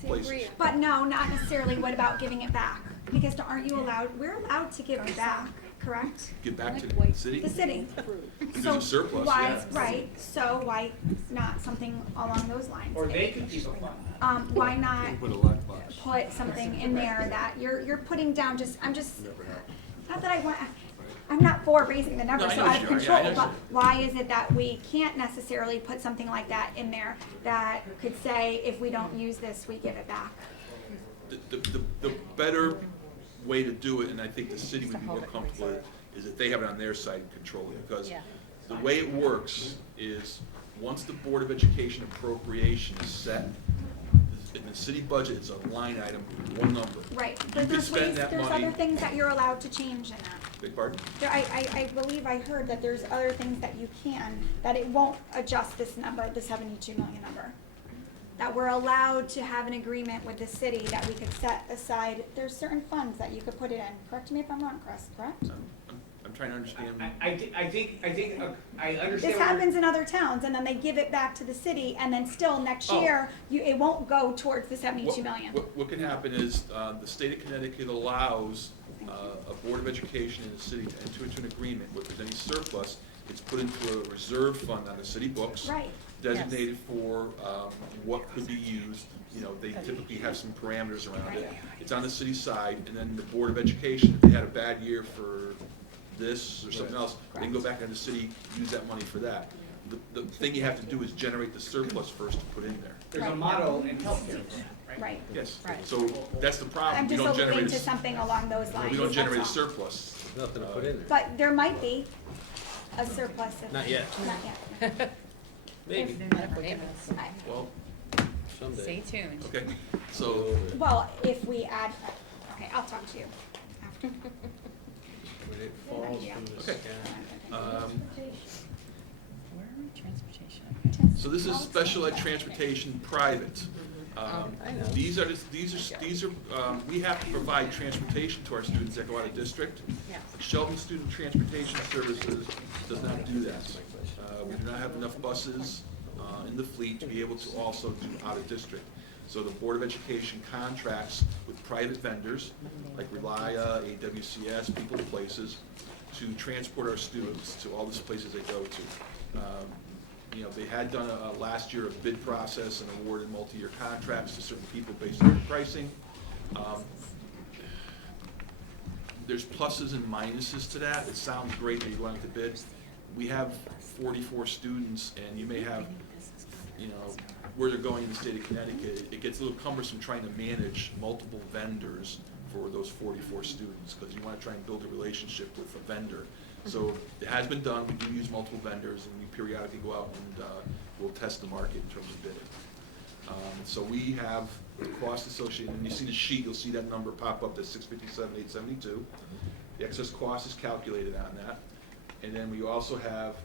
places. But no, not necessarily, what about giving it back? Because aren't you allowed, we're allowed to give it back, correct? Give back to the city. The city. There's So a surplus, why, yeah. right, so why not something along those lines? Or they could keep a fund. Why not Put a lockbox. put something in there that you're putting down, not that I want, I'm not for raising the number No, I so know out of you are. Yeah, I control, know but you are. why is it that we can't necessarily put something like that in there that could say, if we don't use this, we give it back? The better way to do it, and I think the city would be more comfortable with, is that they have it on their side and control it. Because the way it works is, once the Board of Education appropriation is set, in the city budget, it's a line item, one number. Right, You but could there's spend ways, that there's money- other things that you're allowed to change in that. Beg pardon? I believe I heard that there's other things that you can, that it won't adjust this number, the 72 million number. That we're allowed to have an agreement with the city that we could set aside, there's certain funds that you could put it in. Correct me if I'm wrong, Chris, correct? I'm trying to understand. I think, I understand. This what happens in other towns, and then they give it back to the city, and then still next Oh. year, it won't go towards the What- 72 million. What can happen is, the state of Connecticut allows a Board of Education in the city to enter into an agreement with any surplus, it's put into a reserve fund on the city books. Right. Designated for what could be used, you know, they typically have some parameters around it. It's on the city side, and then the Board of Education, if they had a bad year for this or something else, they can go back into the city, use that money for that. The thing you have to do is generate the surplus first to put in there. There's a model in healthcare for that, right? Right. Yes, Right. so that's the problem. I'm We just don't generate alluding a to something along those lines. We don't that's generate a all. surplus. There's nothing to put in there. But there might be a surplus. Not yet. Not yet. Maybe, Well, someday. Stay tuned. okay, so, Well, if we add, okay, I'll talk to you after. When it falls from the Okay. sky. Where are we? Transportation. so this is special ed transportation private. I know. These are, we have to provide transportation to our students that go out of district. Shelton Student Transportation Services does not do that. We do not have enough buses in the fleet to be able to also do out of district. So the Board of Education contracts with private vendors like Relia, AWCS, People to Places, to transport our students to all these places they go to. You know, they had done last year a bid process and awarded multi-year contracts to certain people based on their pricing. There's pluses and minuses to that. It sounds great that you go out to bid. We have 44 students, and you may have, you know, where they're going in the state of Connecticut, it gets a little cumbersome trying to manage multiple vendors for those 44 students, because you want to try and build a relationship with a vendor. So it has been done, we do use multiple vendors, and we periodically go out and we'll test the market in terms of bidding. So we have the cost associated, and you see the sheet, you'll see that number pop up, that's $657,872. The excess cost is calculated on that. And then we also have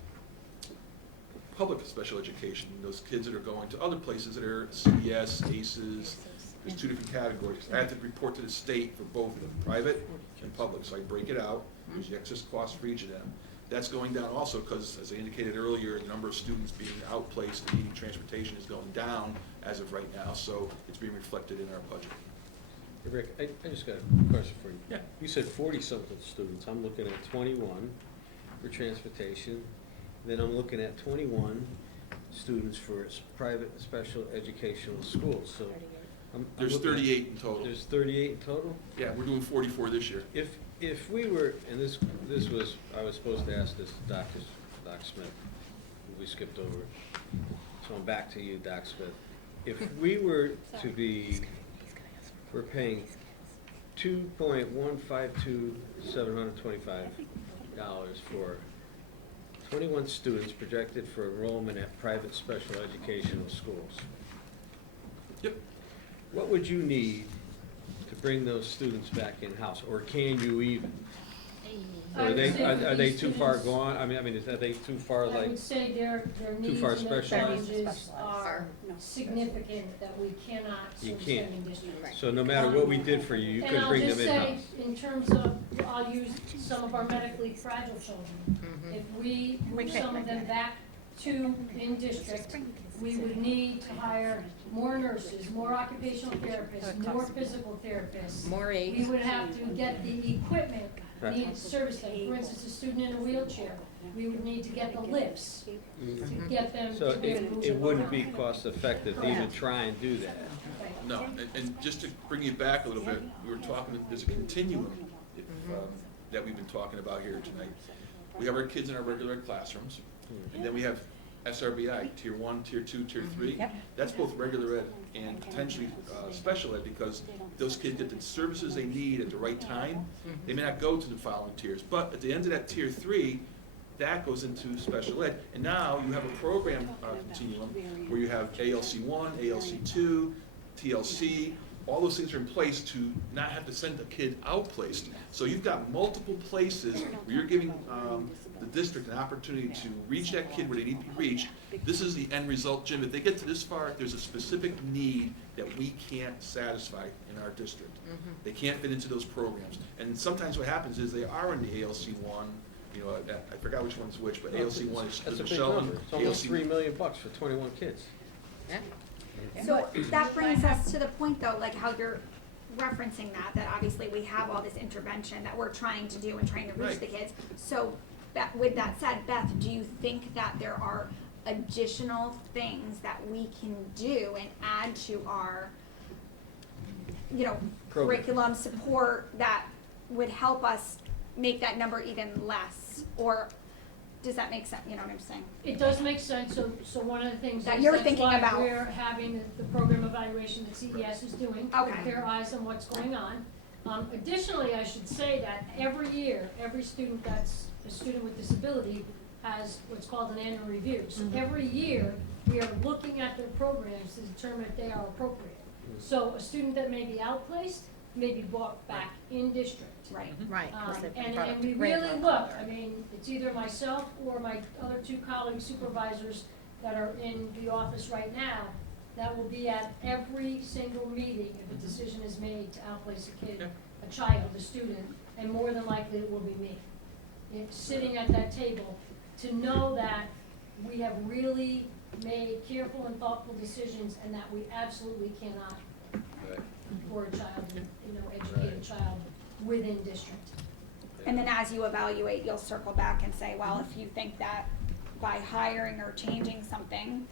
public special education, those kids that are going to other places that are CES, ACES, there's two different categories. I have to report to the state for both of them, private and public, so I break it out, there's the excess cost for each of them. That's going down also because, as I indicated earlier, the number of students being outplaced and needing transportation is going down as of right now, so it's being reflected in our budget. Hey, Rick, I just got a question for you. Yeah. You said 40-something students, I'm looking at 21 for transportation, then I'm looking at 21 students for private special educational schools, so. I'm There's looking at- 38 in total. There's 38 in total? Yeah, we're doing 44 this year. If we were, and this was, I was supposed to ask this to Doc Smith, we skipped over it. So I'm back to you, Doc Smith. If we were to be, we're paying $2,152,725 for 21 students projected for enrollment at private special educational schools. Yep. What would you need to bring those students back in-house, or can you even? Or I are would they, say are for are they these too far students- gone? I mean, are they too far, I like, would say their needs far and their specialized? challenges are significant that we cannot You serve can't. them in district. so no matter what we did for you, you couldn't bring them And I'll in-house? just say, in terms of, I'll use some of our medically fragile children. If we move some of them back to in-district, we would need to hire more nurses, more occupational therapists, more physical therapists. More We aides. would have to get the equipment needed to service them. For instance, a student in a wheelchair, we would need to get the lifts to get them So to be able to move it wouldn't around. be cost-effective to even try and do that? No, and just to bring you back a little bit, we were talking, there's a continuum if, that we've been talking about here tonight. We have our kids in our regular ed classrooms, and then we have SRBI, Tier 1, Tier 2, Tier 3. That's both regular ed and potentially special ed, because those kids get the services they need at the right time. They may not go to the following tiers, but at the end of that Tier 3, that goes into special ed. And now you have a program continuum where you have ALC 1, ALC 2, TLC, all those things are in place to not have to send a kid outplaced. So you've got multiple places where you're giving the district an opportunity to reach that kid where they need to be reached. This is the end result, Jim. If they get to this far, there's a specific need that we can't satisfy in our district. They can't fit into those programs. And sometimes what happens is they are in the ALC 1 you know, I forgot which one's which, but ALC one is That's a big Michelle number. and It's almost ALC. $3 million for 21 kids. Yeah. So that brings us to the point though, like how you're referencing that obviously we have all this intervention that we're trying to do and trying to reach Right. the kids. So with that said, Beth, do you think that there are additional things that we can do and add to our, Program. curriculum support that would help us make that number even less? Or does that make sense? You know what I'm saying? It does make sense, so one of the things That is you're that's thinking why about. we're having the program evaluation that CES is doing, to Okay. put their eyes on what's going on. Additionally, I should say that every year, every student that's a student with disability has what's called an annual review. So every year, we are looking at their programs to determine if they are appropriate. So a student that may be outplaced may be brought back in district. Right. Right, 'cause they've been And brought up we to grade really level. look, I mean, it's either myself or my other two colleague supervisors that are in the office right now that will be at every single meeting if a decision is made to outplace a kid, a child, a student, and more than likely it will be me. It's sitting at that table to know that we have really made careful and thoughtful decisions and that we absolutely cannot Right. for a child, educate a child within district. And then as you evaluate, you'll circle back and say, well, if you think that by hiring or changing something,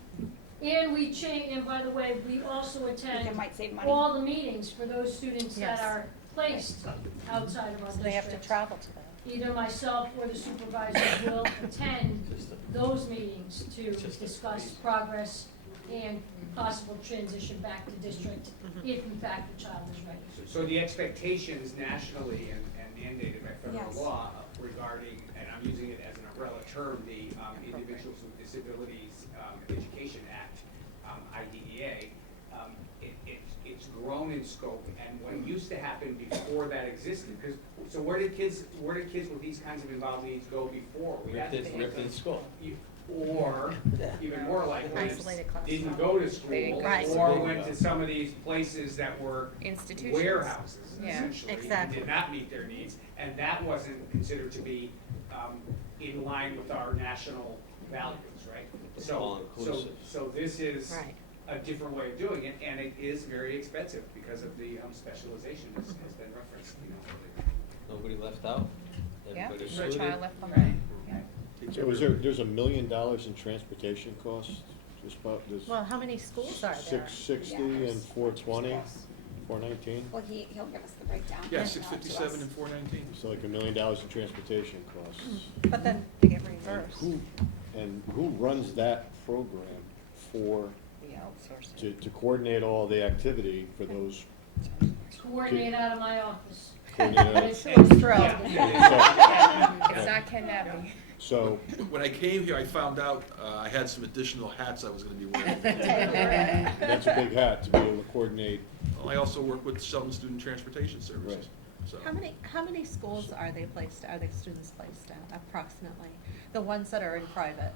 And we change, and by the way, we also attend it might save money. all the meetings for those students that Yes. are placed outside of our So they have to district. travel to that. Either myself or the supervisors will attend those meetings to discuss progress and possible transition back to district if in fact the child is ready. So the expectations nationally and mandated by federal Yes. law regarding, and I'm using it as an umbrella term, the Individuals with Disabilities Education Act, IDEA, it's grown in scope, and what used to happen before that existed, because, so where did kids with these kinds of involved needs go before? We had to take Ripped in them- school. Or, even more likely, Isolated classes. didn't go to school, Right. or went to some of these places that were Institutions. warehouses, Yeah, essentially, and exactly. did not meet their needs, and that wasn't considered to be in line with our national values, right? All-inclusive. So this is Right. a different way of doing it, and it is very expensive because of the specialization as has been referenced, Nobody left out? Yeah, Everybody no included? child left behind. So there's $1 million in transportation costs, just about this Well, how many schools are there? 660 and 420, 419? Well, he'll give us the breakdown. Yeah, Email it to 657 us. and 419. So like $1 million in transportation costs. But then they get And reimbursed. who runs that program for, The outsourcing. to coordinate all the activity for those? Coordinate out of my office. coordinate- It's thrilled. It's not Ken Nabby. So, When I came here, I found out I had some additional hats I was gonna be wearing. that's a big hat to be able to coordinate. Well, I also work with Sheldon Student Transportation Services, Right. so. How many schools are the students placed at approximately? The ones that are in private?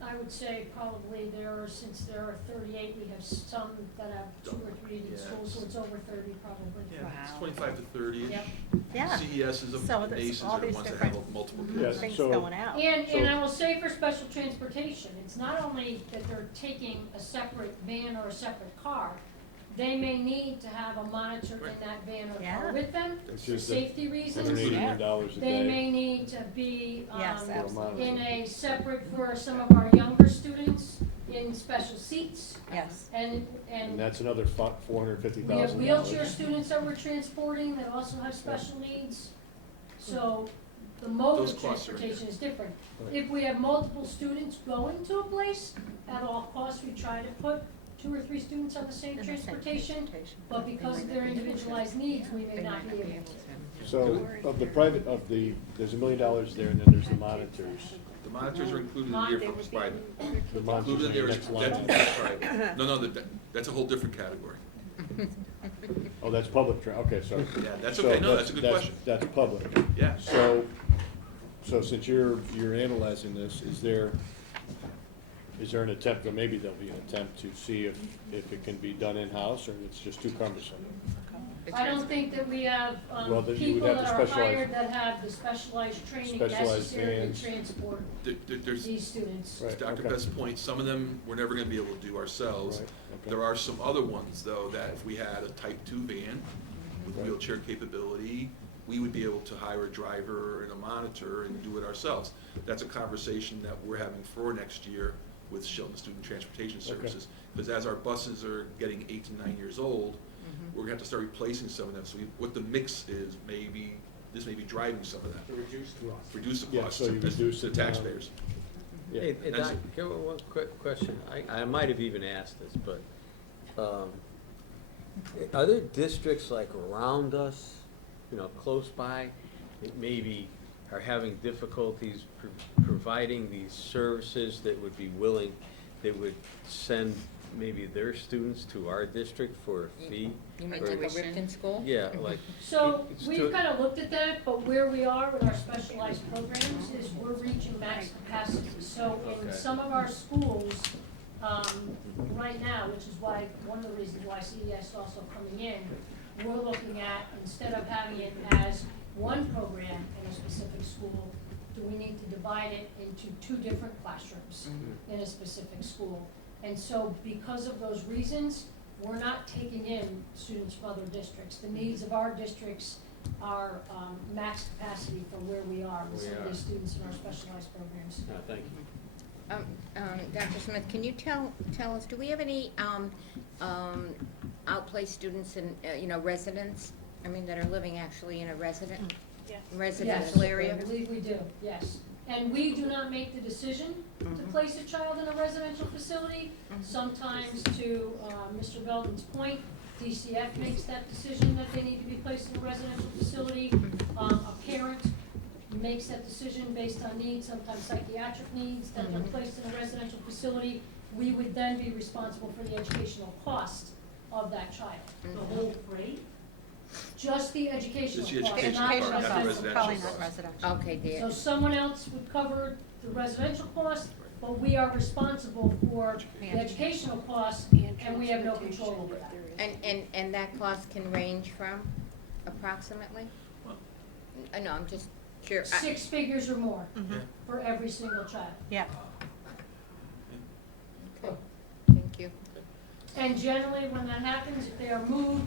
I would say probably since there are 38, we have some that have 2 or 3 in Yeah. schools, so it's over 30 probably. Yeah, it's Wow. 25 to 30-ish. Yep. Yeah. CES is So a, there's NACES all are the these ones that different have multiple Yeah, kids. things so- going out. And I will say for special transportation, it's not only that they're taking a separate van or a separate car, they may need to have a monitor in that van or car Yeah. with them Which for is the safety reasons. $189 a They day. may need to be Yes, absolutely. in a separate for some of our younger students in special seats. Yes. And And that's another we have $450,000. wheelchair students that we're transporting that also have special needs. So the mode Those of costs are in there. transportation is different. Right. If we have multiple students going to a place, at all costs, we try to put 2 or 3 students on the same In the same transportation. But because of their individualized needs, we may not be able to. So of the private, there's $1 million there, and then there's the monitors. The monitors are included in here for private. The monitors Included in there the is, next line. that's private. No, that's a whole different category. Oh, that's public, okay, sorry. Yeah, that's So okay, no, that's a good question. That's public. Yeah. So since you're analyzing this, is there an attempt, or maybe there'll be an attempt to see if it can be done in-house, or it's just too cumbersome? I don't think that we have, Well, then you would people have that the are specialized- hired that have the specialized training Specialized necessary to vans. transport There's, these students. Right, Dr. okay. Best's point, some of them we're never gonna be able to do ourselves. Right, okay. There are some other ones, though, that if we had a type 2 van with Right. wheelchair capability, we would be able to hire a driver and a monitor and do it ourselves. That's a conversation that we're having for next year with Shelton Student Transportation Services. Because as our buses are getting 8 to 9 years old, we're gonna have to start replacing some of them. So what the mix is, this may be driving some of that. To reduce the cost. Reduce the Yeah, cost so you to reduce the it down. taxpayers. Yeah. Hey, That's- Doc, give me one quick question. I might have even asked this, but, are there districts like around us, close by, that maybe are having difficulties providing these services that would be willing, that would send maybe their students to our district for a fee? You mean Or- like a Ripton school? Yeah, like. So it's we've to- kind of looked at that, but where we are with our specialized programs is we're reaching max capacity. So in Okay. some of our schools, right now, which is why, one of the reasons why CES is also coming in, we're looking at, instead of having it as one program in a specific school, do we need to divide it into 2 different classrooms in a specific school? And so because of those reasons, we're not taking in students from other districts. The needs of our districts are max capacity for where we are with some of these students in our specialized programs. No, thank you. Dr. Smith, can you tell us, do we have any outplaced students in, residents? I mean, that are living actually in a residential area? Yes, I believe we do, yes. And we do not make the decision to place a child in a residential facility. Sometimes, to Mr. Belden's point, DCF makes that decision that they need to be placed in a residential facility. A parent makes that decision based on needs, sometimes psychiatric needs, that they're placed in a residential facility. We would then be responsible for the educational cost of that child. The whole grade? Just the educational Just the cost, education not part, not the residential. residential Probably cost. not residential. Okay, dear. So someone else would cover the residential cost, but we are responsible for the educational cost, and we have no control over that. And that cost can range from approximately? No, I'm just curious. 6 figures or more Mhm. for every single child. Yeah. Thank you. And generally, when that happens, if they are moved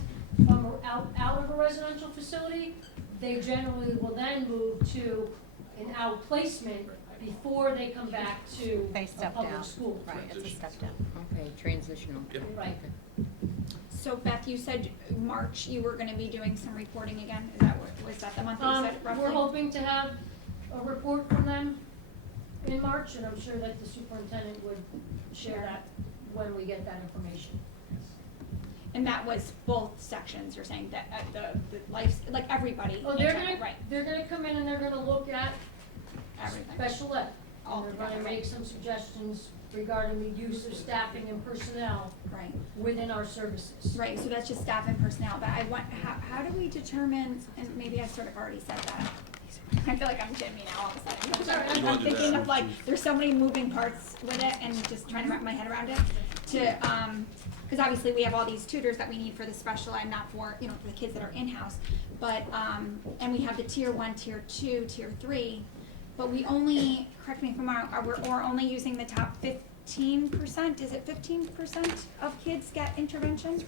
from out of a residential facility, they generally will then move to an outplacement before they come back to They a step public down. school. Right, it's a step down. Okay, transitional. Yep. Right. So Beth, you said March you were gonna be doing some reporting again, is that was that the month that you said roughly? We're hoping to have a report from them in March, and I'm sure that the superintendent would share that when we get that information. And that was both sections, you're saying, that, the life, like everybody Oh, in they're general, gonna, right, they're gonna come in and they're gonna look at everything. special ed. All And they're gonna together, make right. some suggestions regarding the use of staffing and personnel Right, within our services. right, so that's just staff and personnel, but I want, how do we determine, and maybe I sort of already said that. I feel like I'm Jimmy now all of a sudden, but Sorry. You I'm wanna do thinking that? of like, there's so many moving parts with it and just trying to wrap my head around it. Cause obviously we have all these tutors that we need for the special ed, not for, for the kids that are in-house. But, and we have the tier 1, tier 2, tier 3, but we only, correct me if I'm wrong, we're only using the top 15%, is it 15% of kids get intervention?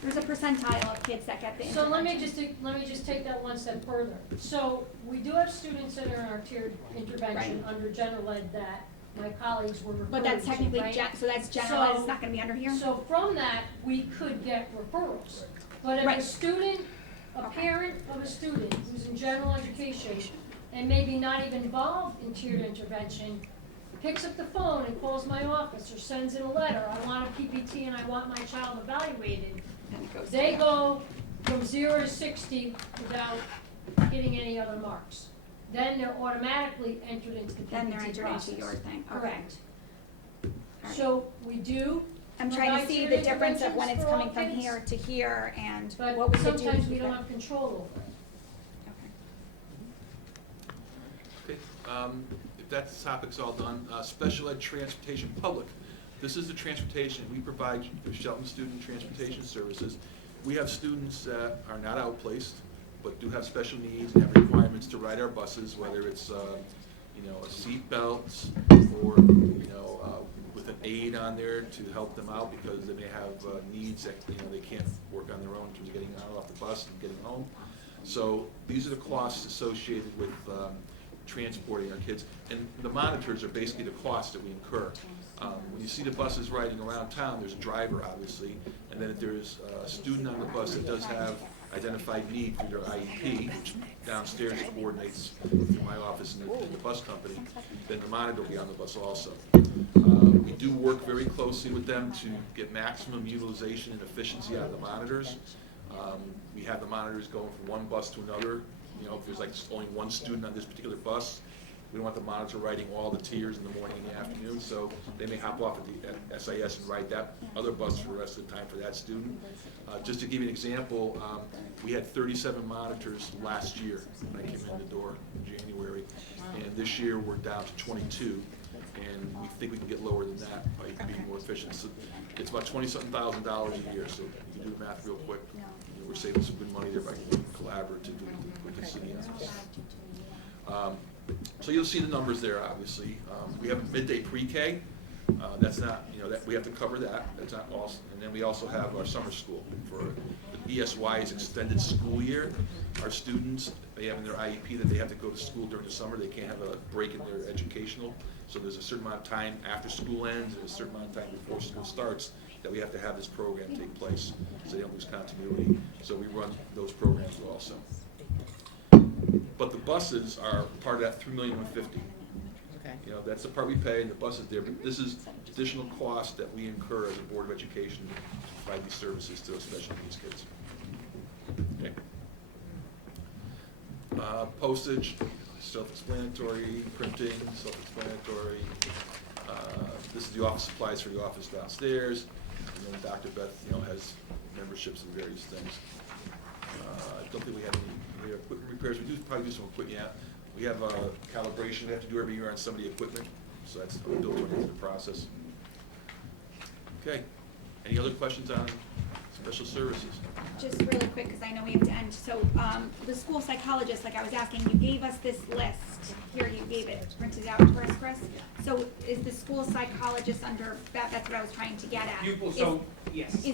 There's a percentile of kids that get the So intervention. let me just take that one step further. So we do have students that are in our tiered intervention under general ed that my colleagues were referring to, But that's technically, right? so that's general ed, it's not gonna be under here? So from that, we could get referrals. But if a Right. student, a parent of a student who's in general education and maybe not even involved in tiered intervention, picks up the phone and calls my office or sends in a letter, I want a PPT and I want my child evaluated, And it goes to they you. go from 0 to 60 without getting any other marks. Then they're automatically entered into the PPT Then they're entered process. into your thing, okay. Correct. Alright. So we do. I'm trying to provide see tiered the difference of when interventions it's for all coming from kids, here to here and But what we could do. to sometimes we keep don't it. have control over it. Okay. Okay, if that topic's all done, special ed transportation public. This is the transportation we provide through Shelton Student Transportation Services. We have students that are not outplaced, but do have special needs and have requirements to ride our buses, whether it's, you know, a seat belts or, you know, with an aid on there to help them out because they may have needs that, you know, they can't work on their own in terms of getting on and off the bus and getting home. So these are the costs associated with transporting our kids. And the monitors are basically the costs that we incur. When you see the buses riding around town, there's a driver, obviously, and then if there's a student on the bus that does have identified need for their IEP, which downstairs coordinates through my office and the bus company, then the monitor will be on the bus also. We do work very closely with them to get maximum utilization and efficiency out of the monitors. We have the monitors going from one bus to another. You know, if there's like only one student on this particular bus, we don't want the monitor riding all the tiers in the morning and the afternoon, so they may hop off at the SIS and ride that other bus for the rest of the time for that student. Just to give you an example, we had 37 monitors last year when I came in the door in January, and this year we're down to 22, and we think we can get lower than that by being more efficient. So it's about $20-something thousand a year, so you can do the math real quick. You know, we're saving some good money there by being collaborative with the city. So you'll see the numbers there, obviously. We have a midday pre-K. That's not, you know, that we have to cover that. That's not all. And then we also have our summer school for the ESY's extended school year. Our students, they have in their IEP that they have to go to school during the summer. They can't have a break in their educational. So there's a certain amount of time after school ends and a certain amount of time before school starts that we have to have this program take place so they don't lose continuity. So we run those programs also. But the buses are part of that $3,150,000. Okay. You know, that's the part we pay, and the buses there. But this is additional cost that we incur as a Board of Education to provide these services to those special needs kids. Okay. Postage, self-explanatory. Printing, self-explanatory. This is the office supplies for the office downstairs. And then Dr. Beth, you know, has memberships and various things. I don't think we have any equipment repairs. We do probably do some equipment. Yeah, we have calibration we have to do every year on some of the equipment, so that's built into the process. Okay. Any other questions on special services? Just really quick, because I know we have to end. So, the school psychologist, like I was asking, you gave us this list. Here, you gave it printed out for us, Chris. So, is the school psychologist under that? That's what I was trying to get at. Pupil, so, yes.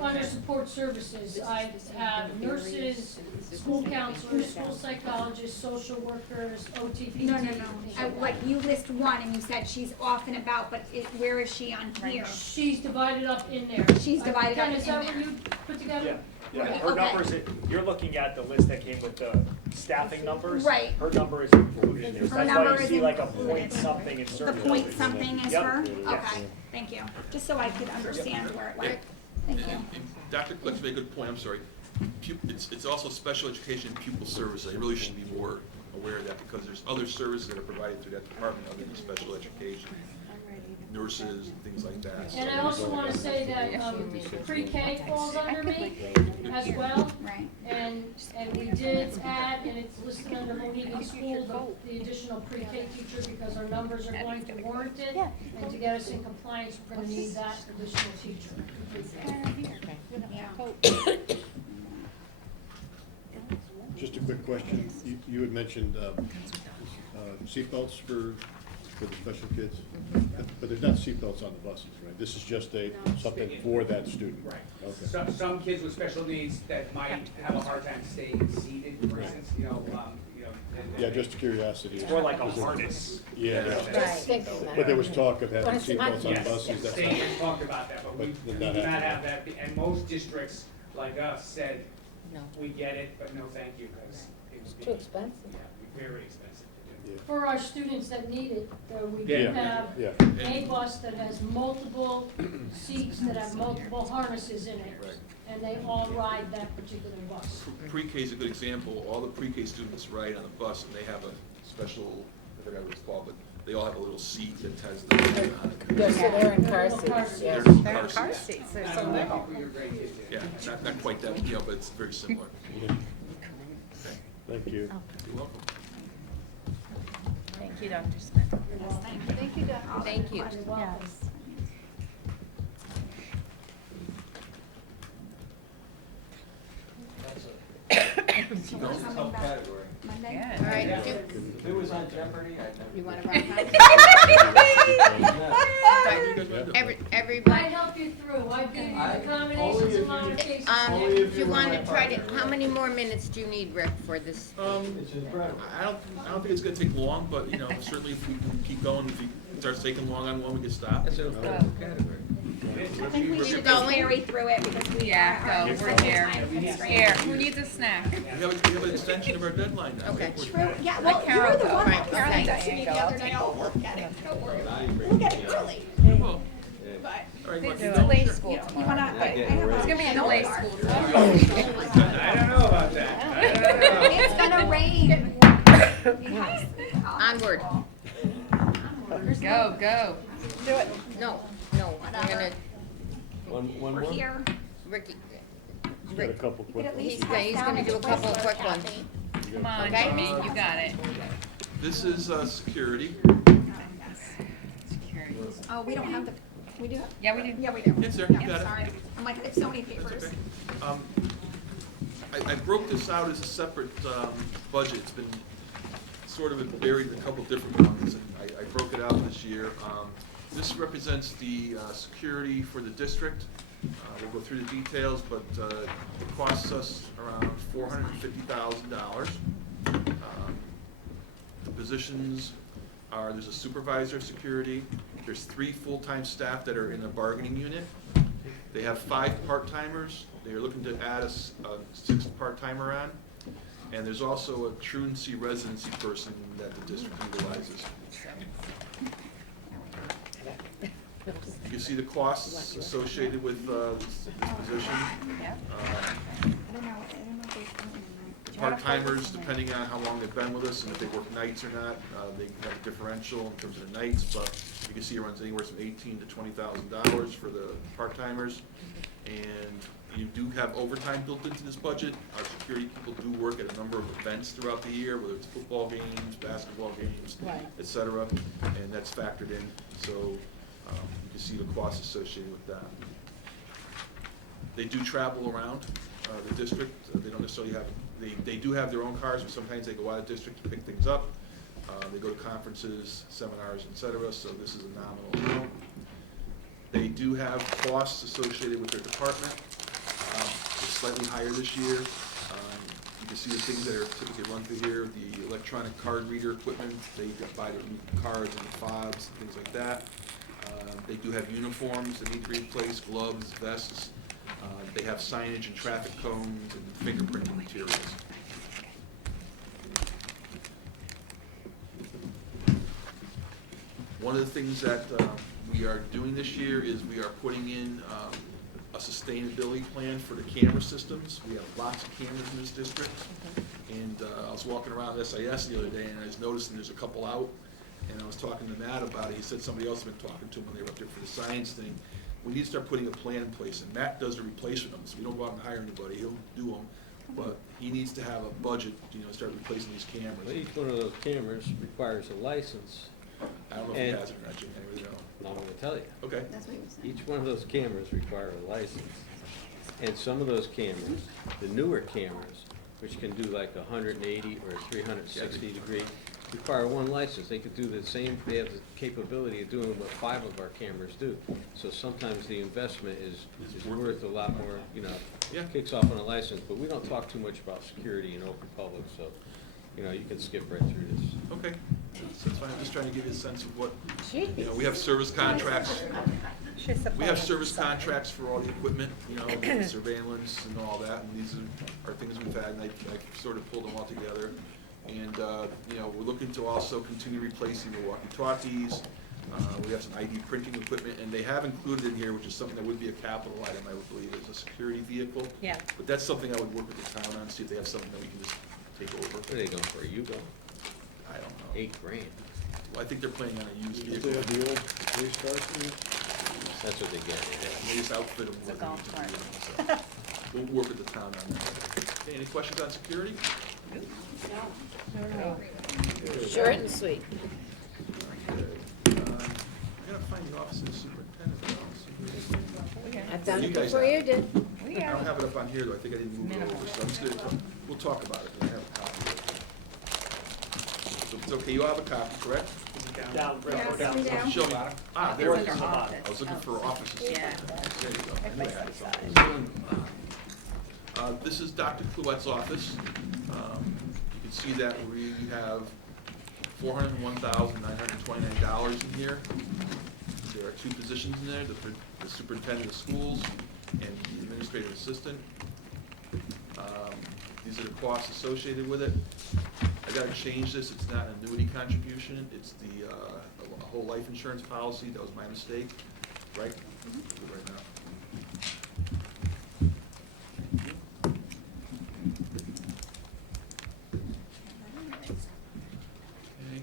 Under support services, I have nurses, school counselors, school psychologists, social workers, OTP. No. Like you list one, and you said she's off and about, but where is she on here? She's divided up in there. She's divided up in Is that there. what you put together? Yeah, Right, her okay. numbers, you're looking at the list that came with the staffing numbers. Right. Her number is included in there. So Her that's why number you is see like a included. point something in The certain point numbers. something is Yep. her? Yes. Okay, thank you. Just so I could understand where it went. Thank you. And Dr. Flex made a good point, I'm sorry. It's also special education and pupil services. I really should be more aware of that because there's other services that are provided through that department other than special education. Nurses, and things like that. And I also want to say that pre-K falls under me as well. Right. And we did add, and it's listed under Mohegan School, the additional pre-K teacher because our numbers are going to warrant it. And to get us in compliance, we're going to need that additional teacher. Just a quick question. You had mentioned seatbelts for the special kids, but there's not seatbelts on the buses, right? This is just something for that student. Right. Okay. Some kids with special needs that might have a hard time staying seated, for instance, you know. Yeah, just curiosity. It's more like a harness. Yeah. Right. But there was talk of having But it's not- seatbelts on Yes, buses. That's they not- had talked about that, but we But do did not not have have that, and most districts like us said, No. we get it, but no thank you, because it would be. Too expensive. Yeah, it'd be very expensive to do. Yeah. For our students that need it, we do Yeah. have Yeah. a bus that has multiple seats that have multiple harnesses in it. Right. And they all ride that particular bus. Pre-K is a good example. All the pre-K students ride on the bus and they have a special, I forgot what it's called, but they all have a little seat that has the on it. They're in car Little seats, car seats. yes. They're They're in in car seats, they're I so don't little. think for your grandkids. Yeah, not quite that, you know, but it's very similar. Yeah. Okay. Thank you. You're welcome. Thank you, Dr. Smith. Thank you, Dr. Thank you. You're welcome. Yes. keep going. It's a tough category. Monday? Yeah. All right, If it was on Jeopardy, I'd never. You wanna do run it. everybody. I'd help you through, I'd give you I- the only combinations if and you- modifications. Only if Do you you want run to my try to, party. how many more minutes do you need, Rick, for this? It's incredible. I don't think it's gonna take long, but, you know, certainly if we can keep going, if it starts taking long on one, we can stop. It's an incredible category. I think we should Go. just carry through it because we Yeah, are go, under we're such a here. time constraint. Here, who needs a snack? We have an extension of our deadline now. Okay. True, yeah, well, you Carol were the go. one Right, that Carolyn okay. texted me the other night, I'll look at it, don't worry. We'll get it early, Well, but, all right, It's Lucky, delayed don't- school you tomorrow. wanna, I I get have it. a. It's gonna be a delayed school tomorrow. I don't know about that. I don't know. It's gonna rain. Yes. Onward. Go, go. Do it. No, we're gonna, One We're more? here. Ricky, Got a couple You quick could at ones. least he's pass he's down gonna and do a couple of twist quick it, ones. Kathy. Come on, Okay. Jimmy, you got it. This is, security. Security. Oh, we don't have the, we do? Yeah, we do. Yeah, we do. It's there, you Yeah, got it. sorry. I'm like, it's so many That's papers. okay. I broke this out as a separate budget. It's been sort of buried in a couple different ones, and I broke it out this year. This represents the security for the district. We'll go through the details, but it costs us around $450,000. The positions are, there's a supervisor of security, there's 3 full-time staff that are in a bargaining unit. They have 5 part-timers. They are looking to add a 6th part-timer on. And there's also a truancy residency person that the district utilizes. You see the costs associated with this position. Yeah. I don't know if there's something in The part-timers, depending on how long they've been with us and if they work nights or not, they have a differential in terms of the nights, but you can see it runs anywhere from $18,000 to $20,000 for the part-timers. And you do have overtime built into this budget. Our security people do work at a number of events throughout the year, whether it's football games, basketball games, et cetera, and that's factored in. So you can see the costs associated with that. They do travel around the district. They don't necessarily have, they do have their own cars, but sometimes they go out of district to pick things up. They go to conferences, seminars, et cetera, so this is a nominal amount. They do have costs associated with their department. It's slightly higher this year. You can see the things that are typically run through here, the electronic card reader equipment, they buy their new cards and fobs, things like that. They do have uniforms that need to be replaced, gloves, vests. They have signage and traffic cones and fingerprinting materials. One of the things that we are doing this year is we are putting in a sustainability plan for the camera systems. We have lots of cameras in this district. And I was walking around SIS the other day and I was noticing there's a couple out. And I was talking to Matt about it. He said somebody else had been talking to him when they were up there for the science thing. We need to start putting a plan in place. And Matt does the replacement of them, so we don't go out and hire anybody. He'll do them. But he needs to have a budget, start replacing these Well, cameras. each one of those cameras requires a license. I don't know if he And- has it or not, Jimmy. I really don't know. I'm gonna tell you. Okay. That's what he was saying. Each one of those cameras require a license. And some of those cameras, the newer cameras, which can do like 180 or 360 degree, require one license. They could do the same, they have the capability of doing what 5 of our cameras do. So sometimes the investment is worth a lot more, Yeah. kicks off on a license. But we don't talk too much about security in open public, so, you can skip right through this. Okay, that's fine. I'm just trying to give you a sense of what, we have service contracts. We have service contracts for all the equipment, surveillance and all that, and these are things we've had, and I sort of pulled them all together. And, we're looking to also continue replacing the walkie-talkies. We have some ID printing equipment, and they have included in here, which is something that would be a capital item, I would believe, is a security vehicle. Yeah. But that's something I would work with the town on, see if they have something that we can just take over. What are they going for, Yugo? I don't know. $8,000. Well, I think they're planning on a used Did vehicle. they have the old police cars in there? That's what they get. They just outfit them. It's a with golf them, cart. so we'll work with the town on that. Okay, any questions on security? Short and sweet. I gotta find the office of the superintendent. I've done You it guys before have you it. did. I don't have it up on here though, I think I didn't move it over, so I'm just gonna, we'll talk about it, we have a copy of it. So it's okay, you all have a copy, correct? Down, Yes, down. we do. Show me. Ah, there it It's is. under I office. was looking for offices. Yeah. There you go. I knew I had Side. something. This is Dr. Clouette's office. You can see that we have $401,929 in here. There are 2 positions in there, the superintendent of schools and the administrative assistant. These are the costs associated with it. I gotta change this, it's not an annuity contribution, it's the, a whole life insurance policy, that was my mistake, right? Do it right now. Okay.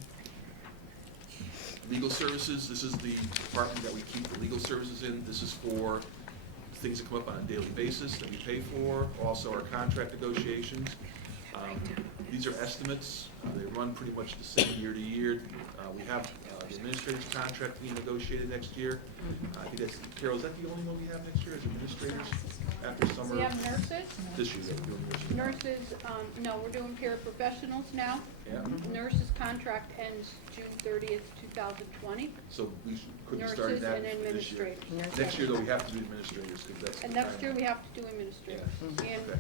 Legal services, this is the department that we keep the legal services in. This is for things that come up on a daily basis that we pay for, also our contract negotiations. These are estimates. They run pretty much the same year to year. We have the administrator's contract being negotiated next year. I think that's, Carol, is that the only one we have next year as administrators after summer? We have nurses. This year, we're doing nurses. Nurses, no, we're doing paraprofessionals now. Yeah, Nurses' contract ends June 30th, 2020. so we could be starting that Nurses and this year. administrators. Next year, though, we have to do administrators, because that's. And the next time. year, we have to do administrators. Yeah. And Okay.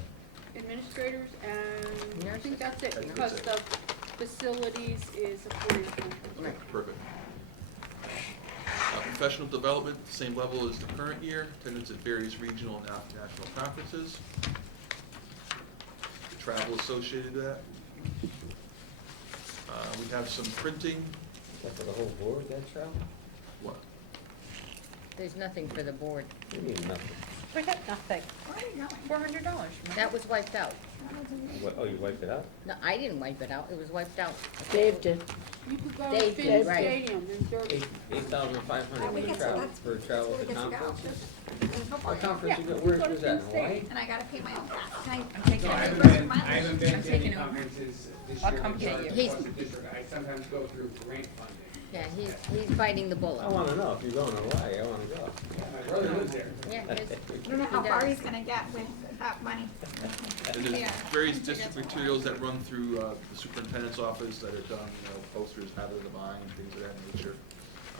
administrators, and I think that's it, That's because it. the facilities is a 4-year contract. Okay, perfect. Professional development, same level as the current year, attendance at various regional and national conferences. Travel associated with that. We have some printing. Is that for the whole board, that travel? What? There's nothing for the board. We need nothing. We got nothing. $400. That was wiped out. Oh, you wiped it out? No, I didn't wipe it out, it was wiped out. Dave did. You could go to Dave Finn did, right. Stadium in Derby. 8,500 we for get- travel, that's- for travel that's at the where we get to go. conference? Football What game. conference you Yeah, go, you where's go to was that, in Finn Hawaii? And I gotta pay my own gas. Can I? I'm taking No, I it. haven't been, I haven't been I'm to any taking over. conferences this I'll year come because get you. across the district. I sometimes go through grant funding. Yeah, he's biting the bullet. I wanna know, if you're going to Hawaii, I wanna go. Yeah, my brother lives there. Yeah, I don't know how far he's gonna get with that money. And there's Yeah. various district materials that run through the superintendent's office that are done, posters, how to divine, and things of that nature.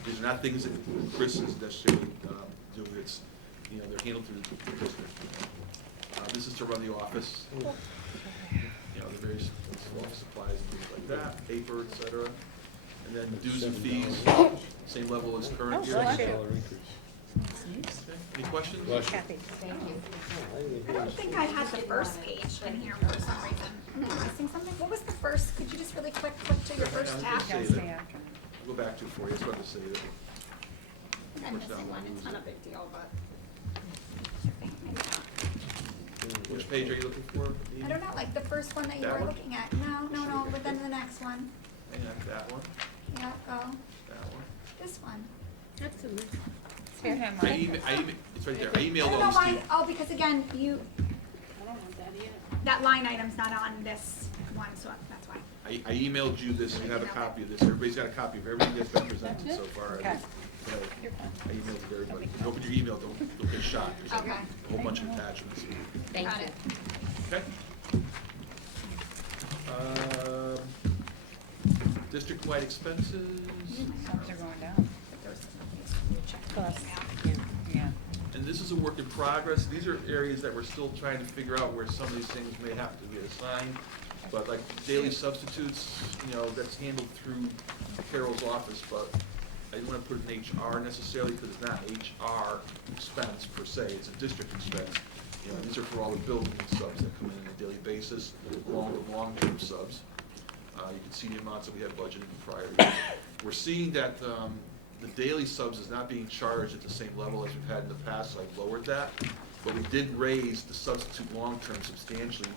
These are not things that Chris is necessarily doing, it's, they're handled through the district. This is to run the office. The various office supplies and things like that, paper, et cetera. And then dues and fees, same level as current year. bless you. $1 increase. Okay. Any questions? Bless you. Kathy. Thank you. I don't think I had the first page in here for some reason. Am I missing something? What was the first, could you just really quick flip to your first tab? Save Gotta it. stay after. Go back to it for you, I just wanted to save it. I'm missing one, it's not a big deal, but. Maybe not. Which page are you looking for? I don't know, like the first one that you That were one? looking at. No, but then the next one. Hang on, that one, Yeah, go. that one. This one. That's a nice. It's your I handwriting. email, it's right there, I I emailed don't know those to why, you. oh, because again, I don't want that either. that line item's not on this one, so that's why. I emailed you this, you have a copy of this, everybody's got a copy of everything that's been presented That's so it? far. Okay. I emailed it to everybody, open your email, don't get shot, there's Okay. a whole bunch of attachments. Thank Got you. it. Okay. District-wide expenses, Subs are going down. Yeah. and this is a work in progress. These are areas that we're still trying to figure out where some of these things may have to be assigned. But like daily substitutes, that's handled through Carol's office, but I didn't want to put it in HR necessarily because it's not HR expense per se, it's a district expense. These are for all the building subs that come in on a daily basis, along with long-term subs. You can see the amounts that we had budgeted in prior years. We're seeing that the daily subs is not being charged at the same level as we've had in the past, so I've lowered that. But we did raise the substitute long-term substantially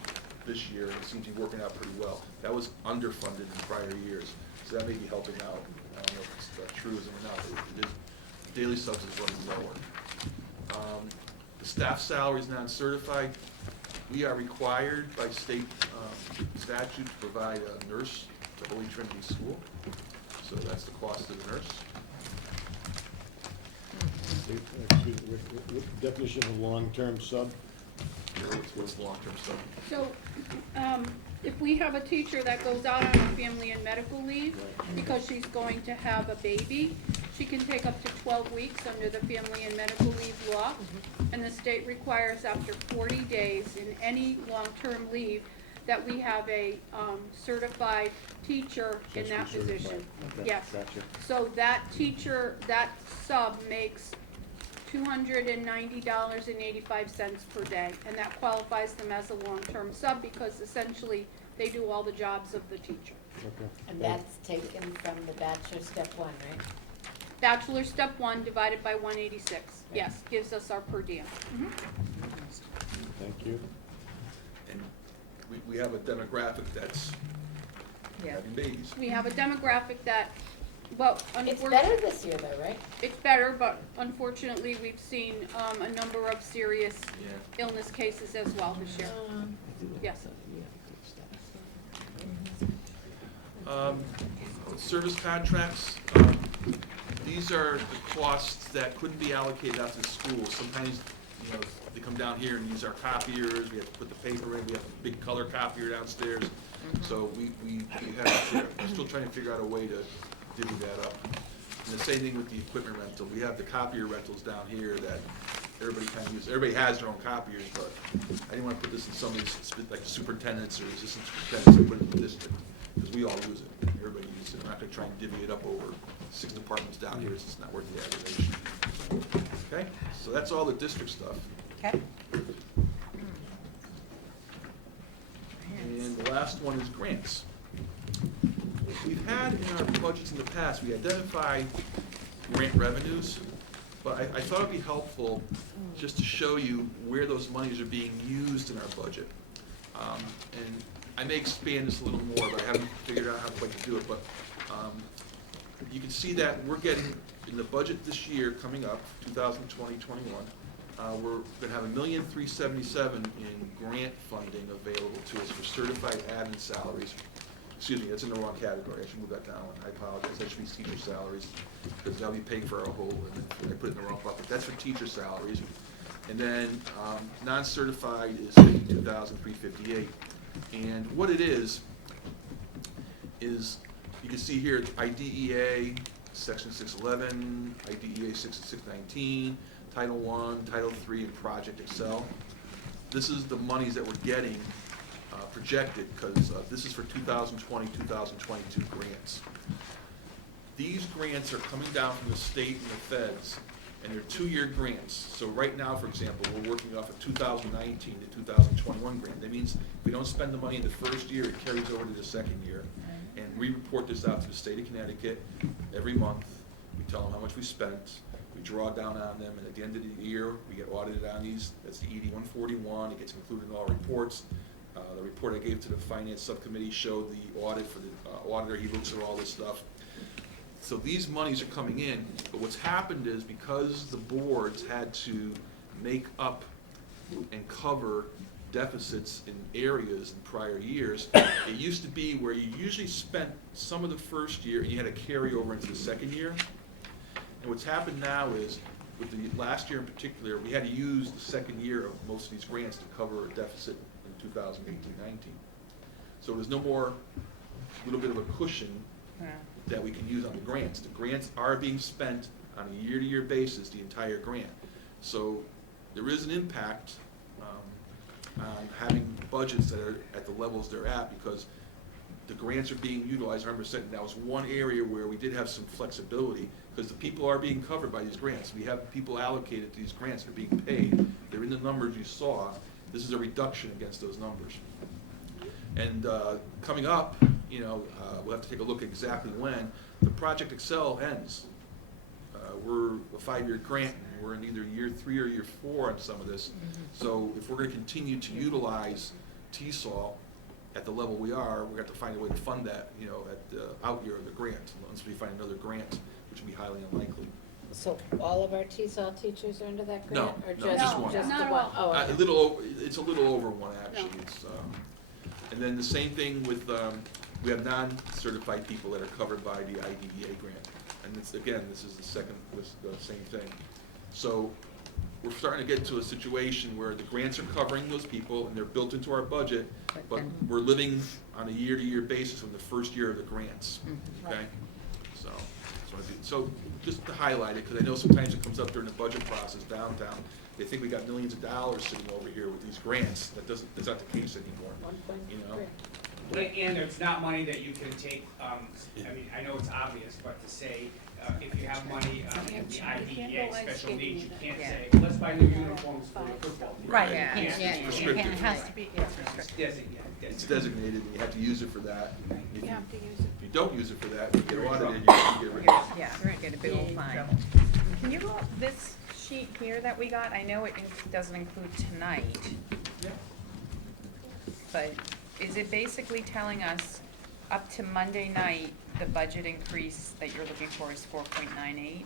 this year, and it seems to be working out pretty well. That was underfunded in prior years, so that may be helping out. I don't know if it's a truism or not, but it is, daily subs is running lower. The staff salary is non-certified. We are required by state statute to provide a nurse to Holy Trinity School, so that's the cost of the nurse. Excuse me, what definition of long-term sub? what's long-term stuff. So, if we have a teacher that goes out on a family and medical leave because she's going to have a baby, she can take up to 12 weeks under the family and medical leave law. And the state requires after 40 days in any long-term leave that we have a certified teacher in that position. Yes. Gotcha. So that teacher, that sub makes $290.85 per day, and that qualifies them as a long-term sub because essentially they do all the jobs of the teacher. Okay. And that's taken from the bachelor step one, right? Bachelor step 1 divided by 186, yes, gives us our per diem. Thank you. And we have a demographic that's having babies. We have a demographic that, well, It's better this year though, right? It's better, but unfortunately, we've seen a number of serious illness cases as well this year. Yes. Service contracts, these are the costs that couldn't be allocated out to the schools. Sometimes, you know, they come down here and use our copiers, we have to put the paper in, we have a big color copier downstairs. So we're still trying to figure out a way to divvy that up. And the same thing with the equipment rental. We have the copier rentals down here that everybody kind of uses. Everybody has their own copiers, but I didn't want to put this in somebody's, like superintendents or assistant superintendents, I put it in the district, because we all use it. Everybody uses it. I'm not going to try and divvy it up over 6 departments down here. It's just not worth the aggravation. Okay? So that's all the district stuff. Okay. And the last one is grants. We've had in our budgets in the past, we identify grant revenues, but I thought it'd be helpful just to show you where those monies are being used in our budget. And I may expand this a little more, but I haven't figured out how quite to do it, but you can see that we're getting, in the budget this year coming up, 2020-21, we're gonna have $1,377,000 in grant funding available to us for certified admin salaries. Excuse me, that's in the wrong category, I should move that down one, I apologize, that should be teacher salaries, because they'll be paying for our whole, and I put it in the wrong bucket, that's for teacher salaries. And then, non-certified is $52,358, and what it is you can see here, IDEA, Section 611, IDEA Section 619, Title I, Title III, and Project Excel. This is the monies that we're getting projected, because this is for 2020, 2022 grants. These grants are coming down from the state and the feds, and they're 2-year grants. So right now, for example, we're working off a 2019 to 2021 grant. That means if we don't spend the money in the first year, it carries over to the second year. And we report this out to the state of Connecticut every month. We tell them how much we spent. We draw down on them, and at the end of the year, we get audited on these. That's the ED 141. It gets included in all reports. The report I gave to the finance subcommittee showed the audit for the auditor. He looks at all this stuff. So these monies are coming in, but what's happened is because the boards had to make up and cover deficits in areas in prior years, it used to be where you usually spent some of the first year and you had to carry over into the second year. And what's happened now is, with the last year in particular, we had to use the second year of most of these grants to cover a deficit in 2018-19. So there's no more little bit of a cushion that we can use on the grants. The grants are being spent on a year-to-year basis, the entire grant. So there is an impact on having budgets that are at the levels they're at, because the grants are being utilized 100%. And that was one area where we did have some flexibility, because the people are being covered by these grants. We have people allocated to these grants, they're being paid. They're in the numbers you saw. This is a reduction against those numbers. And coming up, you know, we'll have to take a look at exactly when the Project Excel ends. We're a 5-year grant, and we're in either year 3 or year 4 on some of this. So if we're going to continue to utilize TESOL at the level we are, we're going to have to find a way to fund that, you know, at the out year of the grant, unless we find another grant, which would be highly unlikely. So all of our TESOL teachers are under that grant? No, Or no, just one. Just the Not one? all. Oh, okay. It's a little over one, actually. It's, and then the same thing with, we have non-certified people that are covered by the IDEA grant. And it's, again, this is the same thing. So we're starting to get into a situation where the grants are covering those people and they're built into our budget, but we're living on a year-to-year basis on the first year of the grants, okay? So just to highlight it, because I know sometimes it comes up during the budget process downtown, they think we got millions of dollars sitting over here with these grants. That's not the case anymore, you know? And it's not money that you can take, I mean, I know it's obvious, but to say, if you have money in the IDEA special needs, you can't say, let's buy new uniforms for the football team. Right, Yeah. yeah, It's yeah, prescriptive. it has to be, it's restricted. It's designated, and you have to use it for that. If You have to use it. If you don't use it for that, you get audited, you get rid of it. Yeah, get a big old fine. Can you go up this sheet here that we got? I know it doesn't include tonight. But is it basically telling us up to Monday night, the budget increase that you're looking for is 4.98?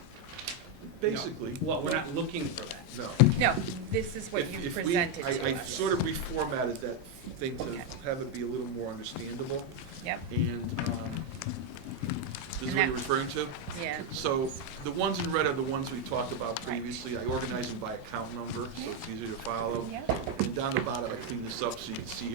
Basically. Well, we're not looking for that. No. No, this is what If- you if we- presented to I us. sort of reformatted that thing to Okay. have it be a little more understandable. Yep. And, this is And what you're that- referring to? Yeah. So the ones in red are the ones we talked about previously. I organized them by account number, so it's easier to follow. Yep. And down the bottom, I cleaned this up so you can see,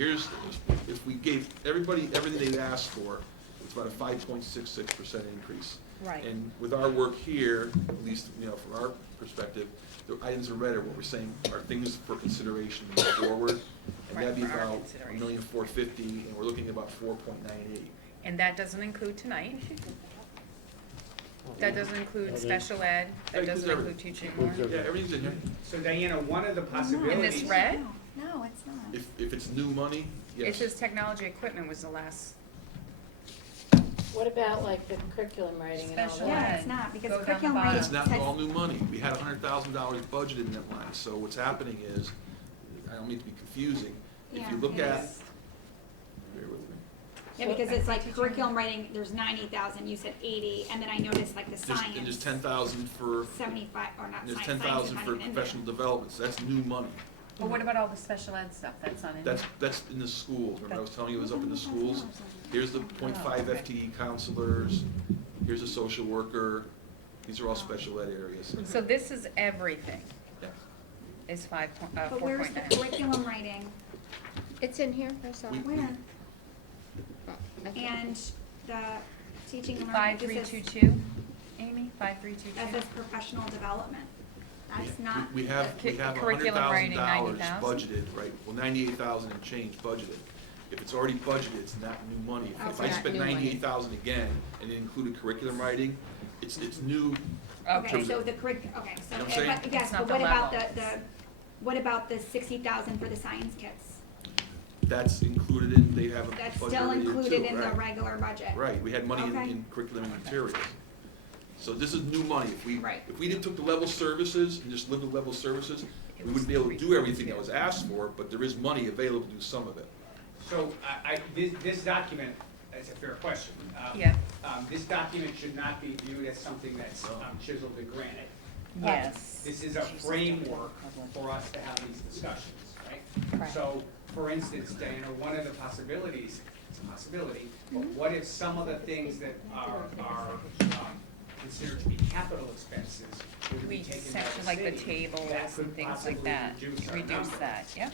if we gave everybody everything they'd asked for, it's about a 5.66% increase. Right. And with our work here, at least, from our perspective, the items in red are what we're saying are things for consideration moving forward. And Right, that'd be for our about consideration. $1,450,000, and we're looking at about 4.98. And that doesn't include tonight? That doesn't include Okay. special ed? That That includes doesn't include teaching more? Includes Yeah, everything's in here. So Diana, one of the In possibilities. this red? No, it's not. If it's new money, It yes. says technology equipment was the last. What about like the curriculum writing and all Special that? Yeah, ed. it's not, because Go down the curriculum bottom. writing It's not says- all new money. We had $100,000 budgeted in that line, so what's happening is, I don't mean to be confusing, if Yeah, you look it at, is. bear with me. Yeah, because it's like curriculum writing, there's 90,000, you said 80, and then I noticed like the And science. there's 10,000 for, 75, or not there's science, 10,000 science for is not even in there. professional development, so that's new money. Well, what about all the special ed stuff? That's not in there? That's in the schools, remember I was telling you it was up in the schools? Here's the .5 FTE counselors, here's a social worker, these are all special ed areas. So this is everything, Yeah. is But where's the 4.9? curriculum writing? It's in here, I saw We- it. Where? Okay. And the teaching and learning, this is, 5322, Amy, that 5322? says professional development. That's not, We have Curriculum writing, $100,000 $90,000? budgeted, right, well, 98,000 and change budgeted. If it's already budgeted, it's not new money. If I Okay. spent Not new money. 98,000 again, and it included curriculum writing, it's new. okay, so the okay, so, You know what I'm saying? but, yes, It's not but the what about levels. what about the 60,000 for the science kits? That's included in, they have a budget That's still already too, included in the right. regular budget? Right, we had money Okay. in curriculum and materials. So this is new money. Right. If we didn't took the level services and just lived with level services, we wouldn't be able to do everything that was asked for, but there is money available to do some of it. So this document, that's a fair question. Yeah. This document should not be viewed as something that's chiseled in granite. Yes. This is a framework for us to have these discussions, right? Right. So, for instance, Diana, one of the possibilities, it's a possibility, but what if some of the things that are considered to be capital expenses would be We taken by section the like the city? tables That could and things like possibly that, reduce our reduce number. that, yep.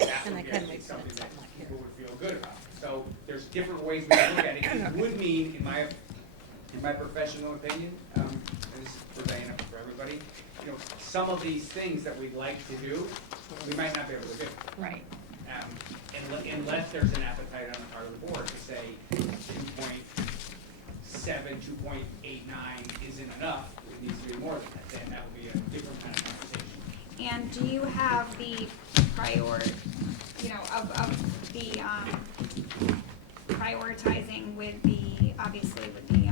And that And would they be, I could think, make something that that something like people would feel good about. So there's different ways we can look at it. It would mean, in my professional opinion, and this is for Diana, for everybody, some of these things that we'd like to do, we might not be able to do. Right. Unless there's an appetite on the part of the board to say 2.7, 2.89 isn't enough, it needs to be more than that, then that would be a different kind of conversation. And do you have the of the prioritizing with the, obviously with the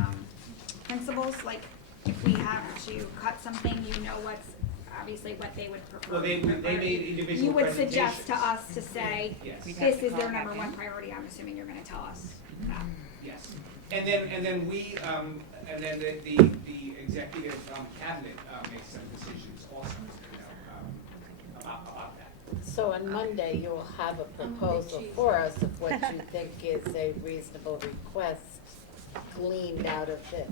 principals? Like, if we have to cut something, what's, obviously what they would prefer. Well, they made individual You would suggest to presentations. us to say, Yes. We'd have this to is call their back number in. one priority, I'm assuming you're gonna tell us that. Yes, and then we, and then the executive cabinet makes some decisions also, about that. So on Monday, you will have a proposal for us of what you think is a reasonable request gleaned out of this.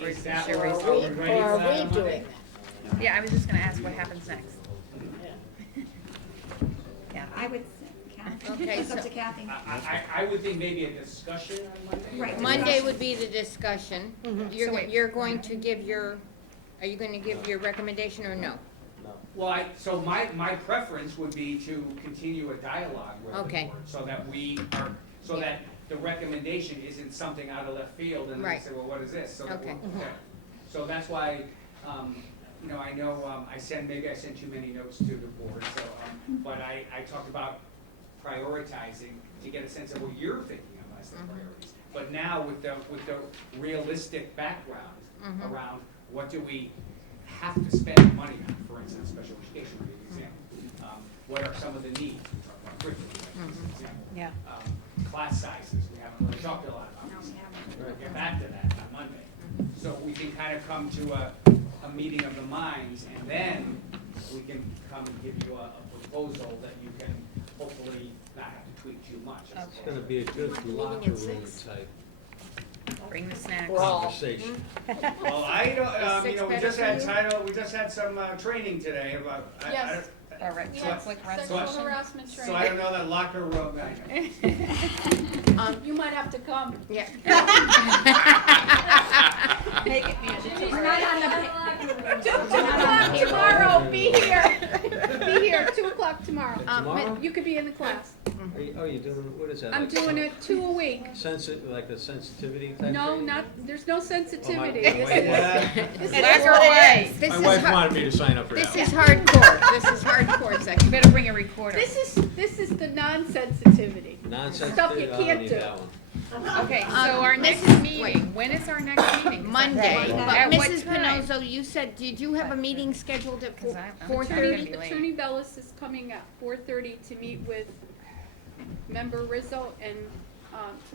Is that Sure, what we- are we ready Or for are that we on Monday? doing that? Yeah, I was just gonna ask what happens next. Yeah. I would, Kathy. Okay, It's up so- to Kathy. I would think maybe a discussion on Monday. Right. Monday would be the discussion. You're, So wait. you're going to give your, are you gonna give your recommendation or no? Well, so my preference would be to continue a dialogue with the Okay. board, so that we are, so that the recommendation isn't something out of left field, and then Right. they say, well, what is this? So that Okay. we're- So that's why, you know, maybe I sent too many notes to the board, so, but I talked about prioritizing to get a sense of what you're thinking of as the priorities. But now with the realistic background around what do we have to spend money on, for instance, special education would be an example. What are some of the needs? We talked about curriculum, as an example. Yeah. Class sizes, we haven't really talked a lot about this. We'll get back to that on Monday. So we can kind of come to a meeting of the minds, and then we can come and give you a proposal that you can hopefully not have to tweak too much. as It's opposed gonna to- be a good locker room type Bring the snacks. conversation. Well, I don't, Six you know, we better just for had you? we just had some training today about. Yes. All right, We So had quick sexual resolution. harassment training. So I don't know that locker room. You might have to come. Yeah. Make it Jimmy's mandatory. not on the. 2 o'clock tomorrow, be here. Be here, 2 o'clock tomorrow. Tomorrow? You could be in the class. Are you doing, what is that? I'm like doing it 2 a week. like a sensitivity type thing? No, there's no Oh, my sensitivity. wife This is Black or what it white? is. This My is wife har- wanted me to sign up for This that. is hardcore. This is hardcore You section. better bring a recorder. This is the non-sensitivity. Non-sensitive, Stuff you I can't don't need do. that one. Okay, so our next Mrs. meeting, when is our next meeting? Monday. But At what Mrs. time? Pinozzo, you said, did you have a meeting scheduled at 'Cause I'm 4:30? gonna be late. Attorney Bellis is coming at 4:30 to meet with Member Rizzo and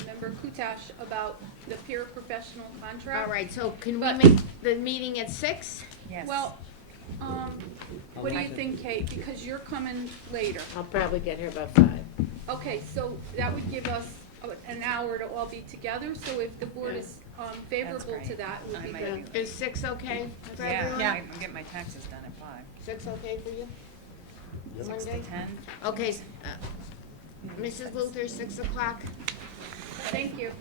Member Kutash about the peer professional contract. All right, so can we But- make the meeting at 6? Yes. Well, what do you think, Kate? Because you're coming later. I'll probably get here about 5. Okay, so that would give us an hour to all be together, so if the board is favorable to great. that, it I would be might good. be- Is 6 okay for Yeah, everyone? I'm getting my taxes done at 5. 6 okay for you? 6 to Monday? 10. Okay, Mrs. Luther, 6 o'clock? Thank you.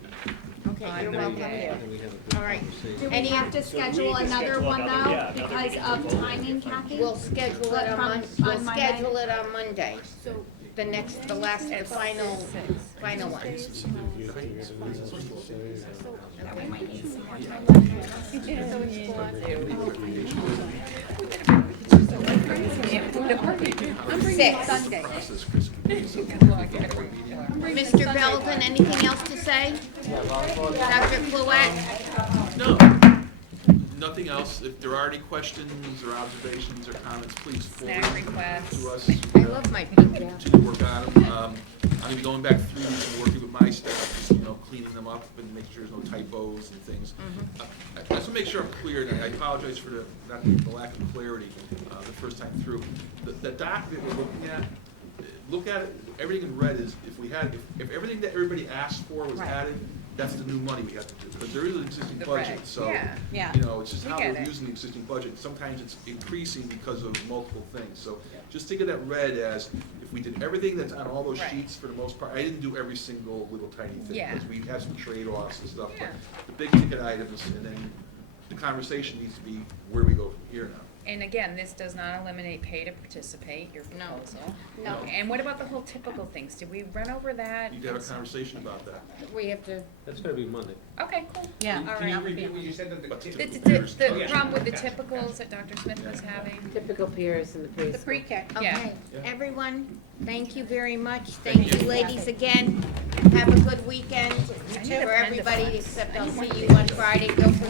Okay, On you're Monday. welcome. And we have a good All right. conversation. Do we Any- have to So we schedule need to another schedule one another- though, yeah, another because meeting of for both. timing, Kathy? We'll schedule it But on from- Monday. on We'll Monday? schedule it on Monday. So The next, the last, the final one. That we might need some more time. I'm bringing Six. Sunday. Process, Chris, can be so- I'm bringing Mr. Sunday. Belton, anything else to say? Dr. Clouet? No, nothing else. If there are any questions or observations or comments, please forward Snack them requests. to us. I love my pink gown. To work on them. I'm gonna be going back through these and working with my staff, just, cleaning them up and making sure there's no typos and things. I just wanna make sure I'm clear, and I apologize for the lack of clarity, the first time through. The document we're looking at, look at it, everything in red is, if everything that everybody asked for was Right. added, that's the new money we have to do, because there is an existing The budget, red, so, yeah. Yeah. it's just We how get we're it. using the existing budget. Sometimes it's increasing because of multiple things, so just think of that red as, if we did everything that's on all those Right. sheets for the most part, I didn't do every single little tiny thing, Yeah. because we have some trade-offs and stuff, Yeah. but the big ticket items, and then the conversation needs to be, where do we go from here now? And again, this does not eliminate pay to participate, your proposal. No. And what about the whole typical things? Did we run over that? You need to have a conversation about that. We have to, That's gonna be Monday. Okay, cool. Yeah. All Can you right. repeat what you said, that But the The, typical peers- the Oh, yeah. problem with the Gotcha, typicals that Dr. Smith was having, Typical peers in the preschool. The pre-K. yeah. okay. Everyone, thank you very much. Thank Thank you, you. ladies, again. Have a good weekend I need a for pen to everybody, find. except I I'll need one see of you these. on Friday. Don't forget